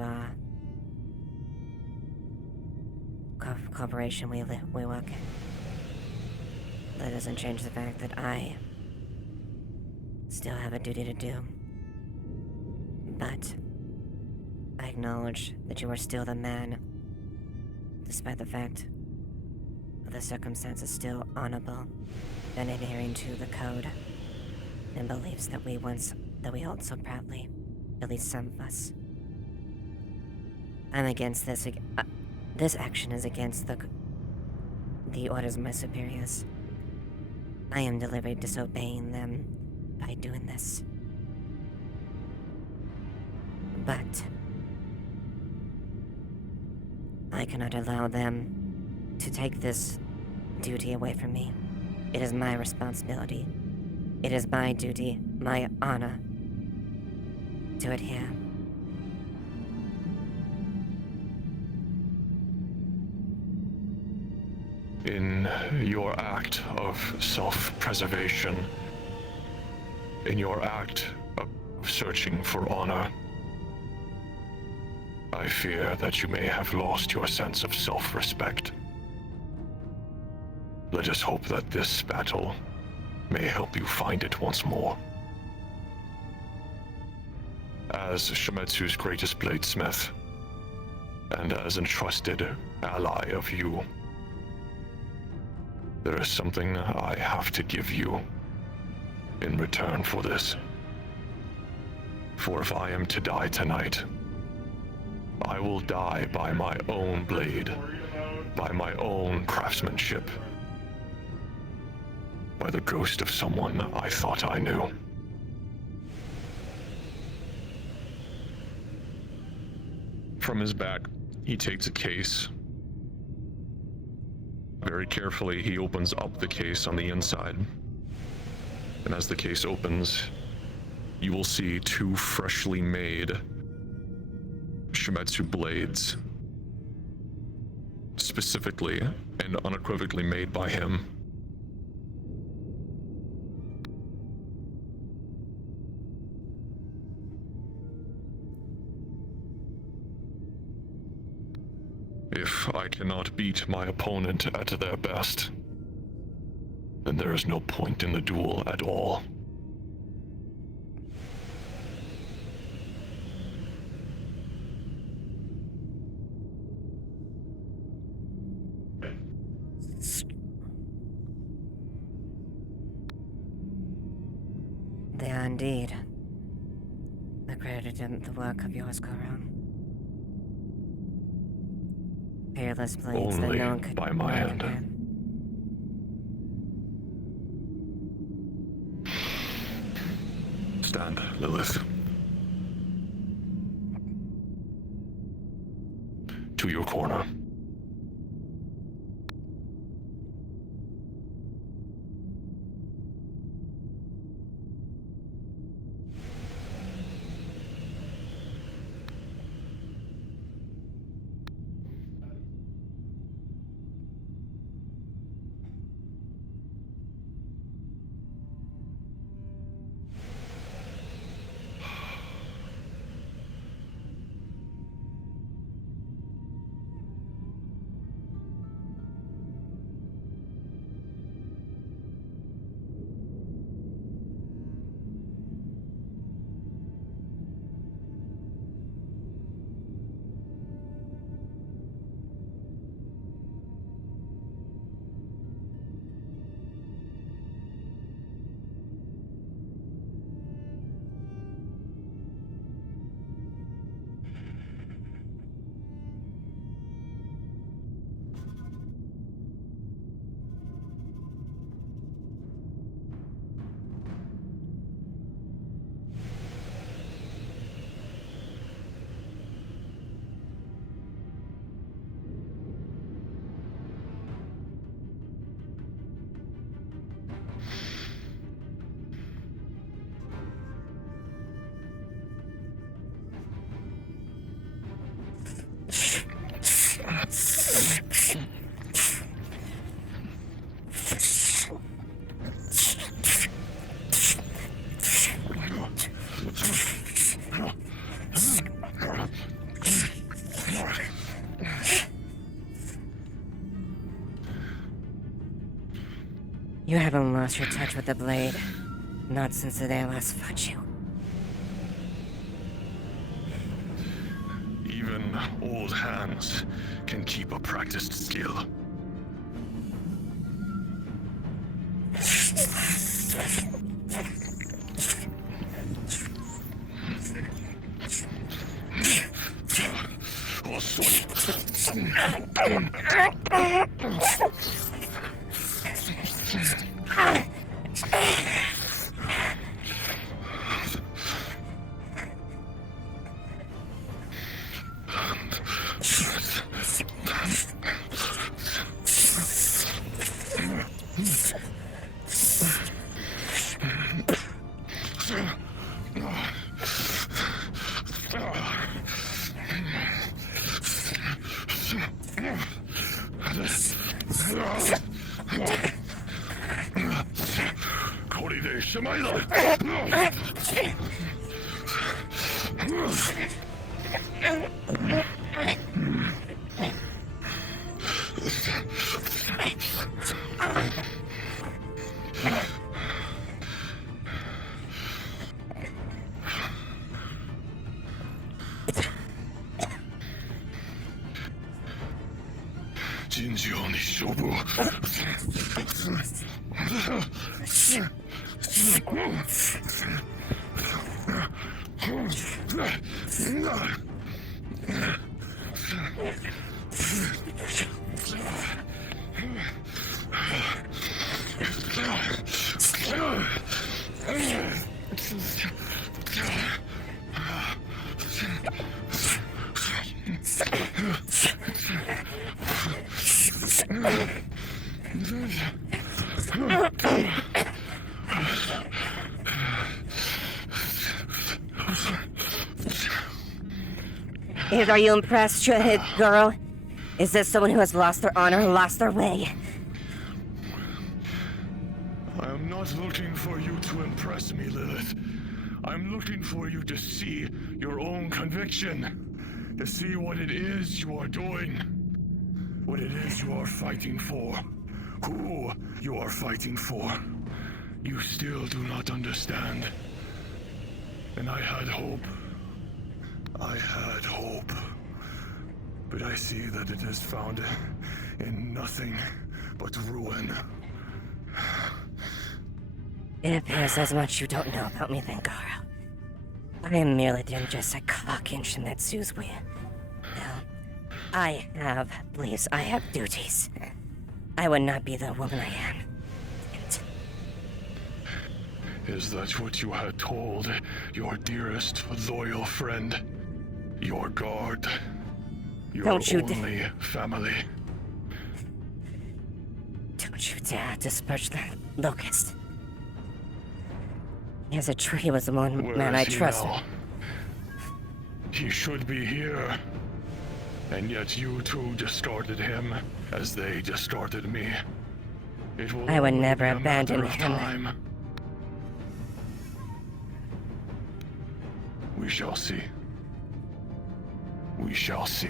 corporation we work in. That doesn't change the fact that I still have a duty to do. But I acknowledge that you are still the man, despite the fact of the circumstances still honorable and adhering to the code and beliefs that we hold so proudly, at least some of us. I'm against this. This action is against the orders of my superiors. I am deliberately disobeying them by doing this. But I cannot allow them to take this duty away from me. It is my responsibility. It is my duty, my honor, to adhere. In your act of self-preservation, in your act of searching for honor, I fear that you may have lost your sense of self-respect. Let us hope that this battle may help you find it once more. As Shimetsu's greatest bladesmith, and as a trusted ally of you, there is something I have to give you in return for this. For if I am to die tonight, I will die by my own blade, by my own craftsmanship, by the ghost of someone I thought I knew. From his back, he takes a case. Very carefully, he opens up the case on the inside. And as the case opens, you will see two freshly made Shimetsu blades. Specifically and unequivocally made by him. If I cannot beat my opponent at their best, then there is no point in the duel at all. Indeed. The creator didn't the work of yours go wrong. Peerless blades that Only no one could by my hand. compare. Stand, Lilith. To your corner. You haven't lost your touch with the blade. Not since the day I last fought you. Even old hands can keep a practiced skill. Are you impressed, shredded girl? Is this someone who has lost their honor, lost their way? I am not looking for you to impress me, Lilith. I'm looking for you to see your own conviction. To see what it is you are doing. What it is you are fighting for. Who you are fighting for. You still do not understand. And I had hope. I had hope. But I see that it is found in nothing but ruin. It appears there's much you don't know about me, then, Garo. I am merely doing just a clock inch in that Zoo's wheel. Now, I have beliefs, I have duties. I would not be the woman I am. Is that what you had told your dearest, loyal friend? Your guard? Your Don't you only family? Don't you dare disperse the locust. He has a tree. He was the one Where man is I he trusted. now? He should be here. And yet you two discarded him as they discarded me. It will I would only never be a abandon matter of him. time. We shall see. We shall see.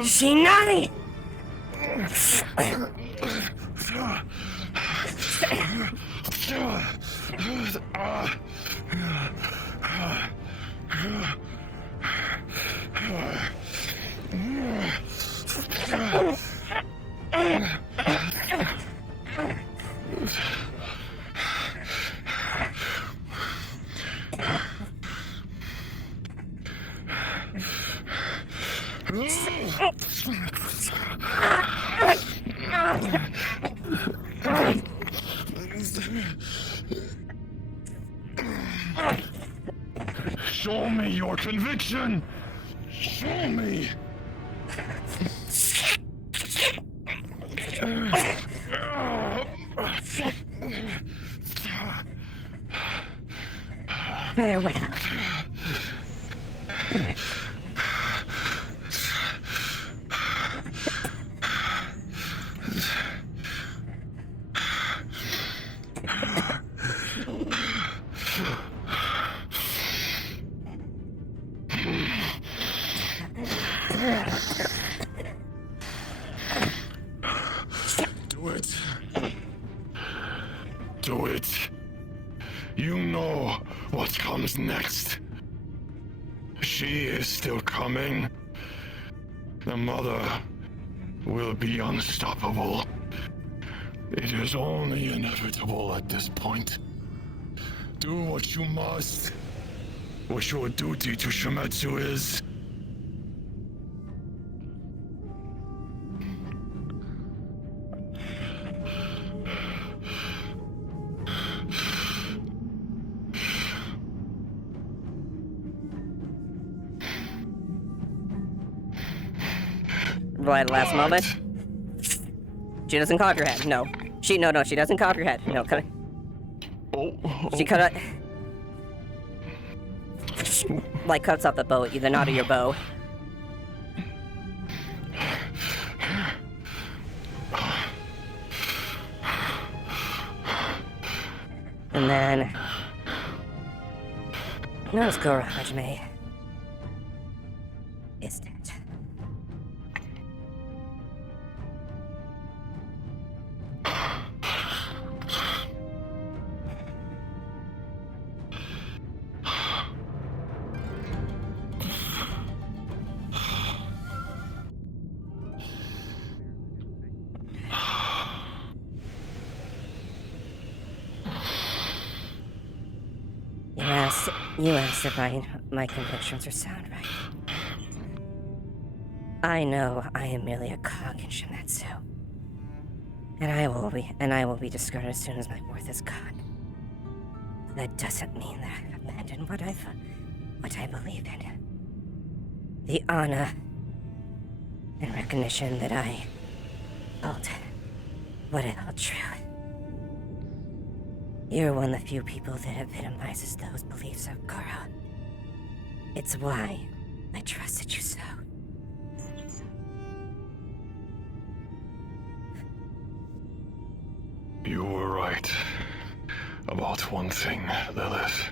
Shinai! Show me your conviction! Show me! Farewell. Do it. Do it. You know what comes next. She is still coming. The mother will be unstoppable. It is only inevitable at this point. Do what you must. What your duty to Shimetsu is. Right at the last moment. She doesn't cock her head. No. She doesn't cock her head. No, come on. She cut it. Like cuts off the bow, either knot or your bow. And then notice Goro Hajime is dead. You asked if my convictions are sound, right? I know I am merely a cog in Shimetsu. And I will be discarded as soon as my worth is gone. That doesn't mean that I've abandoned what I believe in. The honor and recognition that I hold, what I hold true. You're one of the few people that epitomizes those beliefs of Goro. It's why I trusted you so. You were right about one thing, Lilith.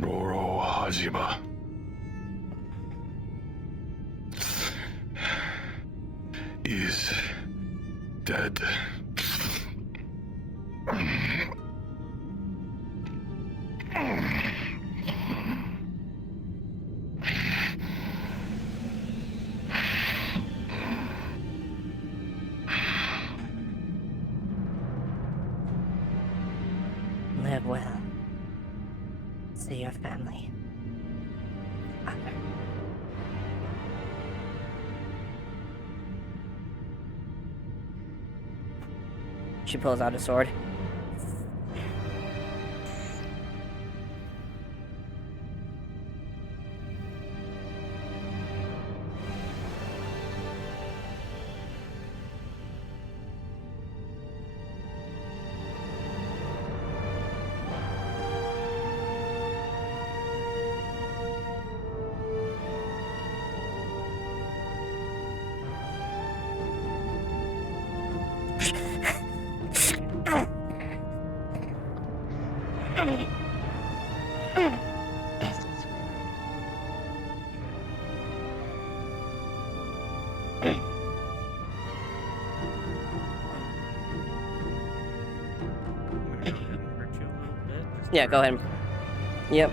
Goro Hajime is dead. Live well. See your family. Honor. She pulls out a sword. Yeah, go ahead. Yep.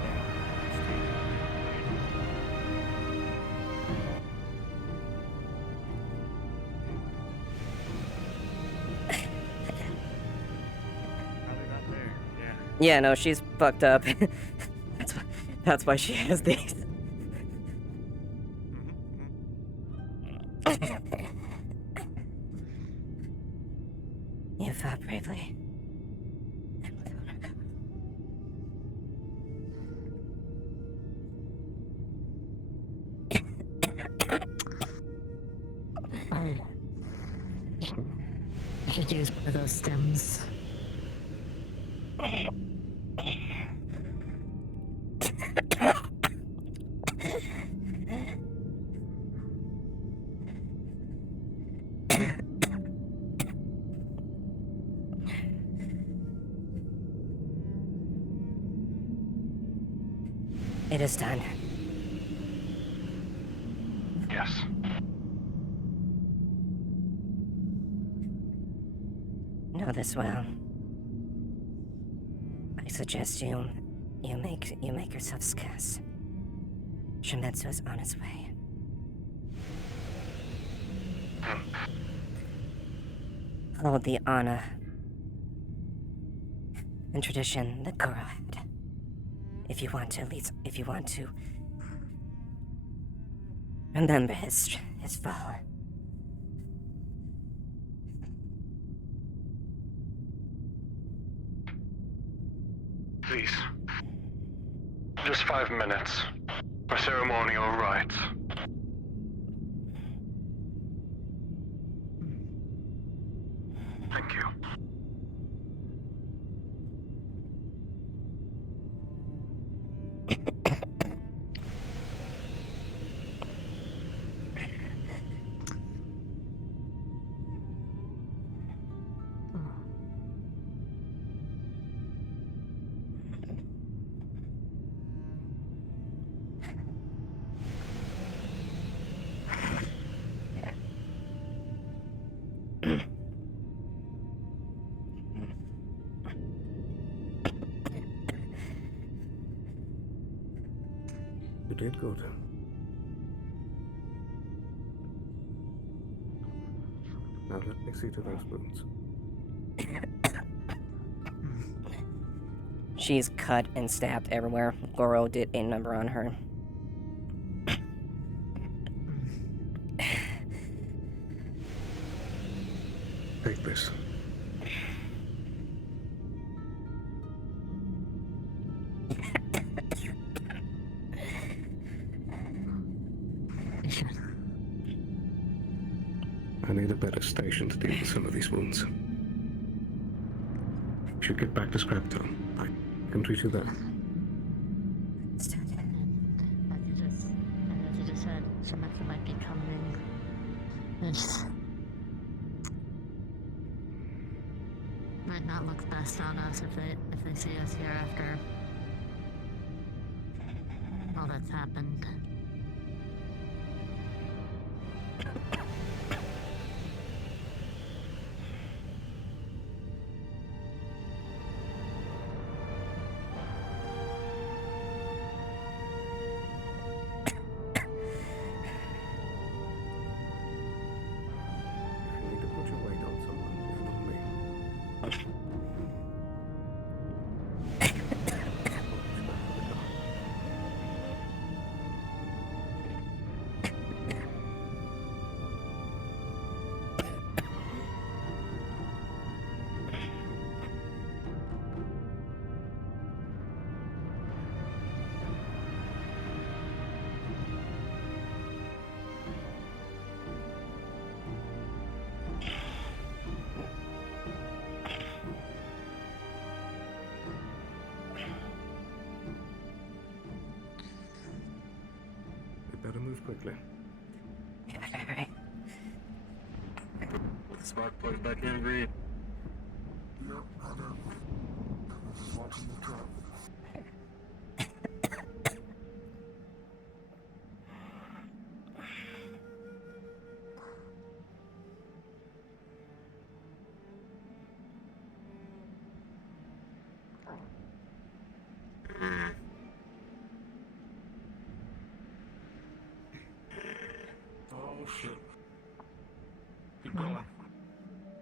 Yeah, no, she's fucked up. That's why she has these. You fought bravely. I could use one of those stems. It is done. Yes. Know this well. I suggest you make yourself scarce. Shimetsu is on its way. Hold the honor and tradition that Goro had. If you want to remember his fall. Please. Just 5 minutes. For ceremonial rites. Thank you. You did good. Now let me see to those wounds. She's cut and stabbed everywhere. Goro did a number on her. Take this. I need a better station to deal with some of these wounds. You should get back to Scraptown. I can treat you there. As you just said, Symmetra might be coming. This might not look best on us if they see us here after all that's happened. If you need to put your weight on someone, lean on me. We better move quickly. With the spark plugs back in, Reed. Yep, I know. I'm just watching the truck. Oh shit. Keep going.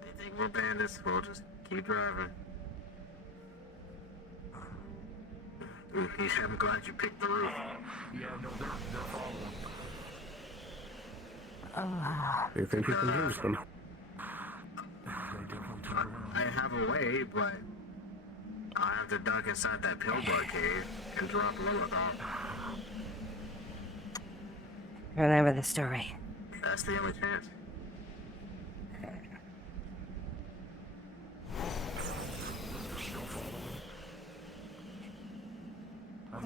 They think we're bandits, we'll just keep driving. Ooh, I'm glad you picked the roof. Yeah, no, they're following. You think you can lose them? I have a way, but I have to duck inside that pillbug cave and drop Lilith off. Remember the story. That's the only chance.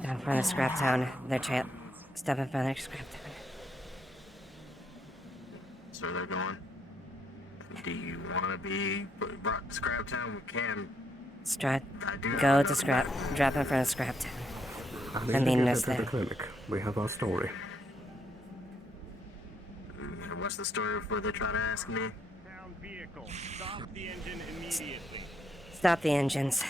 Down in front of Scraptown. Their chant. Step in front of Scraptown. So they're going. Do you want to be brought to Scraptown? We can. Go to Scrap. Drop in front of Scraptown. And meet us to the there. clinic. We have our story. What's the story before they try to ask me? Town vehicle. Stop the engine immediately. Stop the engines.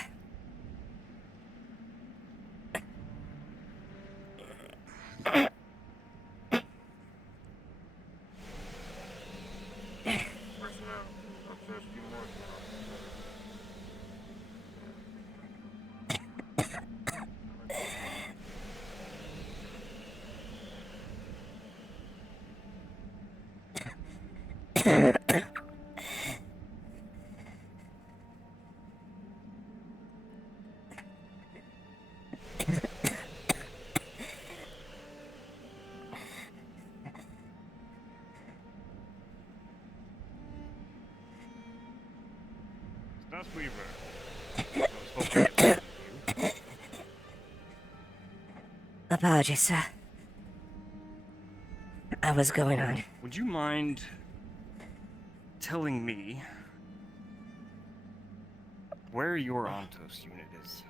Dust Weaver. I was hoping to get you. Apologies, sir. I was going on. Would you mind telling me where your Ontos unit is?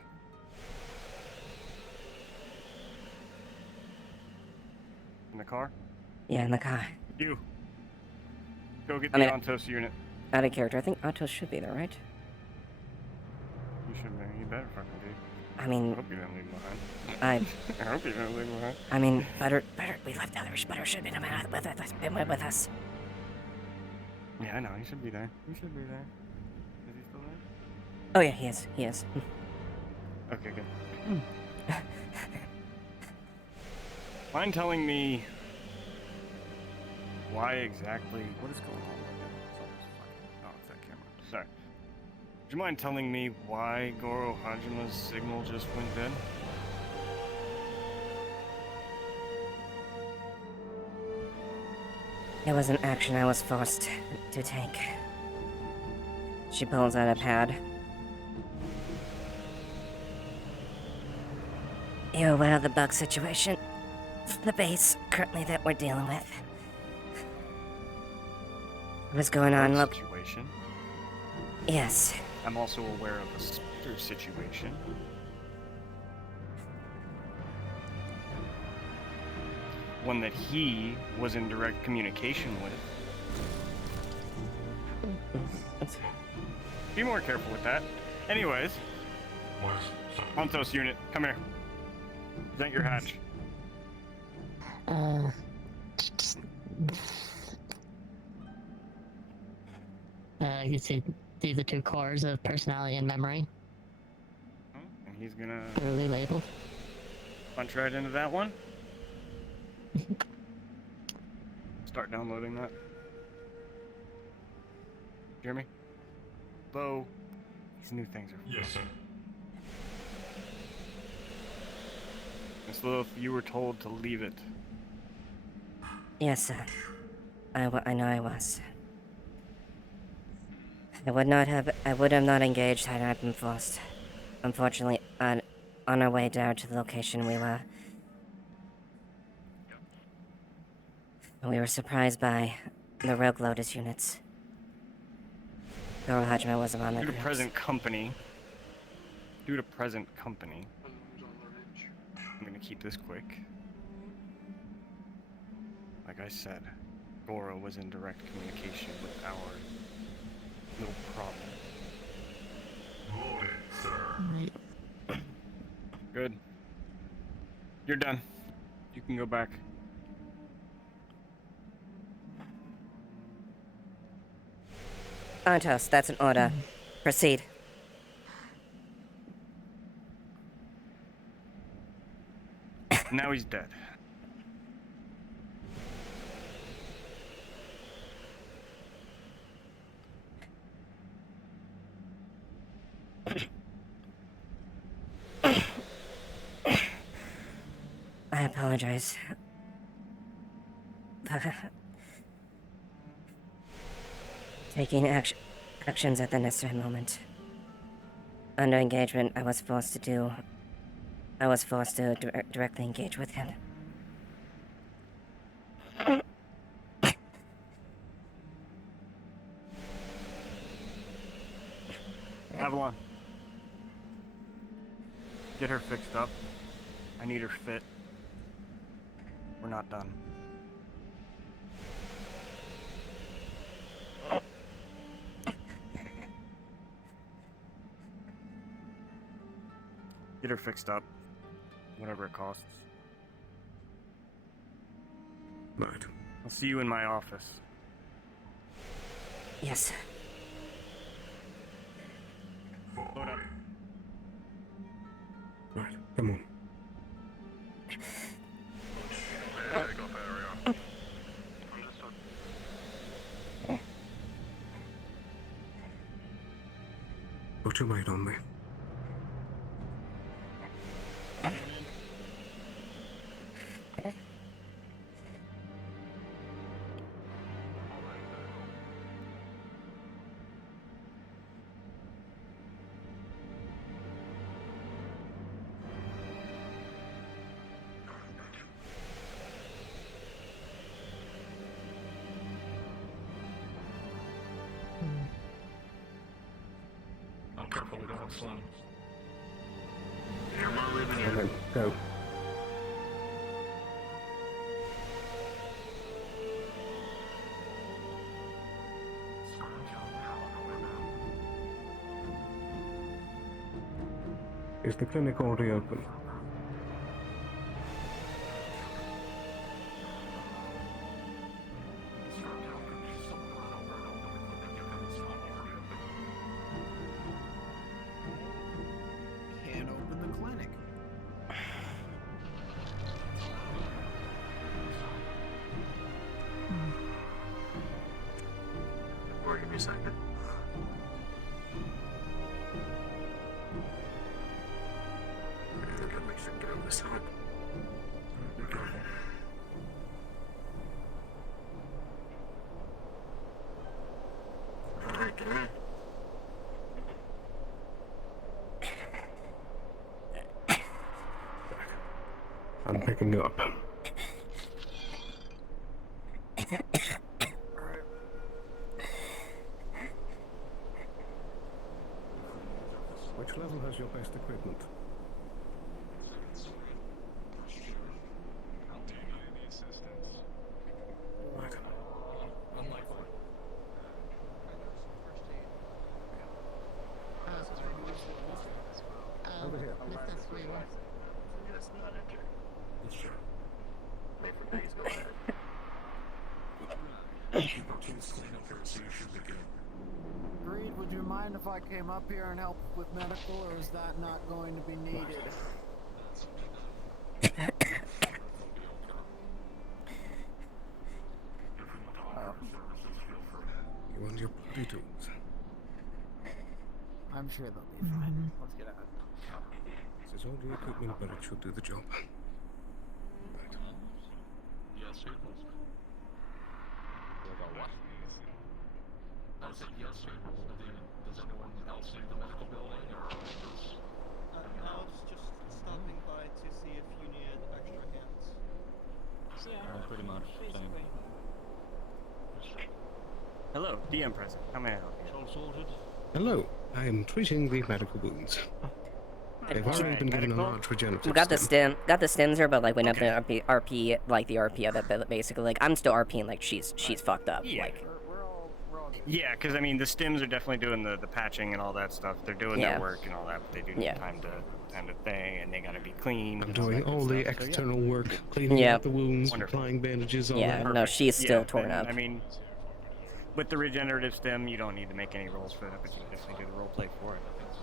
In the car? Yeah, in the car. You. Go get I the mean, Ontos unit. Out of character. I think Autos should be there, right? You should be. You better fucking be. I mean, I hope you didn't leave him behind. I hope you didn't leave him behind. I mean, Butter, we left others. Butter should be with us. Yeah, I know. He should be there. He should be there. Is he still there? Oh yeah, he is. Okay, good. Mind telling me why exactly? What is going on right now? It's almost fucking. Oh, it's that camera. Sorry. Would you mind telling me why Goro Hajima's signal just went dead? It was an action I was forced to take. She pulls out a pad. You're aware of the bug situation? The base currently that we're dealing with. What's going on? Look. Situation. Yes. I'm also aware of a spider situation. One that he was in direct communication with. Be more careful with that. Anyways. Montos unit, come here. Present your hatch. You see the two cores of personality and memory. And he's gonna clearly labeled. punch right into that one. Start downloading that. Jeremy? Bo, these new things are. Yes, sir. Miss Lilith, you were told to leave it. Yes, sir. I know I was. I would have not engaged had I been forced. Unfortunately, on our way down to the location we were surprised by the Rogue Lotus units. Goro Hajime was among the Due to groups. present company. I'm gonna keep this quick. Like I said, Goro was in direct communication with our little problem. Loaded, sir. Good. You're done. You can go back. Antos, that's an order. Proceed. Now he's dead. I apologize. Taking actions at the necessary moment. Under engagement, I was forced to directly engage with him. Avalon. Get her fixed up. I need her fit. We're not done. Get her fixed up. Whatever it costs. Right. I'll see you in my office. Yes. Load up. Right, come on. Put your weight on me. I'm careful we don't have slums. You're more living And then go. Is the clinic already open? Can't open a second. I gotta make sure I get over this hump. Be careful. Alright, get in. I'm picking you up. Which level has your best equipment? Over here. Yes, not enter. Sure. Wait for days, go ahead. Greed, would you mind if I came up here and helped with medical, or is that not going to be needed? You want your body tools? I'm sure they'll be fine. Let's get out. This is all the equipment, but it should do the job. Yes, sir. What? I said yes, sir. Does anyone else need the medical building, or is... I was just stopping by to see if you needed extra hands. Yeah, pretty much. Basically. Hello, DM present. How may I help you? All sorted? Hello, I am treating the medical wounds. They've already been given a large regenerative We got the stem. got the stems here, but like we never RP like the RP of it. But basically, like I'm still RPing like she's fucked up. Yeah. Like Yeah, because I mean, the stims are definitely doing the patching and all that stuff. They're doing Yeah. their work and all that, but they do need time to thing, and they gotta be clean. I'm and doing that good all the stuff, so, yeah. external work, cleaning Yeah. out the wounds, Wonderful. applying bandages, all Yeah, that. no, she's still Yeah, torn and, up. I mean, with the regenerative stem, you don't need to make any rolls for that, but you can definitely do the role play for it.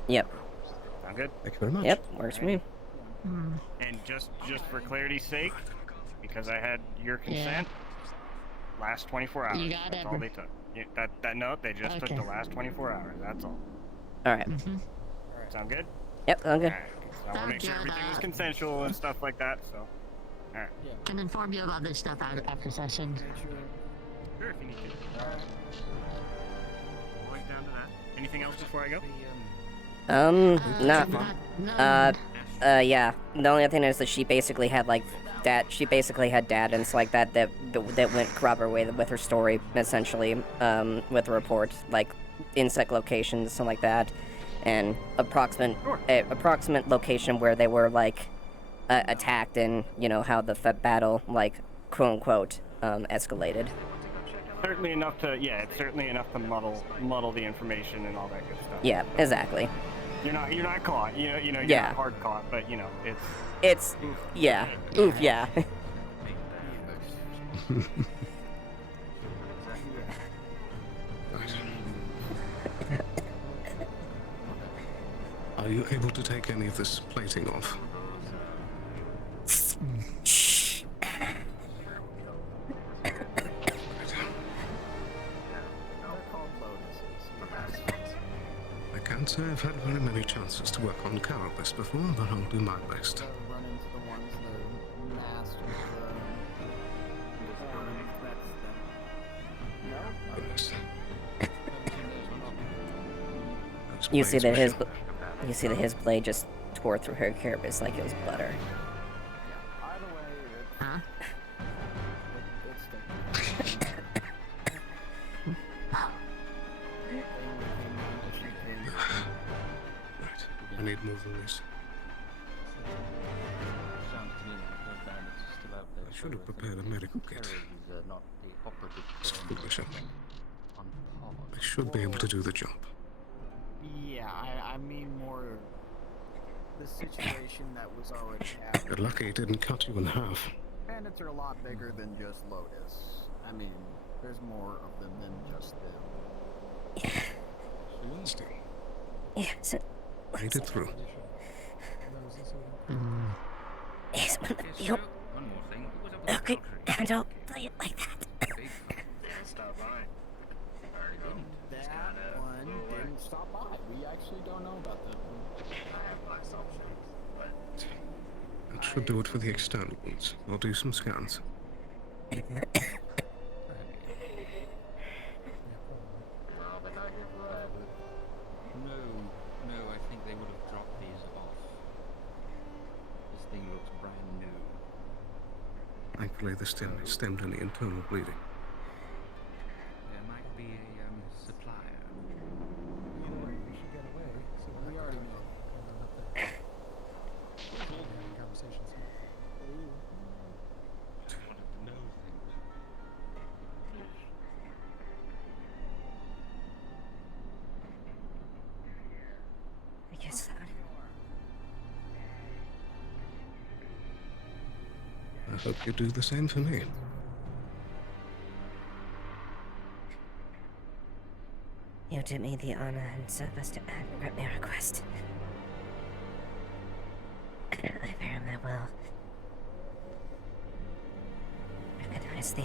Yep. Sound good? Thank you very much. Yep, works for me. And just for clarity's sake, because I had your consent, last 24 hours. You got That's it. all they took. Yeah, that note, they just took Okay. the last 24 hours. That's all. All right. Sound good? Yep, sound good. Alright. So I want to make sure Sounds good, everything was consensual and stuff like that. So, all right. Can inform you about this stuff after session. Sure, if you need to. Right down to that. Anything else before I go? No. Yeah. The only other thing is that she basically had like that. She basically had data and stuff like that went corroborated with her story, essentially, with the report, like insect locations, something like that, and approximate location where they were like attacked, and you know how the battle, like quote unquote, escalated. Certainly enough to, it's certainly enough to muddle the information and all that good stuff. Yeah, exactly. You're not caught. You're Yeah. not hard caught, but It's yeah. Oof, yeah. Are you able to take any of this plating off? I can't say I've had very many chances to work on carapace before, but I'll do my best. Run into the ones that are masked with Goodness. Those You see blades that were his blade just tore through her carapace like it was butter. Huh? I need more than this. I should have prepared a medical kit. It's foolish of me. I should be able to do the job. Yeah, I mean more the situation that was already happening. You're lucky it didn't cut you in half. Bandits are a lot bigger than just Lotus. I mean, there's more of them than just them. Still, Yeah, so made it through. he's one of the few. Okay, and don't play it like that. Stop by. that one didn't stop by. We actually don't know about that one. That should do it for the external ones. I'll do some scans. No, I think they would have dropped these off. This thing looks brand new. Thankfully, this didn't stemmed any internal bleeding. There might be a supplier. We should get away. So we already know. Having conversations. Just wanted to know things. I guess that. I hope you do the same for me. You did me the honor and service to grant me request. I very well recognize the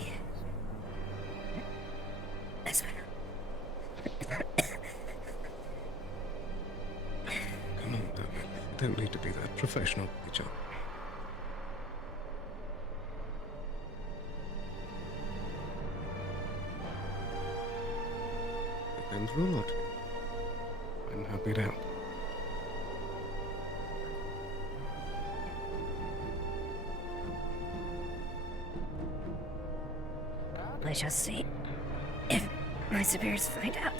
as well. Come on, don't need to be that professional with each other. Depends on a lot. I'm happy to help. I shall see if my superiors find out.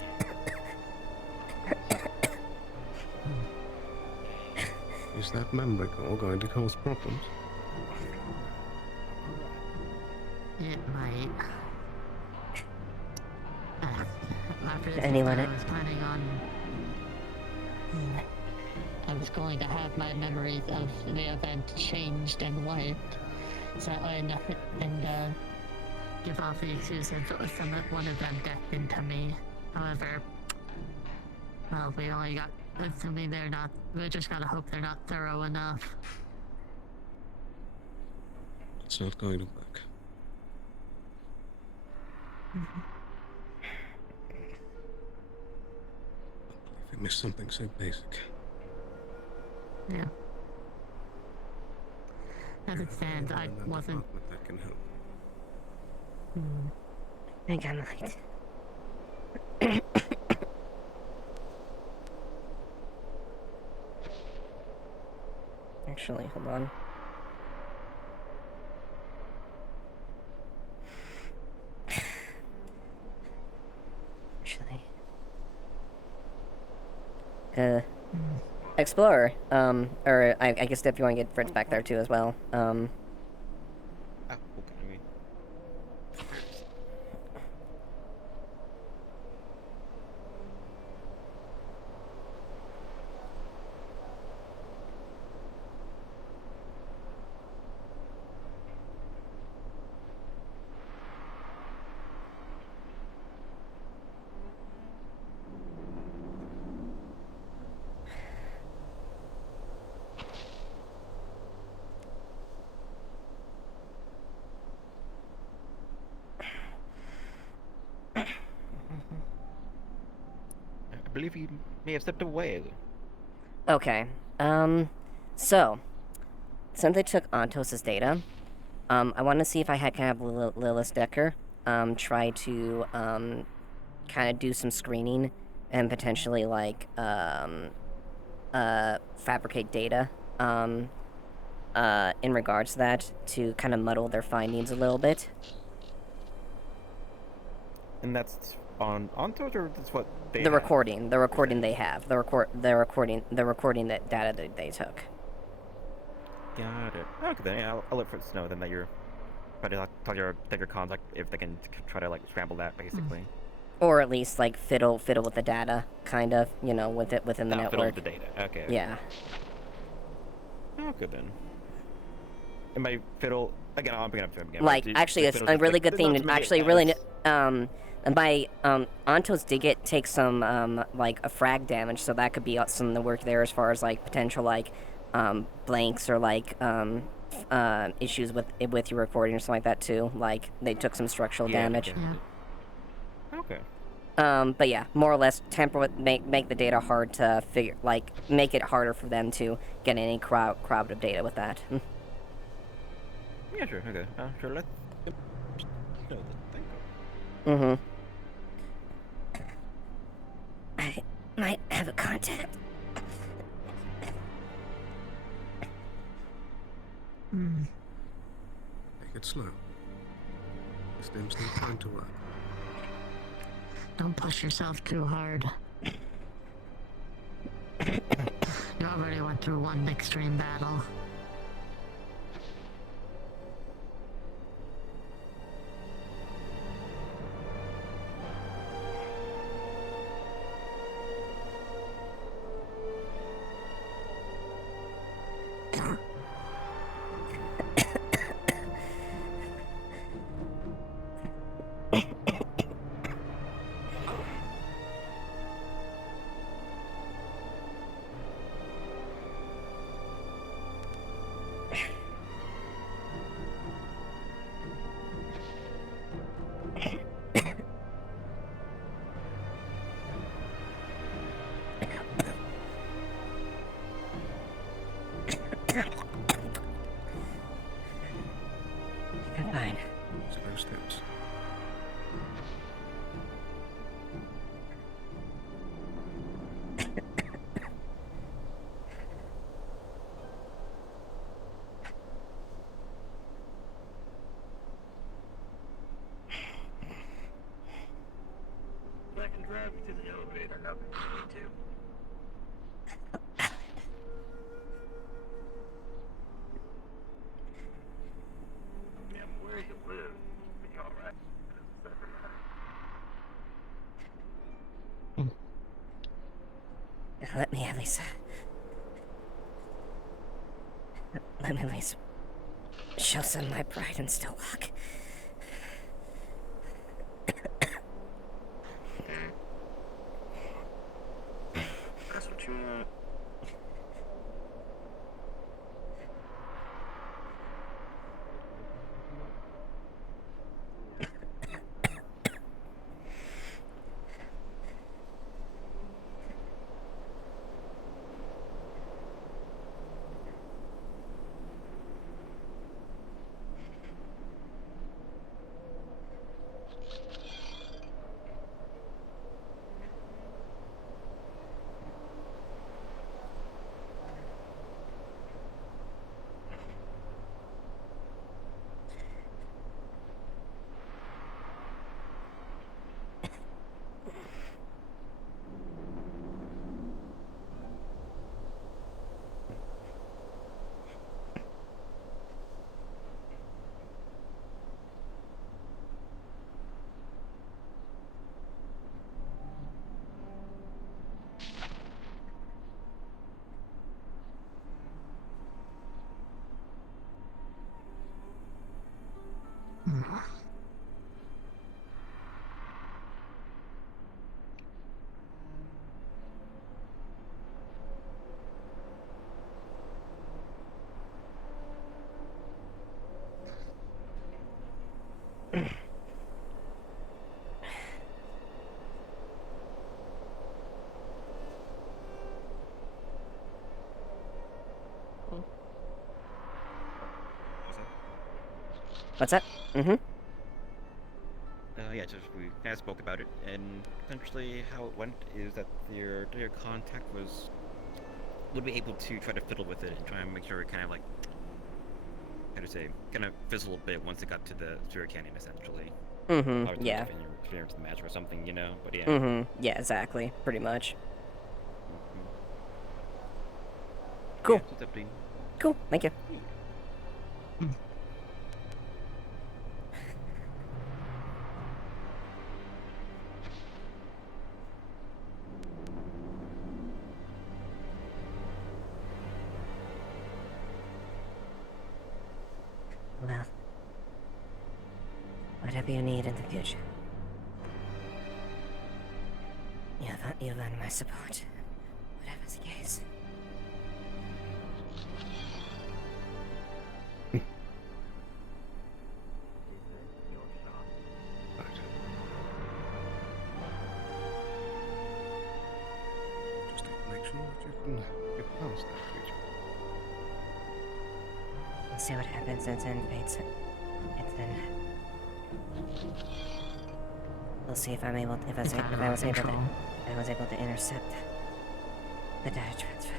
Is that memory core going to cause problems? It might. Anyone? I was planning on. I was going to have my memories of the event changed and wiped, so that way nothing, and give off the excuse of one of them death into me. However, well, we only got. Assuming they're not. We just gotta hope they're not thorough enough. It's not going to work. If we missed something so basic. Yeah. As it stands, I wasn't. That can help. I think I might. Actually, hold on. Actually. Explorer, or I guess if you want to get Fritz back there too as well, I believe he may have stepped away. Okay. So, since they took Antos's data, I want to see if I can have Lilith Decker, try to, kind of do some screening and potentially, like, fabricate data, in regards to that to kind of muddle their findings a little bit. And that's on Antos, or that's what they The recording they have, the recording that data that they took. Got it. Okay, then yeah, I'll let Fritz know then that you're trying to talk to your contact if they can try to like scramble that basically. Or at least like fiddle with the data, kind of, you know, with it within the Fiddle network. with the data. Okay. Yeah. Okay then. And by fiddle again, I'll bring it up to him again. Like, actually, it's a really good thing to actually really, and by, Antos did take some, like, a frag damage, so that could be some of the work there as far as, like, potential, like, blanks or, like, issues with your recording or something like that, too. Like, they took some structural damage. Okay. But yeah, more or less tamper with, make the data hard to figure, like, make it harder for them to get any crowd of data with that. Yeah, sure, okay. Sure, let's... Mm-hmm. I might have a contact. Take it slow. The stims need time to work. Don't push yourself too hard. You already went through one extreme battle. Fine. Slow steps. I can drive you to the elevator now that you need to. Yeah, I'm where you live. Be alright. Let me at least... Let me at least show some of my pride and still walk. That's what you want. What's that? Mm-hmm. Yeah, just we kind of spoke about it, and essentially how it went is that your contact would be able to try to fiddle with it and try and make sure it kind of like, how to say, kind of fizzle a bit once it got to the sewer canyon, essentially. Mm-hmm, yeah. Interference the match or something, you know, but yeah. Mm-hmm, yeah, exactly, pretty much. Cool. Yeah, it's up to you. Cool, thank you. Well, whatever you need in the future, you'll earn my support, whatever's the case. sure that you can get past that creature? We'll see what happens. It's in fates. It's in. We'll see if I'm able. If I was able to intercept the data transfer.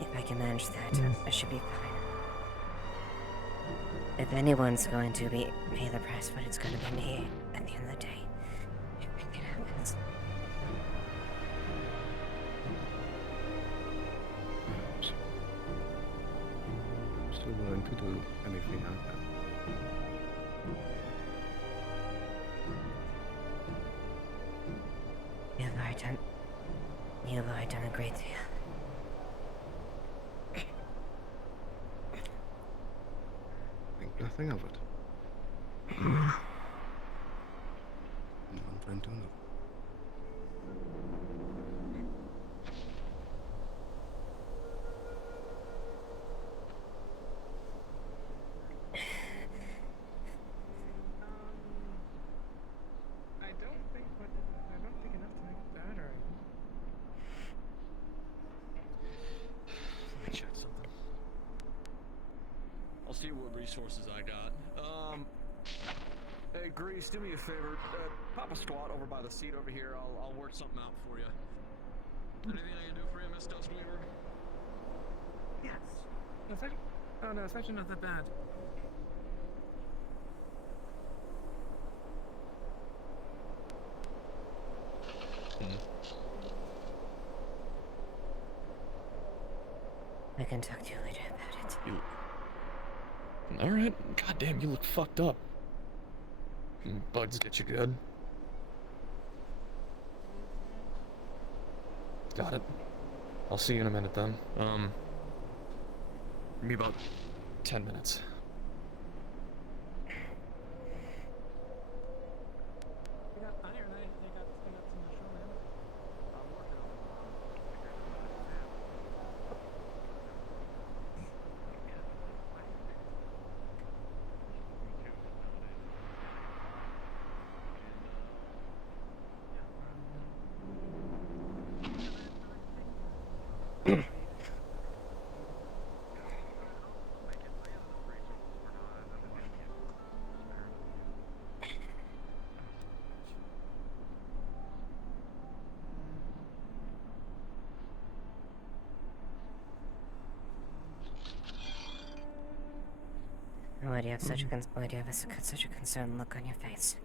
If I can manage that, I should be fine. If anyone's going to pay the price, but it's going to be me at the end of the day. If anything happens. Perhaps. I'm still willing to do anything I can. You've already done a great deal. Think nothing of it. From one friend to another. I don't think enough to make a battery. Let me check something. I'll see what resources I got. Hey, Grease, do me a favor. Pop a squat over by the seat over here. I'll work something out for you. Anything I can do for you, Miss Dustweaver? Yes. It's actually, oh no, it's actually not that bad. I can talk to you later about it. Alright. Goddamn, you look fucked up. Bugs get you good. Got it. I'll see you in a minute then. Give me about 10 minutes. They got iron, they got some additional ammo. I'm working on Why do you have such a such a concerned look on your face?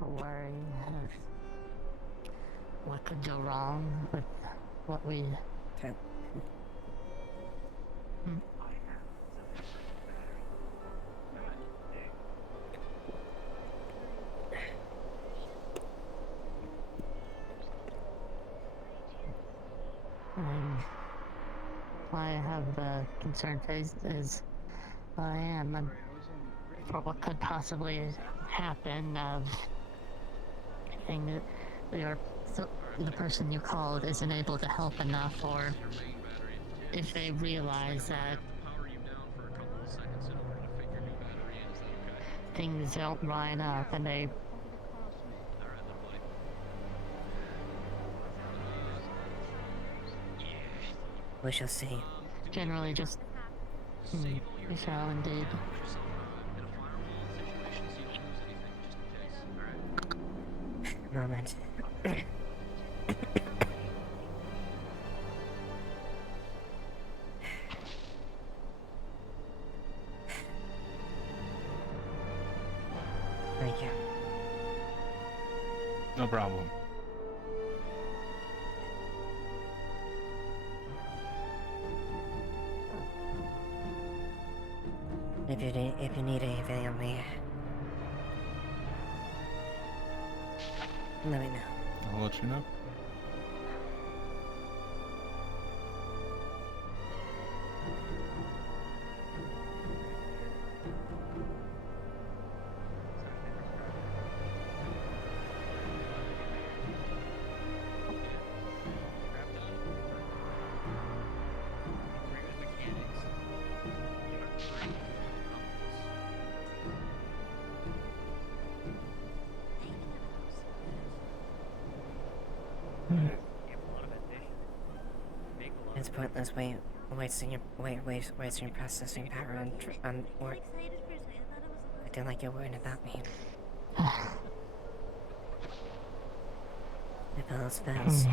Worry. What could go wrong with what we... Why I have the concerned face is I am for what could possibly happen of anything that the person you called isn't able to help enough, or if they realize that things don't line up and they we shall see. Generally just... we shall indeed. Moment. Thank you. No problem. If you need anything of me, let me know. I'll let you know. pointless wasting your processing power on work. I don't like you worrying about me. If all else fails,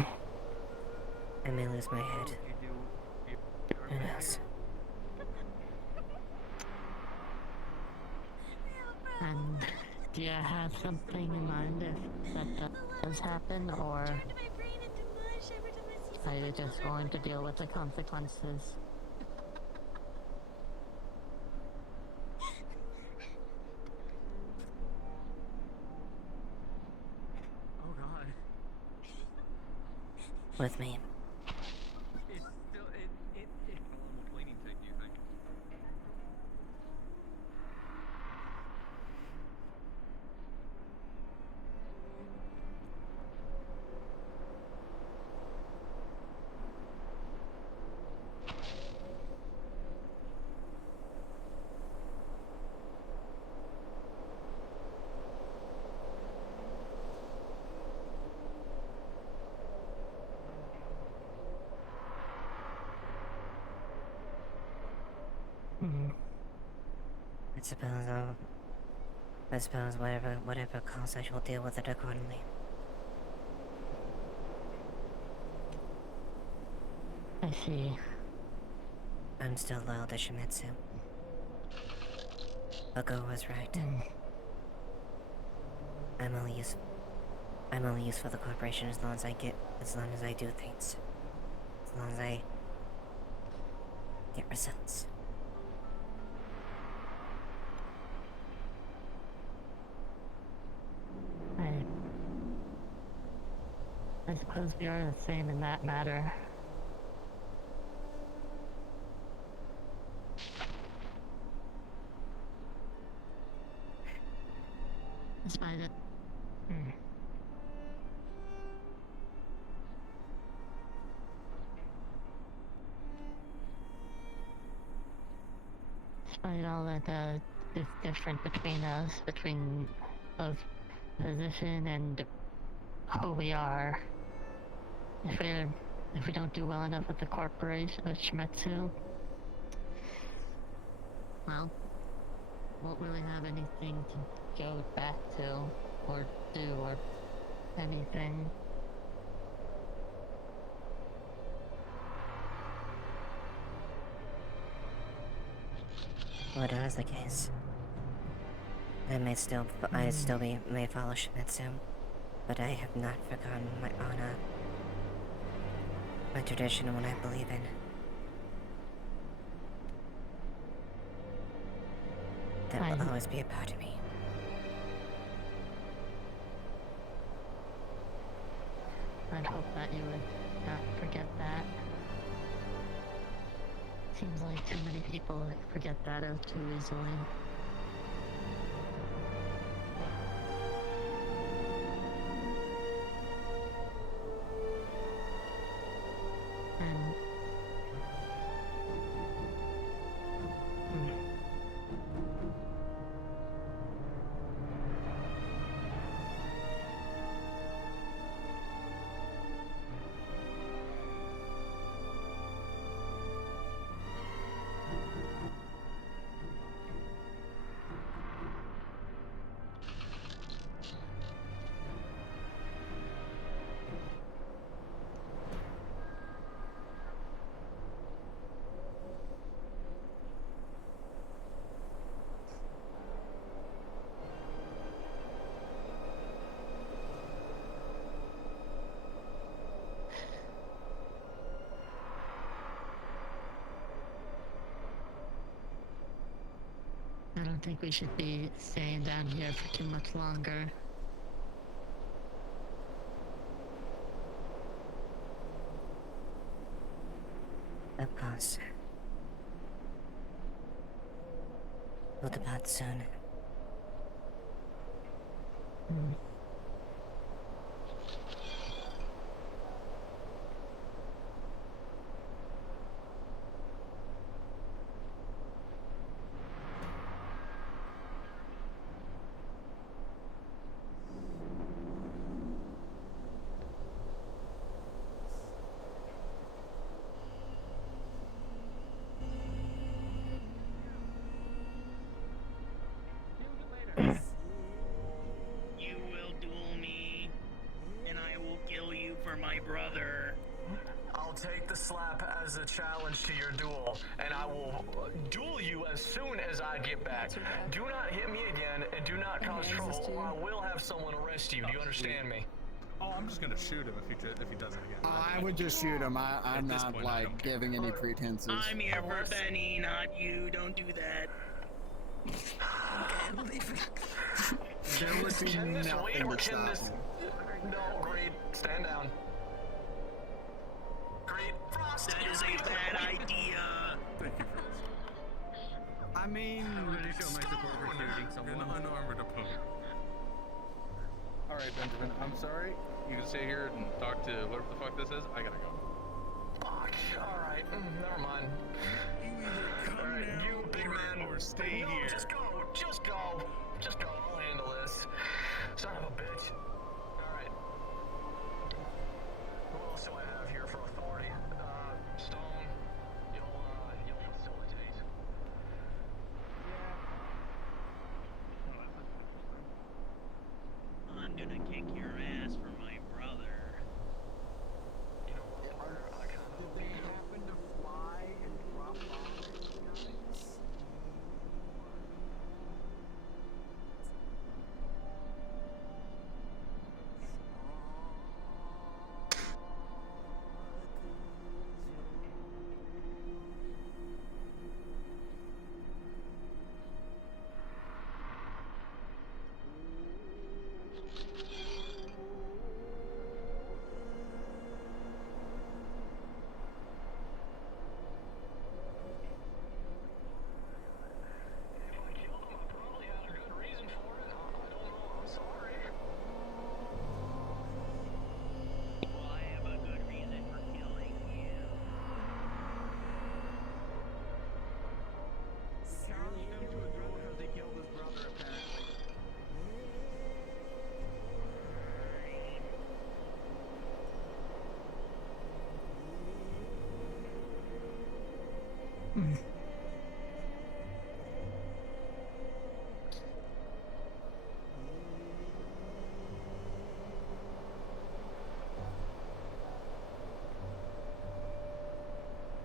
I may lose my head. Who knows? And do you have something in mind if that does happen, or are you just going to deal with the consequences? Oh god. With me. It's still how long will cleaning take, do you think? I suppose whatever comes, I shall deal with it accordingly. I see. I'm still loyal to Shimizu. Ogo was right. I'm only used for the corporation as long as I do things. As long as I get results. I suppose we are the same in that matter. Despite it. Despite all that is different between us, between both position and who we are. If we don't do well enough with the corporation of Shimizu, well, won't really have anything to go back to, or do, or anything. Well, that is the case. I may still may follow Shimizu, but I have not forgotten my honor, my tradition, and what I believe in. That will always be a part of me. I'd hope that you would not forget that. Seems like too many people forget that too easily. And I don't think we should be staying down here for too much longer. Of course. We'll depart soon. You will duel me, and I will kill you for my brother. I'll take the slap as a challenge to your duel, and I will duel you as soon as I get back. Do not hit me again, and do not cause trouble, or I will have someone arrest you. Do you understand me? Oh, I'm just gonna shoot him if he does it again. I would just shoot him. I'm this not point, I don't like care. giving any pretenses. I'm here for Benny, not you. Don't do that. There would be Can this wait, nothing or to can stop this... me. No, Greed, stand down. Greed, Frost, That is a bad idea. I mean, I'm ready to show my support for shooting someone. An unarmored opponent. Alright, Benjamin, I'm sorry. You can stay here and talk to whatever the fuck this is. I gotta go. Fuck, alright, never mind. Alright, you big man. Or stay No, here. just go, just go. Just go, I'll handle this. Son of a bitch. Alright. Who else do I have here for authority? Stone, you'll facilitate. I'm gonna kick your ass for my brother. You know what? I kind of... Did they happen to fly and drop bombs? If I killed him, I probably had a good reason for it. I don't know, I'm sorry. Well, I have a good reason for killing you. Challenged him to a duel because he killed his brother, apparently.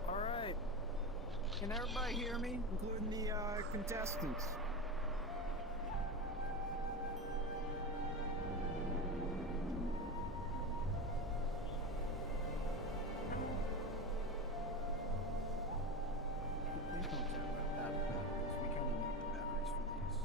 All right. Can everybody hear me, including the contestants? Please don't chat about batteries. We kind of need the batteries for these.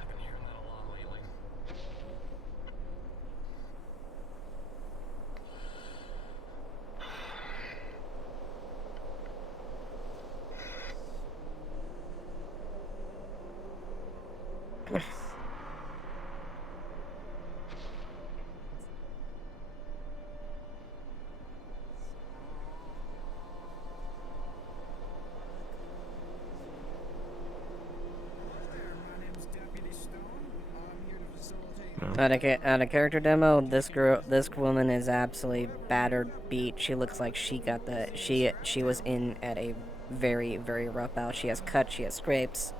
I've been hearing that a lot lately. My name's Deputy Stone. I'm here to facilitate. At a character demo, this woman is absolutely battered, beat. She looks like she got the she was in at a very rough bout. She has cuts, she has scrapes,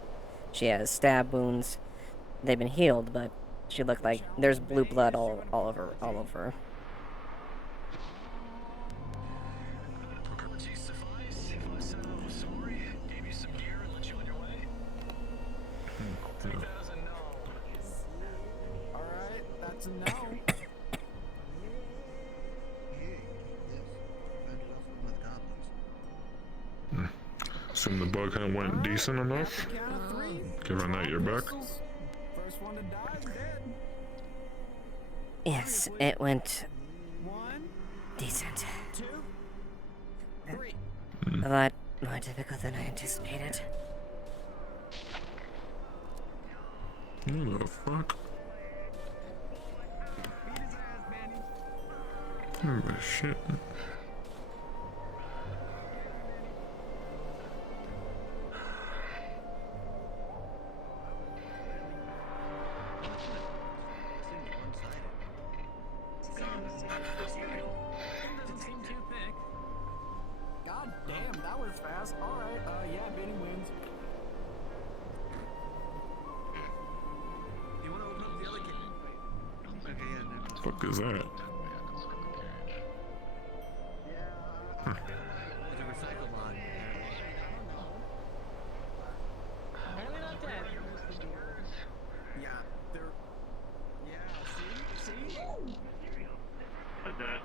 she has stab wounds. They've been healed, but she looked like there's blue blood all over her. Apologies suffice if I said I was sorry, gave you some gear and let you on your way. I'll take that as a no. All right, that's a no. Assume the bug hunt went decent enough. Count of three. Given that you're back. First one to die is dead. Yes, it went One, decent. 2, 3. A lot more difficult than I anticipated. Who the fuck? Beat his ass, Manny. Oh shit. fuck is that? It's a recycle mod. Apparently not dead. Yeah, they're. Yeah, see? Like that.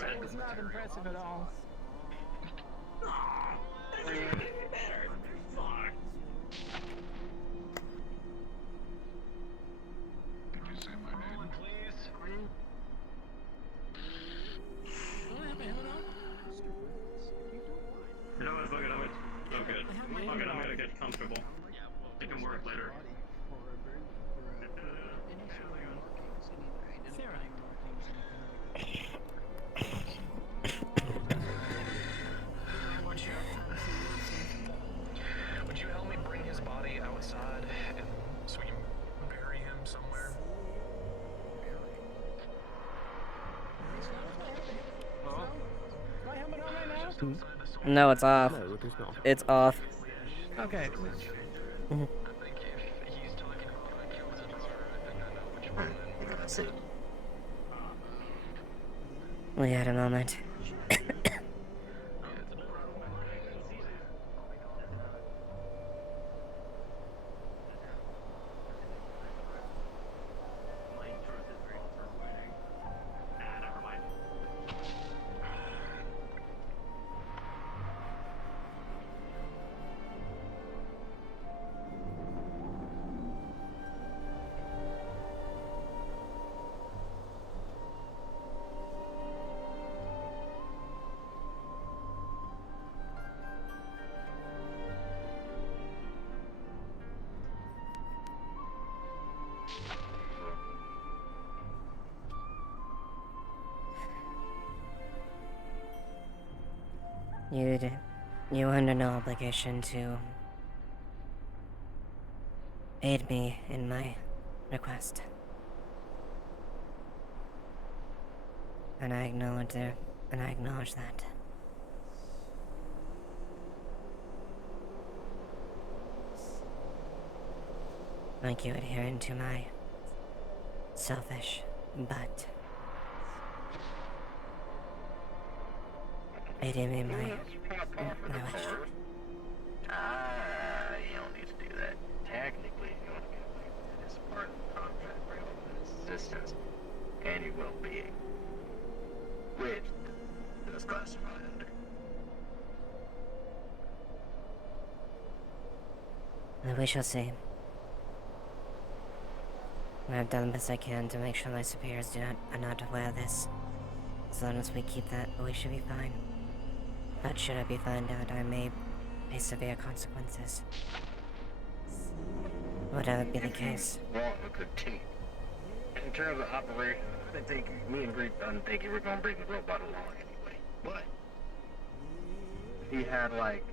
That was not impressive at all. You know what? Fuck it. I'm good. Fuck it. I'm gonna get comfortable. It can work later. Would you help me bring his body outside and so we can bury him somewhere? My helmet on right now? No, it's off. No, it is not. It's off. Okay. We had a moment. You under no obligation to aid me in my request. And I acknowledge that. Thank you adhering to my selfish but aiding me in my wish. You don't need to do that. Technically, you want to get away with it. It's part of the contract for your assistance and your well-being, which is classified under. And we shall see. I've done the best I can to make sure my superiors are not aware of this. As long as we keep that, we should be fine. But should I be found out, I may face severe consequences. Whatever be the case. Want a good team. In terms of operation, I didn't think me and Greek didn't think you were gonna bring the robot along anyway. But if he had like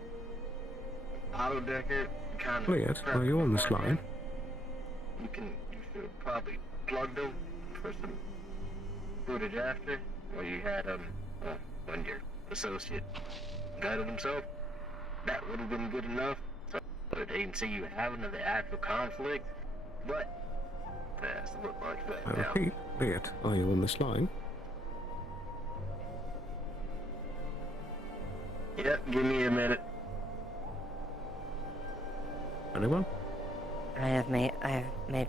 auto decker kind of. Elliot, are you on this line? You should probably plug them for some footage after, where you had when your associate guided himself. That would have been good enough, so they didn't see you having the actual conflict. But that's what much I better now. repeat, Elliot, are you on this line? Yep, give me a minute. Anyone? I have made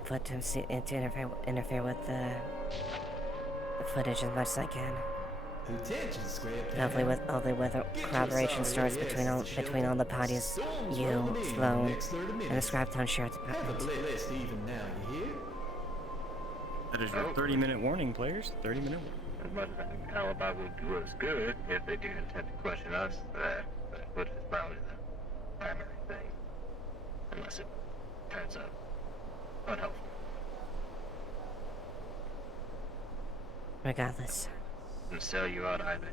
foot to interfere with the footage as much as I can. Hopefully with collaboration starts between all the parties, you, Sloan, and the Scraptown Sheriff's Department. That is your 30-minute warning, players. 30-minute warning. As much as an alibi will do us good, if they do intend to question us, which is probably the primary thing. Unless it turns out unhelpful. Regardless. And sell you out either.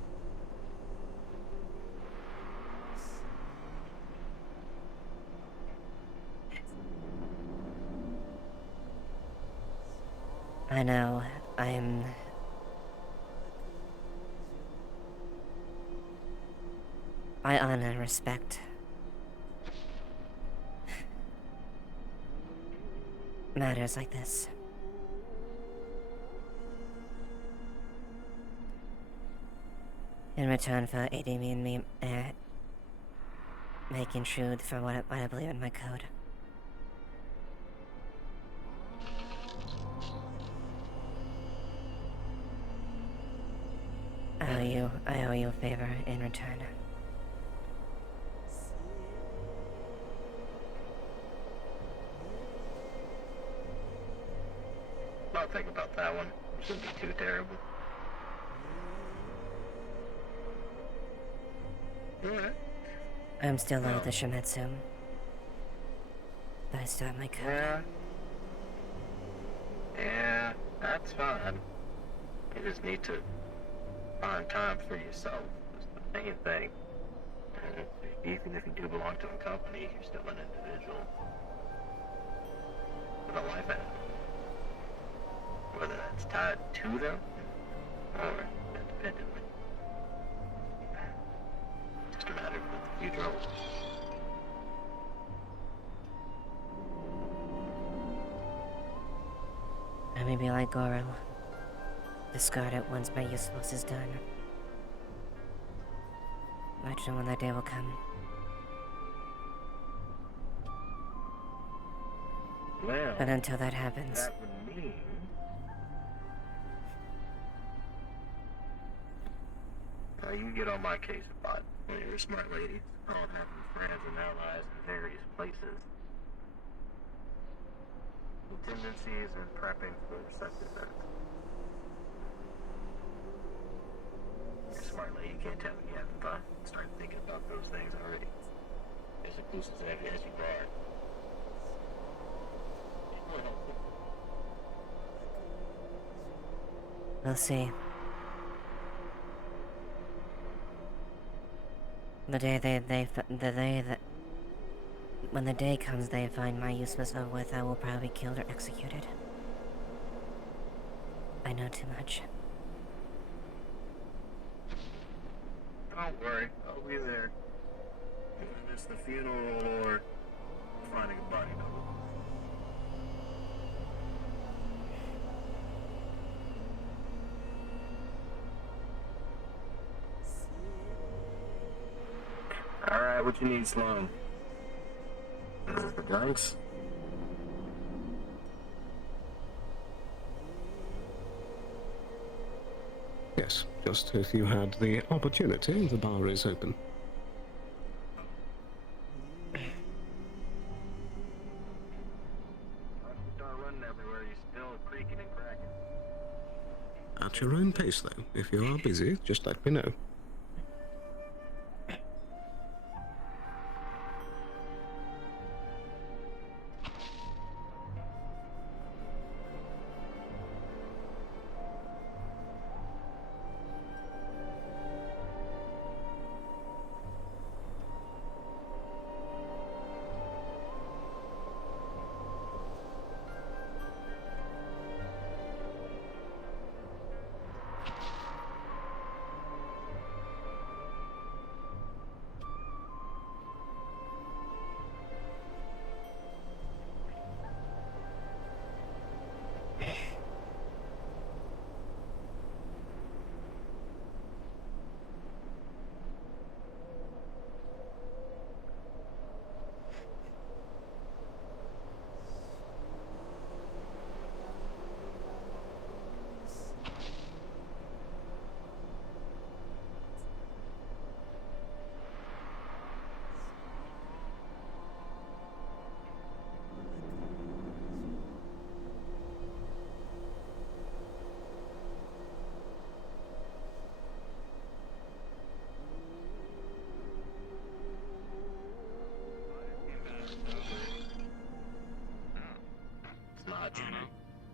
I know, I'm I honor and respect matters like this. In return for aiding me in making true for what I believe in my code. I owe you a favor in return. I'll think about that one. It shouldn't be too terrible. Alright. I'm still low the Shimetsu. But I still have my code. Yeah, that's fine. You just need to find time for yourself. That's the main thing. Even if you do belong to a company, you're still an individual. With a life ahead. Whether that's tied to them or independently. Just a matter of what the future holds. I may be like Goro. Discard it once my usefulness is done. I don't know when that day will come. Well, but until that happens, that would mean you get on my case about you're a smart lady, all having friends and allies in various places. Tendencies and prepping for such events. You're a smart lady, you can't tell me you haven't started thinking about those things already. As inclusive as you are. we'll see. When the day comes they find my useless over with, I will probably be killed or executed. I know too much. Don't worry, I'll be there. Whether it's the funeral or finding a body double. Alright, what you need, Sloan? Is it the drinks? Yes, just if you had the opportunity, the bar is open. Start running everywhere, you're still creaking and cracking. At your own pace, though. If you are busy, just let me know.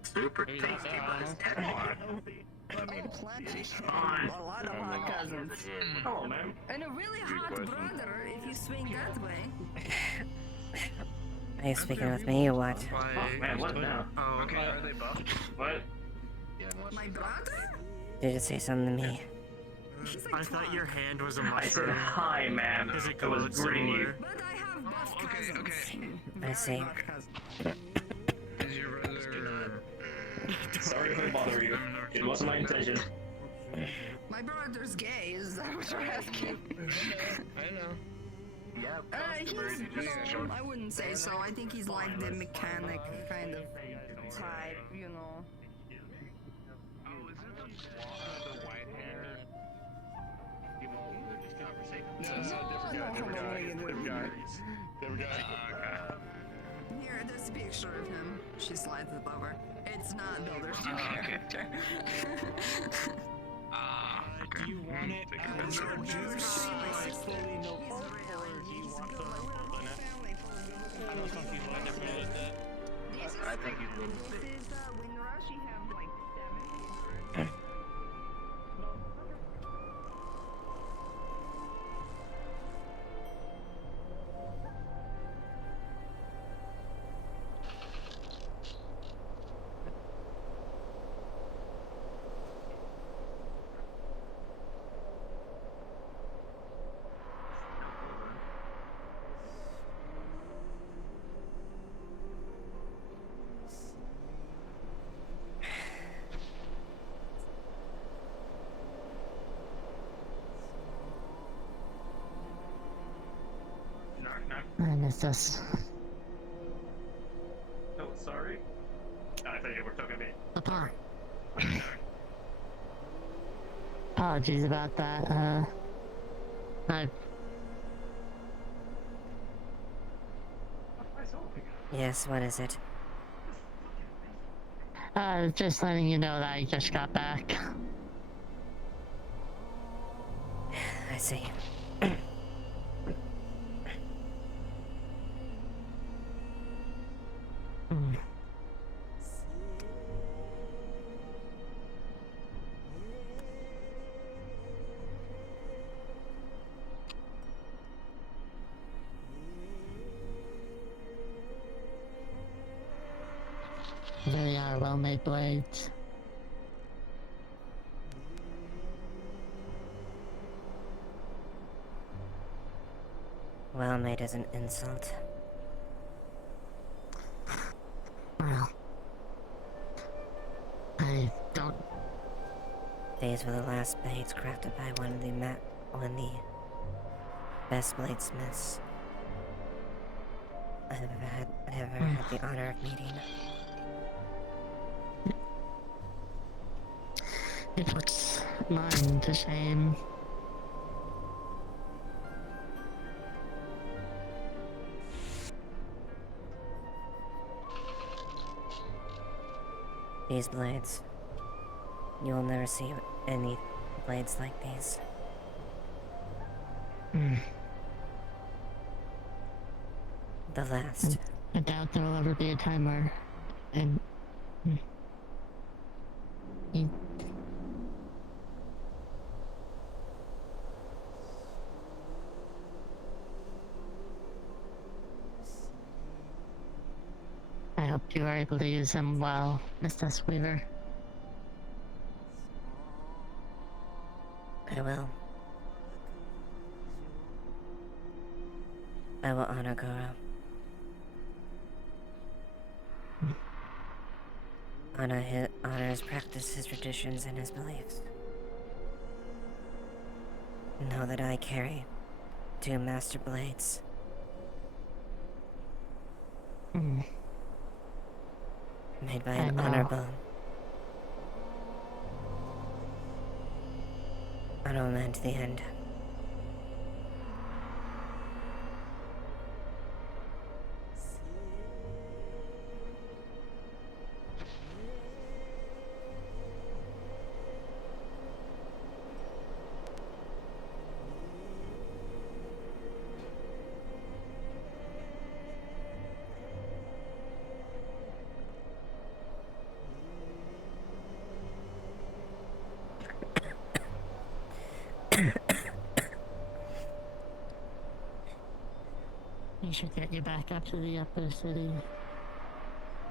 Super tasty, but it's technically healthy. I mean, it's fine. A lot of hot cousins. Hello, man. And a really hot brother if you swing that way. Are you speaking with me or what? Oh, man, what now? Oh, okay. Are they both? What? My brother? Did you say something to me? I thought your hand was a I said, mushroom. hi, ma'am. Does it I was glow greeting you. similar? But I have buff cousins. I see. Is your brother... Sorry if I bother you. It wasn't my intention. My brother's gay, is that what you're asking? I know. He's, no, I wouldn't say so. I think he's like the mechanic kind of type, you know. Here, there's a picture of him. She slides it over. It's not Builder's new character. Do you want it as a juice, like fully no pulp, or do you want the pulp in it? I know some people are different with that. I think he's willing to This is Windrush. You have like 7 I missed us. Oh, sorry. I thought you were talking to me. Apart. Apologies about that. Yes, what is it? Just letting you know that I just got back. I see. They are well-made blades. Well made is an insult. Well, I don't. These were the last blades crafted by one of the best bladesmiths I've ever had the honor of meeting. It puts mine to shame. These blades. You will never see any blades like these. The last. I doubt there will ever be a time where... I hope you are able to use them well, Mr. Weaver. I will. I will honor Goro. Honor his practice, his traditions, and his beliefs. Know that I carry 2 master blades. Made by an honorable man to the end. We should get you back up to the upper city.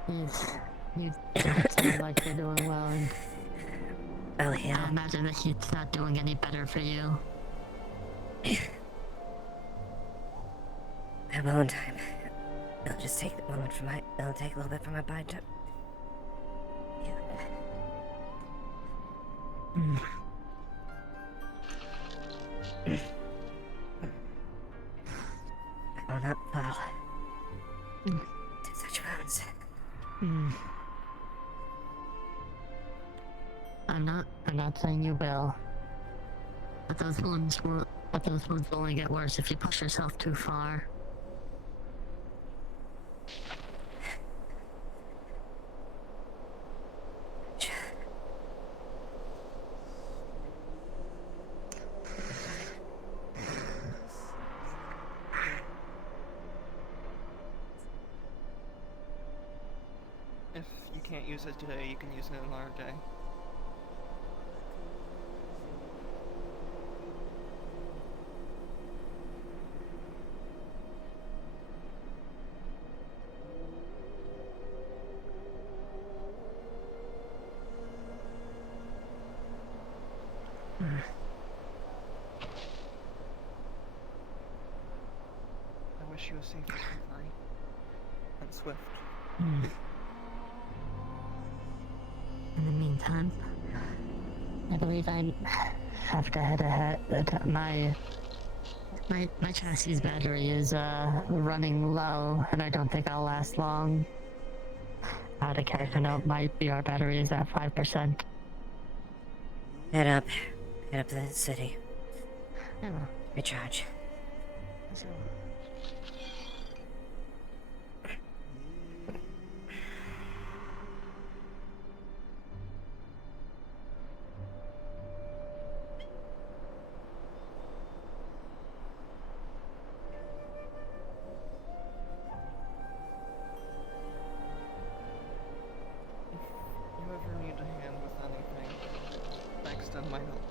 You don't sound like you're doing well. I'll heal. I imagine that it's not doing any better for you. I will in time. It'll just take a moment for my. It'll take a little bit for my body to. I will not fall to such wounds. I'm not saying you will. But those wounds will only get worse if you push yourself too far. If you can't use it today, you can use it another day. I wish you a safe recovery and swift. In the meantime, I believe I have to head ahead. My chassis battery is running low, and I don't think I'll last long. Out of character note, my BR battery is at 5%. Head up to the city. Yeah. Recharge. If you ever need a hand with anything, I extend my help.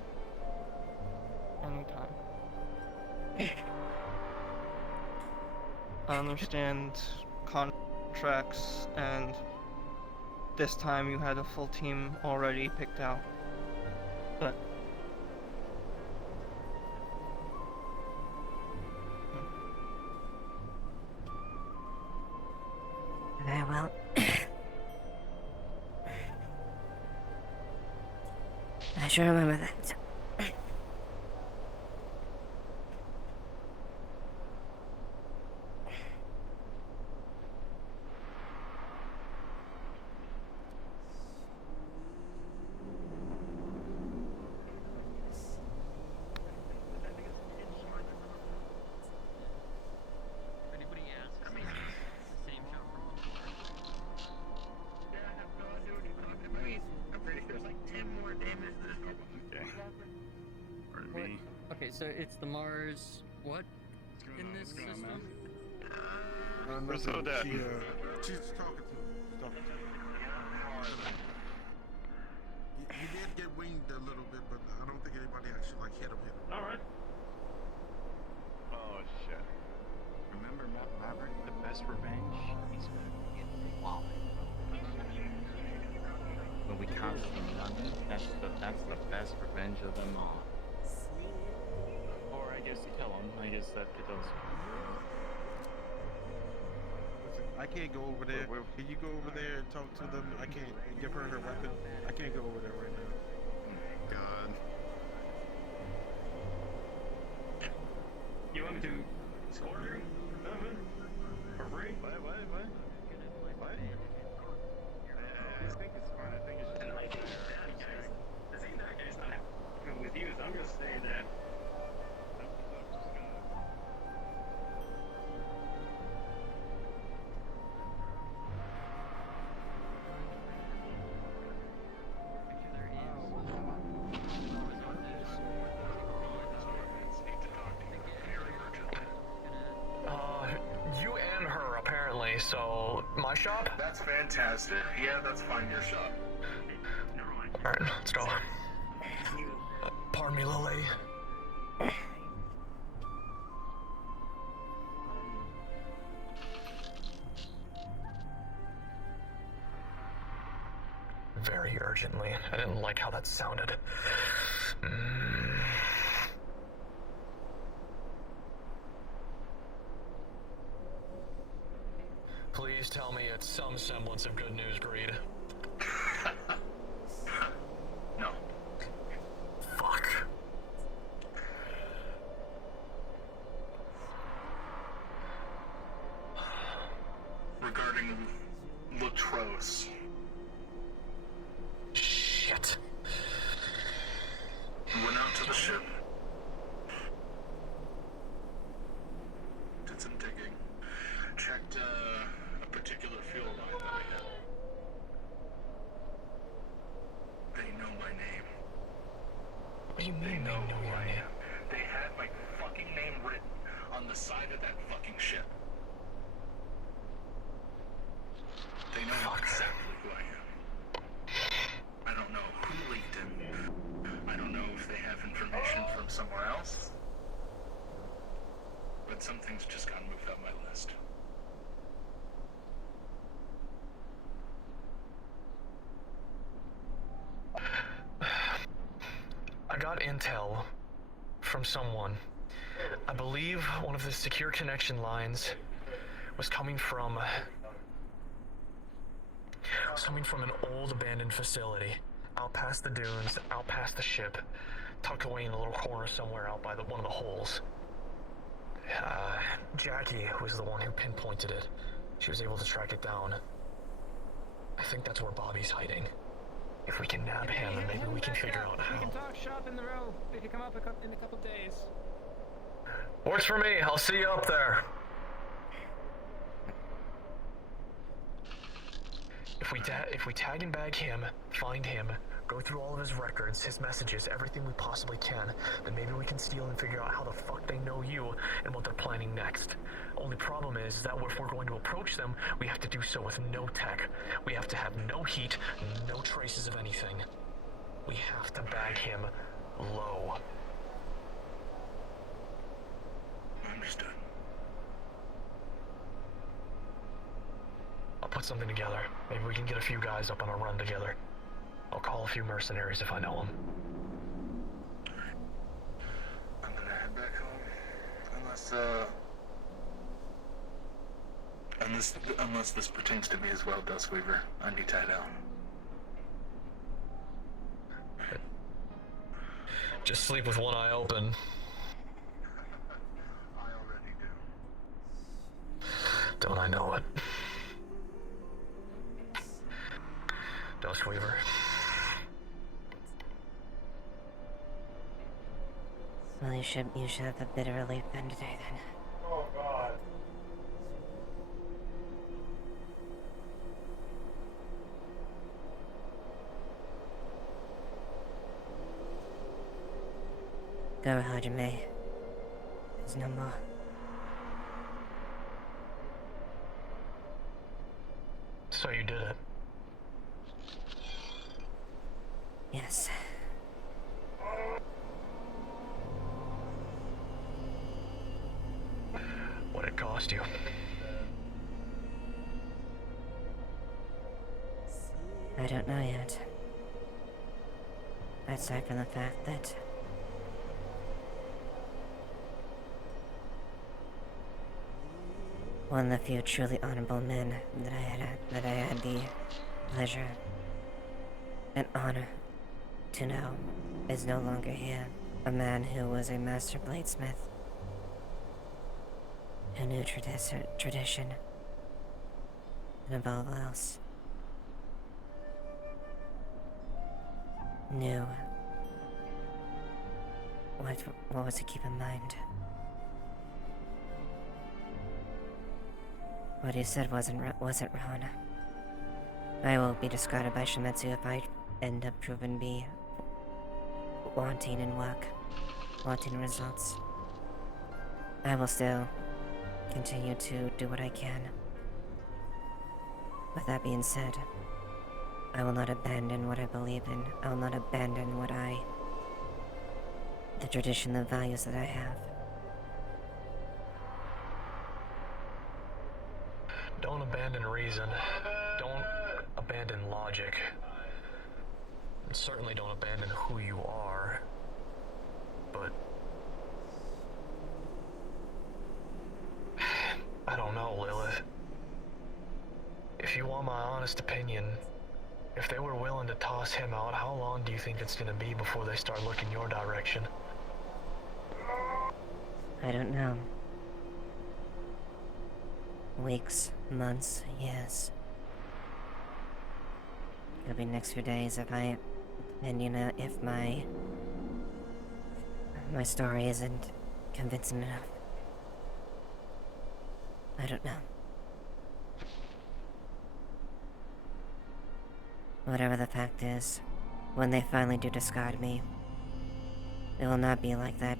Anytime. I understand contracts, and this time you had a full team already picked out. But very well. I should remember that. Okay, so it's the Mars. What in this system? Where's Odette? She's talking to him. He did get winged a little bit, but I don't think anybody actually like hit him. Alright. Oh shit. Remember Maverick, the best revenge? He's gonna get wallet. When we cost him money, that's the best revenge of them all. Or I guess to kill him. I guess that it does. Listen, I can't go over there. Can you go over there and talk to them? I can't give her her weapon. I can't go over there right now. God. You want me to score her? For free? What? I think it's fine. I think it's just... And like, in that case, I'm happy with you, so I'm gonna say that. You and her, apparently, so my shop? That's fantastic. Yeah, that's fine, your shop. Alright, let's go. Pardon me, Lily. very urgently. I didn't like how that sounded. Please tell me it's some semblance of good news, Greed. No. Fuck. Regarding Latros. Shit. Went out to the ship. Did some digging. Checked a particular fuel line that I had. They know my name. What do you mean they know your who I name? am? They had my fucking name written on the side of that fucking ship. They know exactly who I am. I don't know who leaked it. I don't know if they have information from somewhere else. But some things just got moved up my list. I got intel from someone. I believe one of the secure connection lines was coming from an old abandoned facility out past the dunes, out past the ship, tucked away in a little corner somewhere out by one of the holes. Jackie was the one who pinpointed it. She was able to track it down. I think that's where Bobby's hiding. If we can nab him, and maybe we can figure out how. We can talk shop in the row. They can come up in a couple days. Works for me. I'll see you up there. If we tag and bag him, find him, go through all of his records, his messages, everything we possibly can, then maybe we can steal and figure out how the fuck they know you and what they're planning next. Only problem is that if we're going to approach them, we have to do so with no tech. We have to have no heat, no traces of anything. We have to bag him low. Understood. I'll put something together. Maybe we can get a few guys up on a run together. I'll call a few mercenaries if I know them. I'm gonna head back home. Unless this pertains to me as well, Duskweaver. I'd be tied out. Just sleep with one eye open. I already do. Don't I know it? Duskweaver. Well, you should have a bit of relief then today, then. Oh, God. Go, Hajime. There's no more. So you did it. Yes. What it cost you? I don't know yet. Aside from the fact that one of the few truly honorable men that I had the pleasure and honor to know is no longer here. A man who was a master bladesmith, who knew tradition, and above all else, knew what was to keep in mind. What he said wasn't wrong. I will be discarded by Shimetsu if I end up proven to be wanting in work, wanting results. I will still continue to do what I can. With that being said, I will not abandon what I believe in. I will not abandon the tradition, the values that I have. Don't abandon reason. Don't abandon logic. And certainly don't abandon who you are. But I don't know, Lilith. If you want my honest opinion, if they were willing to toss him out, how long do you think it's gonna be before they start looking your direction? I don't know. Weeks, months, years. It'll be next few days if if my story isn't convincing enough. I don't know. Whatever the fact is, when they finally do discard me, it will not be like that,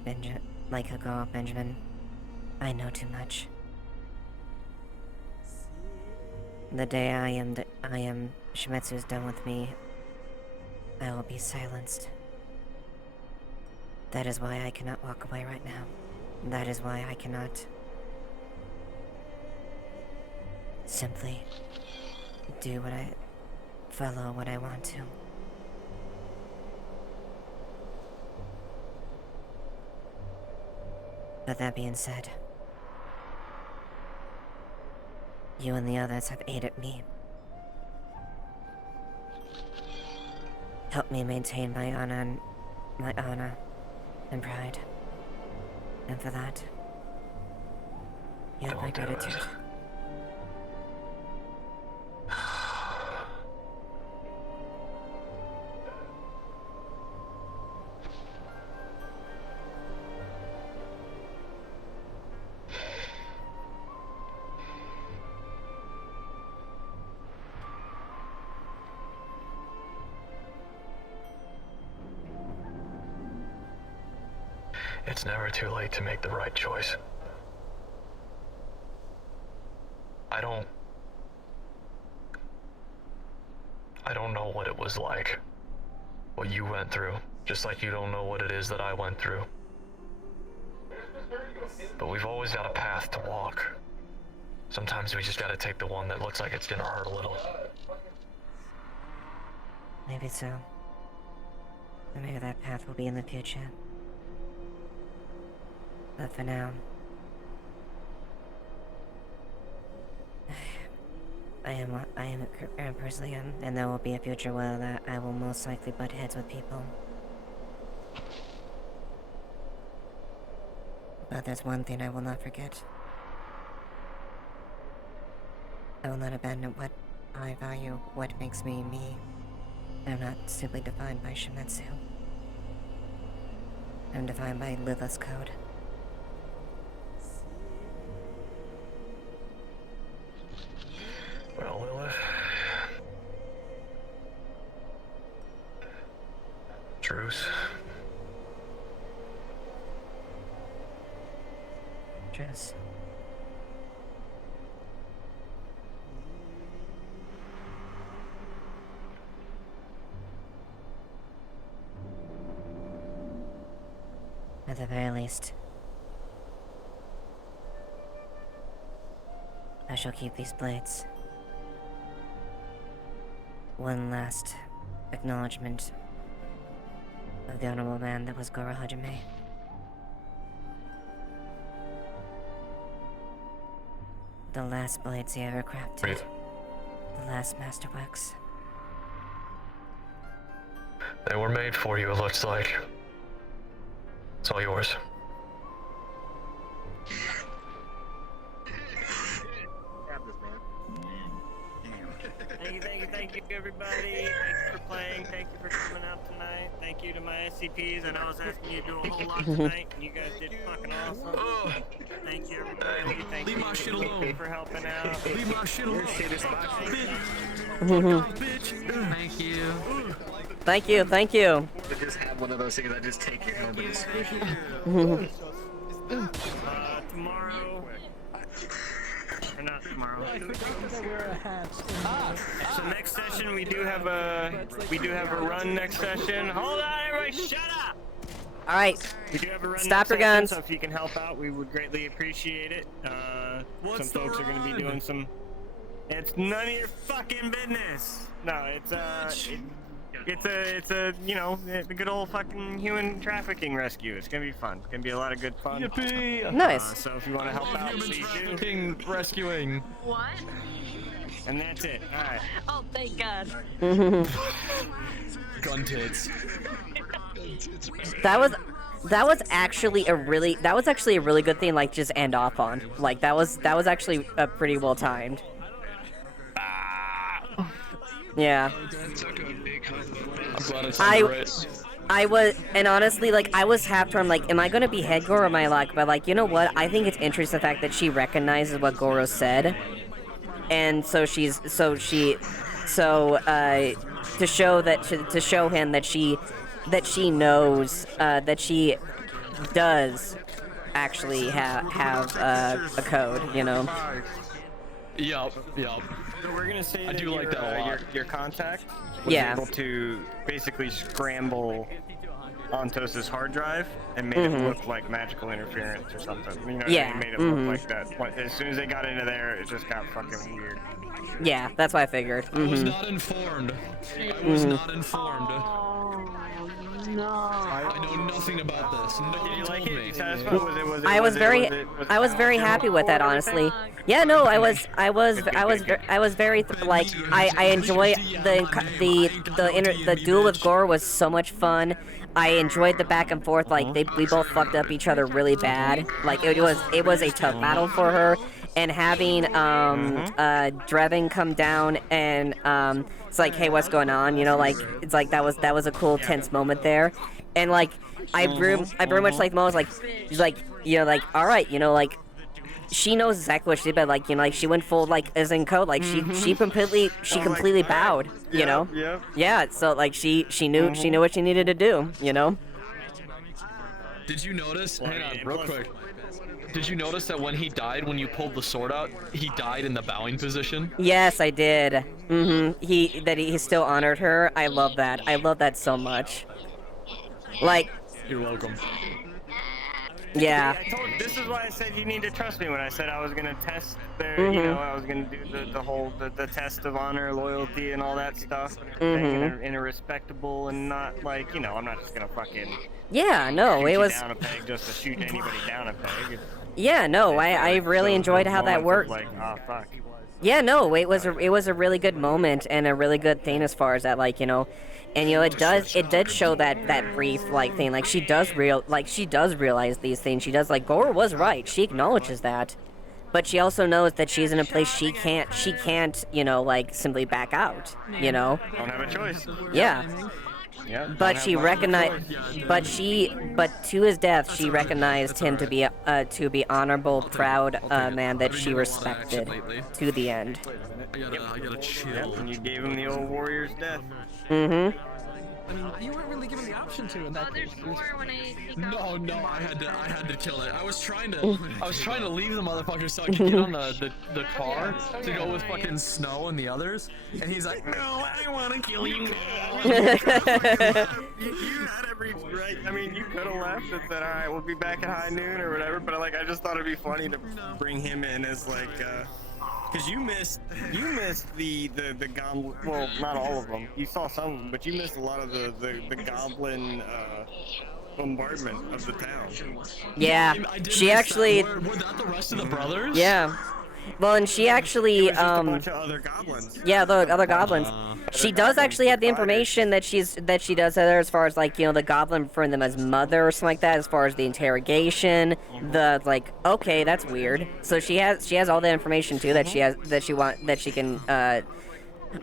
like a girl, Benjamin. I know too much. The day I am Shimetsu's done with me, I will be silenced. That is why I cannot walk away right now. That is why I cannot simply follow what I want to. But that being said, you and the others have aided me. Helped me maintain my honor and pride. And for that, you have my gratitude. It's never too late to make the right choice. I don't know what it was like, what you went through, just like you don't know what it is that I went through. But we've always got a path to walk. Sometimes we just gotta take the one that looks like it's gonna hurt a little. Maybe so. Or maybe that path will be in the future. But for now, I am personally am, and there will be a future where I will most likely butt heads with people. But there's one thing I will not forget. I will not abandon what I value, what makes me me. I'm not simply defined by Shimetsu. I'm defined by Lilith's code. Well, Lilith. Truce. Truce. At the very least, I shall keep these blades. One last acknowledgement of the honorable man that was Goro Hajime. The last blades he ever crafted. The last masterworks. They were made for you, it looks like. It's all yours. Thank you, everybody. Thank you for playing. Thank you for coming out tonight. Thank you to my SCPs. I know I was asking you to do a whole lot tonight, and you guys did fucking awesome. Thank you, everybody. Thank you my shit alone. for helping out. Leave my shit alone. Thank you. Thank you. I just have one of those things. I just take your helmet and squish it. Tomorrow. Or not tomorrow. So next session we do have a run next session. Hold on, everybody, shut up! All right. We do have a run Stop next your session, guns. so if you can help out, we would greatly appreciate it. Some folks are going to be doing some. It's none of your fucking business. No, it's it's a you know, the good old fucking human trafficking rescue. It's gonna be fun. It's gonna be a lot of good fun. Yippee! Nice. So if you want to help out, please do. Rescuing. What? And that's it. All right. Oh, thank God. Gun tits. That was actually a really good thing, like, just end off on. Like, that was actually pretty well timed. Yeah. I'm glad it's I was, and honestly, like, I was half turned, like, am I gonna be head Goro or am I like, but like, you know what? I think it's interesting the fact that she recognizes what Goro said, and so to show him that she knows that she does actually have a code, you know. Yup. So we're gonna say I that do like that a lot. your contact was able to basically scramble Ontos's hard drive and made it look like magical interference or something. You know, Yeah. It made it look like that. As soon as they got into there, it just got fucking weird. Yeah, that's what I figured. I was not informed. I was not informed. No. I know nothing about this. No Did you one like told it? me. You satisfied? Was I was very happy with that, honestly. Yeah, no, I was very like I enjoyed the duel with Gore was so much fun. I enjoyed the back and forth, like we both fucked up each other really bad. Like it was a tough battle for her, and having Drevin come down and it's like, hey, what's going on? You know, like it's like that was a cool tense moment there, and like I very much like Mo was like you know, like, all right, you know, like she knows exactly what she did, but like, you know, like she went full like as in code, like she completely bowed, you know. Yeah, so like she knew what she needed to do, you know. Did you notice? Hang on, real quick. Did you notice that when he died, when you pulled the sword out, he died in the bowing position? Yes, I did. He still honored her. I love that. I love that so much. Like. You're welcome. Yeah. This is why I said you need to trust me when I said I was gonna test their, you know, I was gonna do the whole the test of honor, loyalty, and all that stuff in a respectable and not like, you know, I'm not just gonna fucking yeah, no, shoot it you was down a peg just to shoot anybody down a peg. Yeah, no, I really enjoyed how that worked. Like, oh fuck. Yeah, no, it was a really good moment and a really good thing as far as that, like, you know. And you know, it did show that brief like thing, like she does realize these things. She does, like, Goro was right. She acknowledges that, but she also knows that she's in a place she can't, you know, like simply back out, you know. Don't have a choice. Yeah. Yeah. But she recognized, but to his death, she recognized him to be honorable, proud man that she respected to the end. I gotta chill. Yep, and you gave him the old warrior's death. I mean, you weren't really given the option to in that case. No, I had to kill it. I was trying to leave the motherfucker so I could get on the car to go with fucking Snow and the others, and he's like, no, I want to kill you now. You had every right. I mean, you could have left and said, all right, we'll be back at high noon or whatever. But like, I just thought it'd be funny to bring him in as like. Because you missed the goblin, well, not all of them. You saw some of them, but you missed a lot of the goblin bombardment of the town. Yeah, she actually. Were that the rest of the brothers? Yeah. Well, and she actually, a bunch of other goblins. Yeah, the other goblins. She does actually have the information that she does have there, as far as, like, you know, the goblin referring them as mother or something like that, as far as the interrogation, the, like, okay, that's weird. So she has all the information too that she can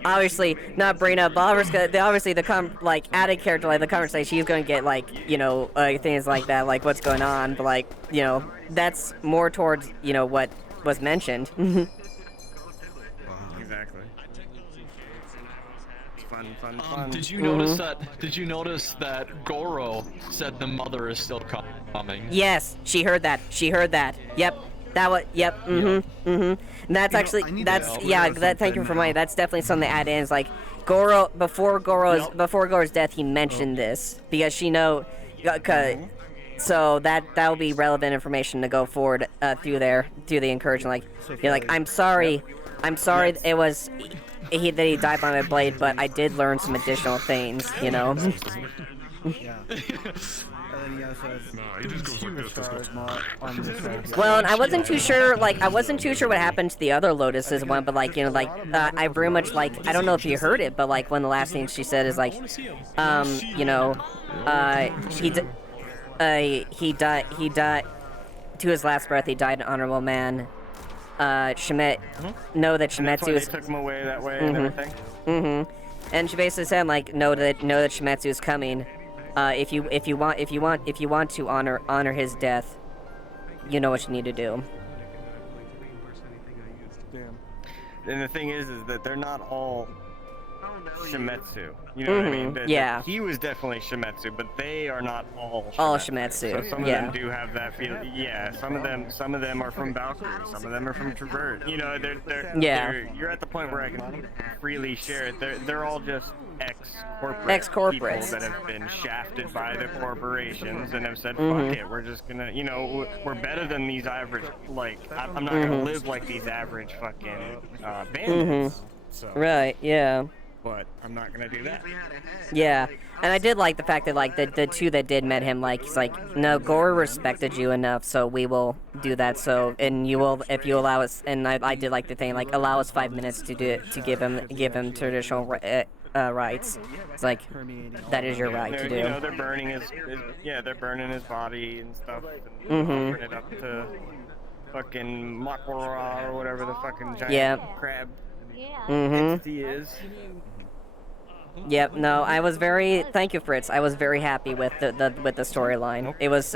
obviously not bring up, but obviously like added character, like the conversation, she's gonna get, like, you know, things like that, like what's going on, but like, you know, that's more towards, you know, what was mentioned. Exactly. Fun. Did you notice that? Did you notice that Goro said the mother is still coming? Yes, she heard that. Yep. That was. Yep. And that's actually. That's yeah. That. Thank you for my. That's definitely something to add in. Is like Goro before Goro's death, he mentioned this because she know. So that will be relevant information to go forward through the incursion. Like, you're like, I'm sorry it was that he died by my blade, but I did learn some additional things, you know. Yeah. And then he also says, Well, and I wasn't too sure what happened to the other Lotus's one, but like, you know, like, I very much like, I don't know if you heard it, but like, one of the last things she said is like, you know, he died, to his last breath, he died an honorable man. Shimet, know that Shimetsu is. They took him away that way and everything. And she basically said like, know that Shimetsu is coming. If you want to honor his death, you know what you need to do. Damn. And the thing is that they're not all Shimetsu. You know what I mean? Yeah. He was definitely Shimetsu, but they are not all Shimetsu. All Shimetsu. So some of them do have that feel. Yeah. Some of them are from Valkyrie. Some of them are from Traverse. You know, you're at the point where I can freely share it. They're all just ex-corporates people that have been shafted by the corporations and have said, fuck it, we're just gonna, you know, we're better than these average, like, I'm not gonna live like these average fucking bandits. So. Right, yeah. But I'm not gonna do that. Yeah, and I did like the fact that like the two that did met him, like, he's like, no, Gore respected you enough, so we will do that. So, and you will, if you allow us, and I did like the thing, like, allow us 5 minutes to do it, to give him traditional rights. It's like, that is your right to do. You know, they're burning they're burning his body and stuff, and offering it up to fucking Makora or whatever the fucking giant crab entity is. Yep. No, I was thank you, Fritz. I was very happy with the storyline. It was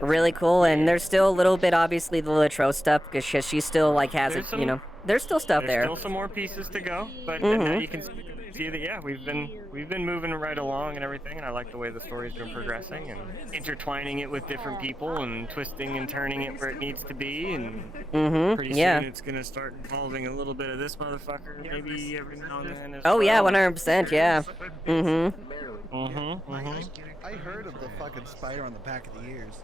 really cool, and there's still a little bit, obviously, the Latro stuff, because she still, like, has it, you know. There's still stuff there. There's still some more pieces to go, but now you can see that, yeah, we've been moving right along and everything, and I like the way the story's been progressing, and intertwining it with different people, and twisting and turning it where it needs to be, and pretty soon it's gonna start involving a little bit of this motherfucker, maybe every now and then. Oh yeah, 100%, yeah. I heard of the fucking spider on the back of the ears.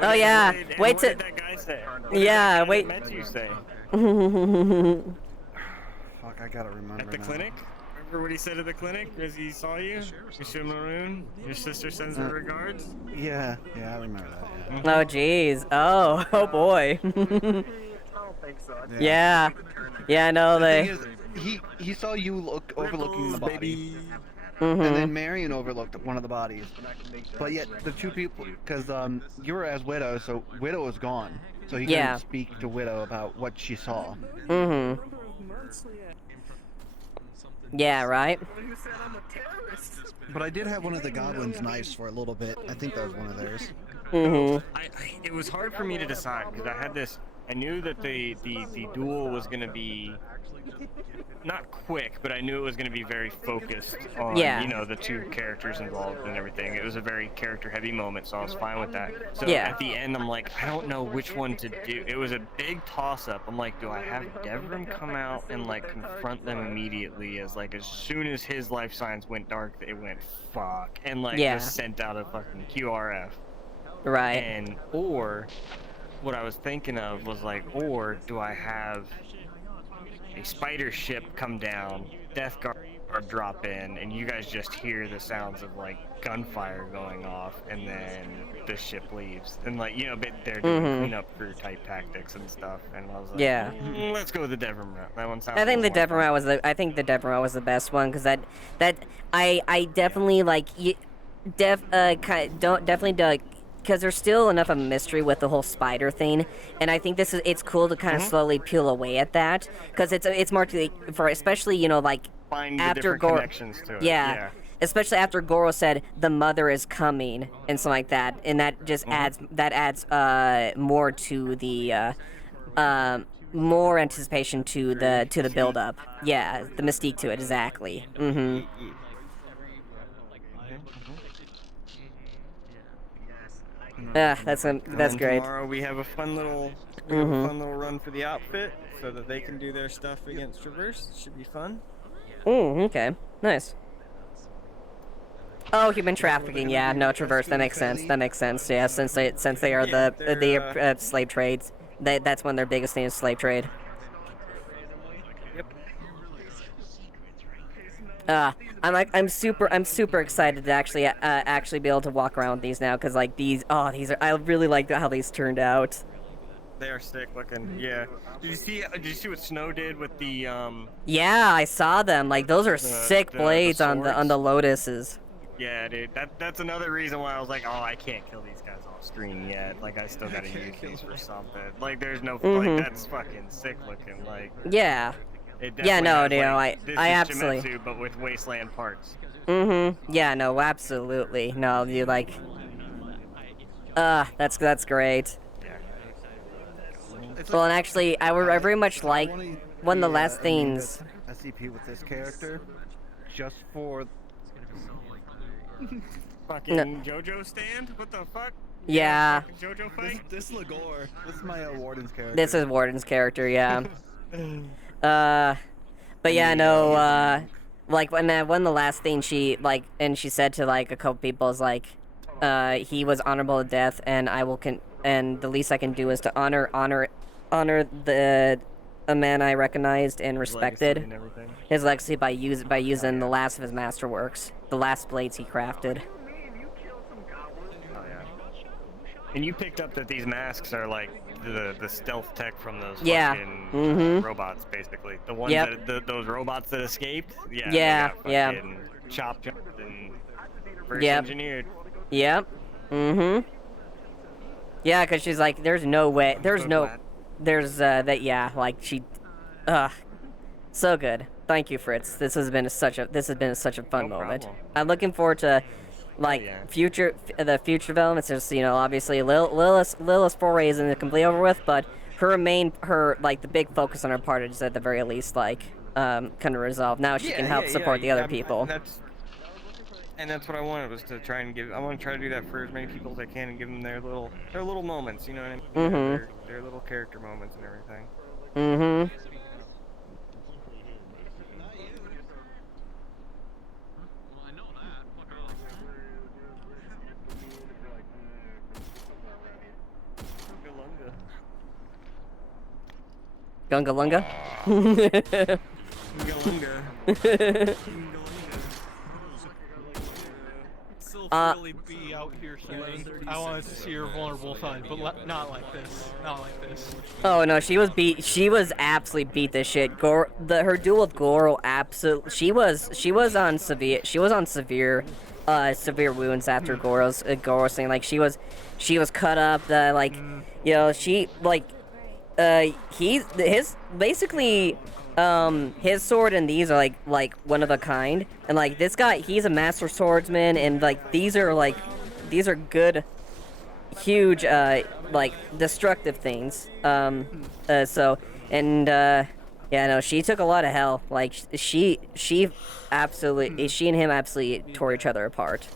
Oh yeah, wait till. What did that guy say? Yeah, wait. What did you say? Fuck, I gotta remember. At the clinic? Remember what he said at the clinic as he saw you? Mr. Maroon, your sister sends her regards? Yeah, I remember that. Oh jeez. Oh boy. Yeah. Yeah, no, the thing is, he saw you overlooking the body. And then Marion overlooked one of the bodies. But yet, the two people, because you were as Widow, so Widow was gone. So he couldn't speak to Widow about what she saw. Yeah, right? But I did have one of the goblins' knives for a little bit. I think that was one of theirs. It was hard for me to decide, because I had this... I knew that the duel was going to be... not quick, but I knew it was going to be very focused on, you know, the two characters involved and everything. It was a very character-heavy moment, so I was fine with that. So at the end, I'm like, I don't know which one to do. It was a big toss-up. I'm like, do I have Devrim come out and, like, confront them immediately as soon as his life signs went dark, it went fuck, and, like, just sent out a fucking QRF. Right. Or, what I was thinking of was, like, or do I have a spider ship come down, Death Guard drop in, and you guys just hear the sounds of, like, gunfire going off, and then the ship leaves. And, like, you know, they're doing cleanup crew type tactics and stuff, and I was like, let's go with the Devrim route. That one sounds I think the Devrim route was the best one, because I definitely, like, definitely because there's still enough of a mystery with the whole spider thing, and I think it's cool to kind of slowly peel away at that, because it's more for especially, you know, like, find after different connections to it. Yeah, especially after Goro said the mother is coming and something like that, and that just adds more to the more anticipation to the build up. Yeah, the mystique to it, exactly. That's great. Tomorrow we have a fun little run for the outfit, so that they can do their stuff against Traverse. Should be fun. Okay, nice. Oh, human trafficking. Yeah, no, Traverse. That makes sense. That makes sense. Yeah, since they are the slave trades. That's one of their biggest things, slave trade. I'm super excited to actually be able to walk around with these now, cause like these are, I really like how these turned out. They are sick looking. Yeah. Did you see what Snow did with the Yeah, I saw them. Like those are sick blades on the Lotuses. Yeah, dude. That's another reason why I was like, oh, I can't kill these guys off screen yet. Like I still gotta use these for something. Like there's no like that's fucking sick looking. Like yeah. Yeah, no, I absolutely. Shimizu, but with wasteland parts. Yeah, no, absolutely. No, you like. That's great. Well, and actually, I very much like one of the last things. SCP with this character, just for. Fucking JoJo stand? What the fuck? Yeah. JoJo fight? This Lagore. This is my Warden's character. This is Warden's character, yeah. But yeah, no, like when one of the last things she she said to like a couple people is like, he was honorable to death, and and the least I can do is to honor a man I recognized and respected, his legacy by using the last of his masterworks, the last blades he crafted. Oh yeah. And you picked up that these masks are like the stealth tech from those fucking robots, basically. The ones that those robots that escaped. Yeah. Chopped and reverse engineered. Yep. Yeah, because she's like, there's no way, like she, so good. Thank you, Fritz. This has been such a fun moment. I'm looking forward to, like, future developments. There's, obviously Lilith's foray isn't completely over with, but her the big focus on her part is at the very least, like, kind of resolved. Now she can help support the other people. That's what I wanted, was to try and I want to try to do that for as many people as I can and give them their little moments, you know what I mean? Their little character moments and everything. Gunga Lunga? Really be out here saying, I wanted to see her vulnerable side, but not like this. Not like this. Oh no, she was absolutely beat the shit. Her duel with Goro, absolutely. She was on severe wounds after Goro's thing. Like she was cut up. His sword and these are like one of a kind, and like this guy, he's a master swordsman, and like these are good, huge destructive things. Yeah, no, she took a lot of hell. Like she and him absolutely tore each other apart.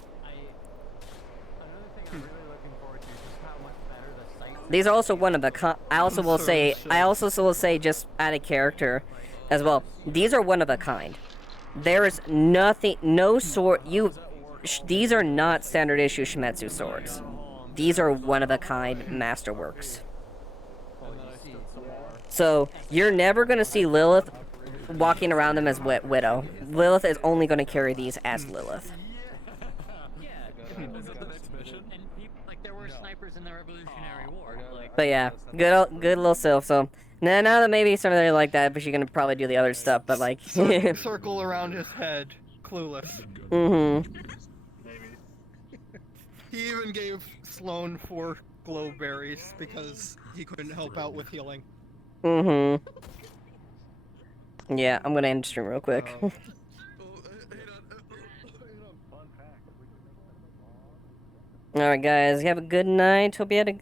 These are also one of the I also will say just out of character as well, these are one of a kind. There is no sword, these are not standard issue Shimetsu swords. These are one of a kind masterworks. So, you're never gonna see Lilith walking around them as Widow. Lilith is only gonna carry these as Lilith. But yeah, good little Sylph. So now that maybe some of them like that, but she's gonna probably do the other stuff. But like circle around his head, clueless. He even gave Sloan 4 glow berries because he couldn't help out with healing. Yeah, I'm gonna end the stream real quick. Alright guys, have a good night. Hope you had a